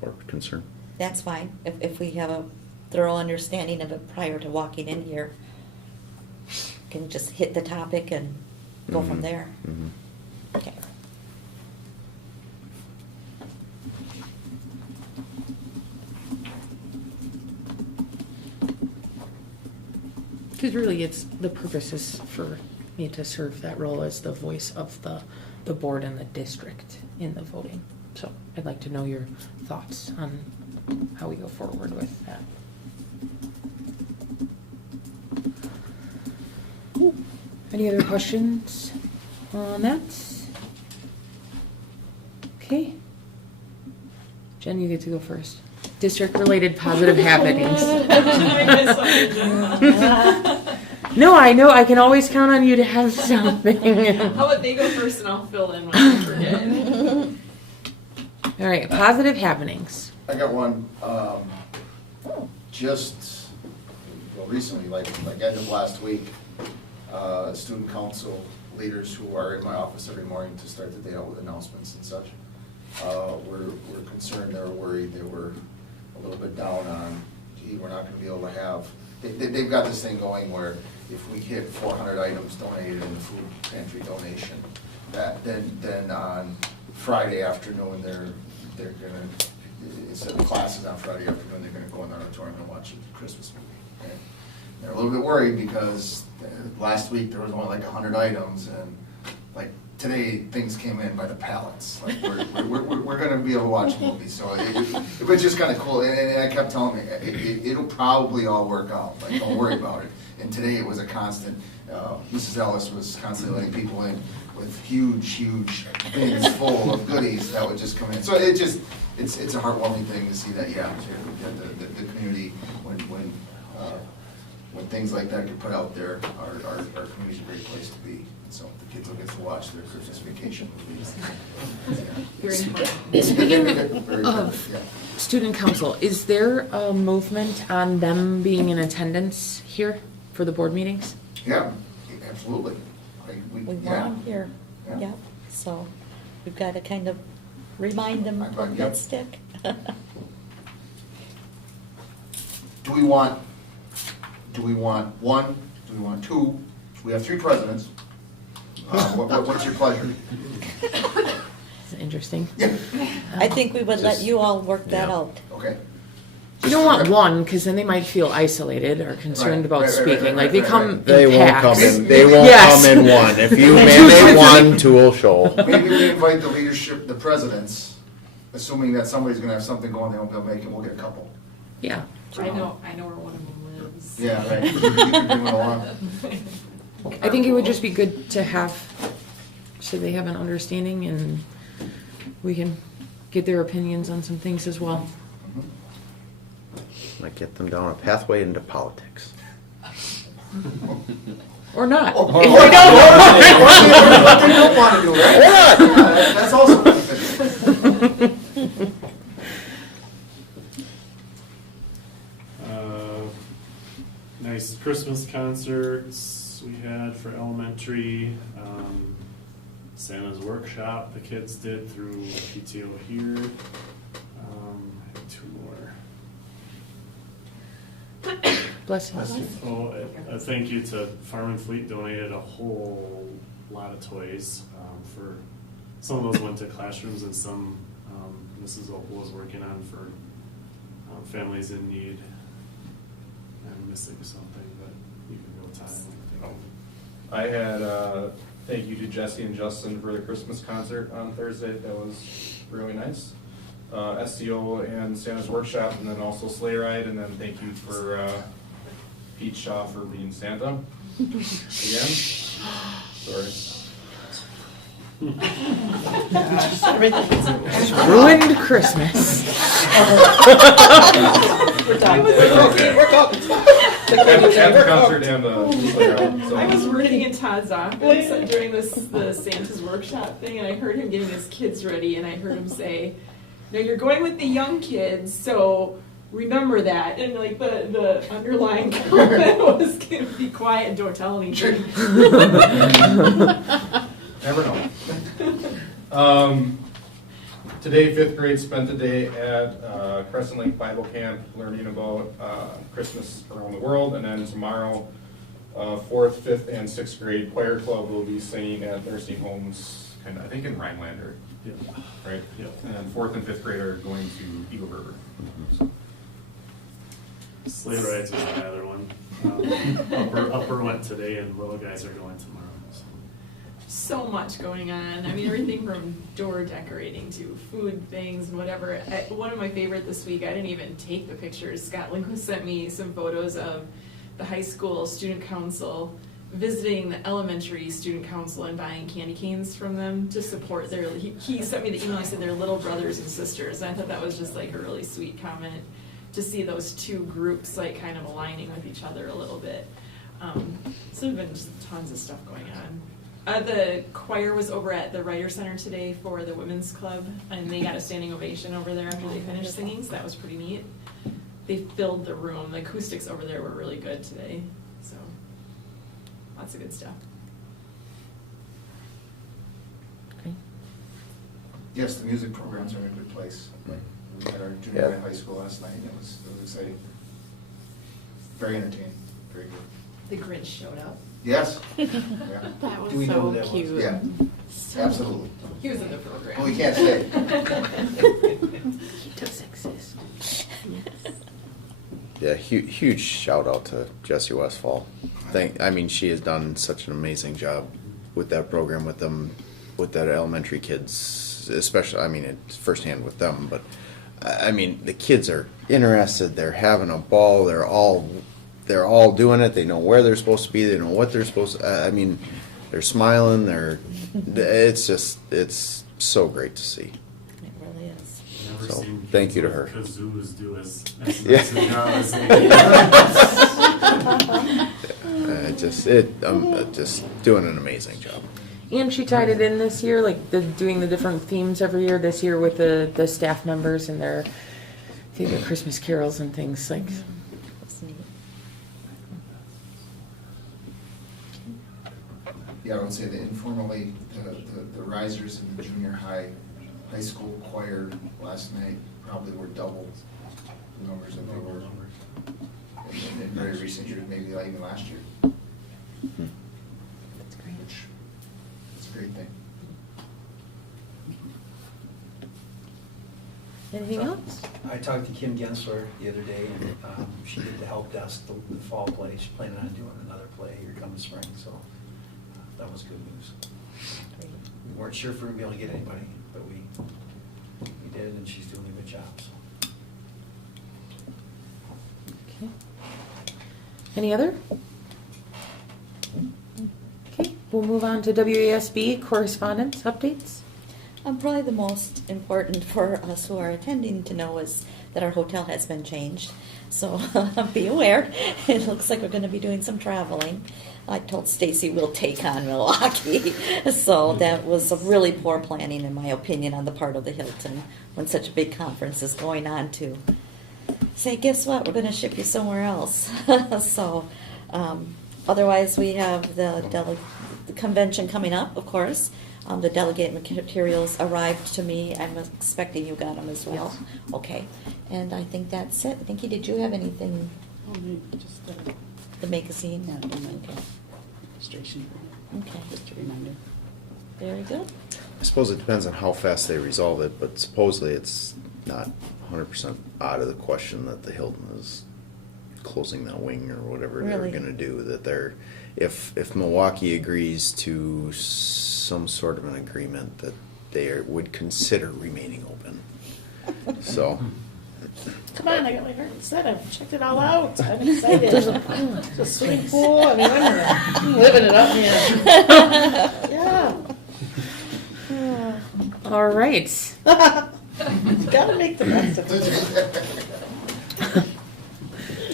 or concern? That's fine, if we have a thorough understanding of it prior to walking in here. Can just hit the topic and go from there. Okay. Because really, the purpose is for me to serve that role as the voice of the board and the district in the voting. So I'd like to know your thoughts on how we go forward with that. Any other questions on that? Okay. Jen, you get to go first. District-related positive happenings. No, I know. I can always count on you to have something. How about they go first and I'll fill in when I forget. All right, positive happenings. I got one, recently, like end of last week, student council leaders who are in my office every morning to start the day out with announcements and such, were concerned, they were worried, they were a little bit down on, gee, we're not gonna be able to have, they've got this thing going where if we hit 400 items donated in the food pantry donation, then on Friday afternoon, they're gonna, instead of classes on Friday afternoon, they're gonna go in the auditorium and watch a Christmas movie. And they're a little bit worried because last week there was only like 100 items, and like today things came in by the pallets. Like we're gonna be able to watch movies, so it was just kind of cool. And I kept telling me it'll probably all work out. Like, don't worry about it. And today it was a constant. Mrs. Ellis was constantly letting people in with huge bins full of goodies that would just come in. So it's a heartwarming thing to see that. Yeah, the community when things like that get put out there, our community's a great place to be. So the kids will get to watch their Christmas vacation movies. Very Speaking of student council, is there a movement on them being in attendance here for the board meetings? Yeah, absolutely. We want them here, yeah, so we've got to kind of remind them of that stick. Do we want one? Do we want two? We have 3 presidents. What's your pleasure? It's interesting. Yeah. I think we would let you all work that out. Okay. You don't want one, because then they might feel isolated or concerned about speaking. Like, they come They in won't packs. come in, they won't Yes. come in one. If you mandate one, two will show. Maybe we invite the leadership, the presidents, assuming that somebody's gonna have something going, they won't be able to make it, we'll get a couple. Yeah. I know where one of them lives. Yeah, right. You can bring it along. I think it would just be good to have, so they have an understanding and we can get their opinions on some things as well. Might get them down a pathway into politics. Or not. Or If we what don't- they don't wanna do, right? Yeah, that's also beneficial. Nice Christmas concerts we had for elementary. Santa's workshop the kids did through PTO here. I have two more. Bless you. Oh, a thank you to Farm and Fleet donated a whole lot of toys. For some of those went to classrooms and some Mrs. Opal was working on for families in need. I'm missing something, but you can go time. I had thank you to Jesse and Justin for the Christmas concert on Thursday. That was really nice. SCO and Santa's Workshop, and then also Sleigh Ride, and then thank you for Pete Shaw for being Santa again. Sorry. Ruined Christmas. We're done. At the concert and the Sleigh Ride. So. I was working in Todd's office during the Santa's workshop thing, and I heard him getting his kids ready, and I heard him say, "No, you're going with the young kids, so remember that." And like the underlying comment was, "Can be quiet and don't tell anything." Never know. Today, 5th grade spent the day at Crescent Lake Bible Camp learning about Christmas around the world, and then tomorrow, 4th, 5th, and 6th grade choir club will be singing at nursing homes, and I think in Rhinelander, right? Yep. And then 4th and 5th grade are going to Eagle River. So. Sleigh rides was my other one. Upper went today and little guys are going tomorrow. So much going on. I mean, everything from door decorating to food things and whatever. One of my favorite this week, I didn't even take the pictures. Scott Lindquist sent me some photos of the high school student council visiting the elementary student council and buying candy canes from them to support their, he sent me the email, he said they're little brothers and sisters. And I thought that was just like a really sweet comment to see those two groups like kind of aligning with each other a little bit. So there's been just tons of stuff going on. The choir was over at the Writer Center today for the women's club, and they got a standing ovation over there after they finished singing, so that was pretty neat. They filled the room. The acoustics over there were really good today, so lots of good stuff. Okay. Yes, the music programs are in a good place. We had our junior high high school last night, and it was exciting. Very entertaining, very good. The Grinch showed up. Yes. Yeah. That was Do we know so who that was? cute. Yeah, absolutely. He was in the program. Well, he can't stay. He does exist. Yeah, huge shout out to Jessie Westfall. She has done such an amazing job with that program, with them, with that elementary kids, especially, it's firsthand with them, but, the kids are interested, they're having a ball, they're all doing it, they know where they're supposed to be, they know what they're supposed to, they're smiling, it's so great to see. It really is. Never So, seen thank you to kids her. with kazoos do as Yeah. nice a job as they Just doing an amazing job. And she tied it in this year, like doing the different themes every year this year with the staff members and their favorite Christmas carols and things like. That's neat. Yeah, I would say that informally, the risers in the junior high school choir last night probably were double the numbers that they were in very recent years, maybe like even last year. That's great. Which is a great thing. Anything else? I talked to Kim Gensler the other day, and she did the help desk, the fall play. She's planning on doing another play here coming spring, so that was good news. We weren't sure if we were going to be able to get anybody, but we did, and she's doing a good job, so. Okay. Any other? Okay, we'll move on to WASB correspondence updates. Probably the most important for us who are attending to know is that our hotel has been changed. So be aware. It looks like we're going to be doing some traveling. I told Stacy we'll take on Milwaukee. So that was a really poor planning, in my opinion, on the part of the Hilton when such a big conference is going on to say, guess what? We're going to ship you somewhere else. So otherwise, we have the convention coming up, of course. The delegate materials arrived to me. I'm expecting you got them as well. Yes. Okay. And I think that's it. Nikki, did you have anything? Just The magazine? no, okay. Registration. Okay. Just a reminder. Very good. I suppose it depends on how fast they resolve it, but supposedly it's not 100% out of the question that the Hilton is closing that wing or whatever they were Really? going to do. That they're, if Milwaukee agrees to some sort of an agreement, that they would consider remaining open. So. Come on, I got my heart set. I've checked it all out. I'm excited. There's a swimming pool. I mean, I'm living it up, man. Yeah. All right. Gotta make the best of it.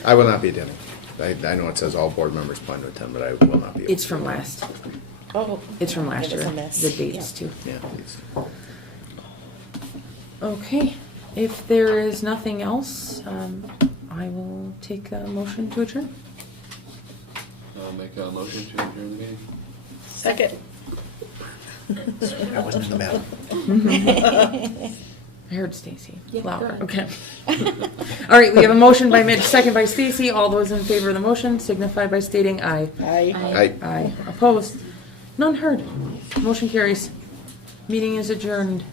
I will not be attending. I know it says all board members plan to attend, but I will not be. It's from last. Oh, It's from last it was year. a mess. The dates Yeah. too. Yeah, please. Okay. If there is nothing else, I will take a motion to adjourn. I'll make a motion to adjourn the meeting. Second. I wasn't in the battle. I heard Stacy. Yeah, Louder. go Okay. All right. We have a motion by Mitch, second by Stacy. All those in favor of the motion signify by stating aye. Aye. Aye. Opposed? None heard. Motion carries. Meeting is adjourned.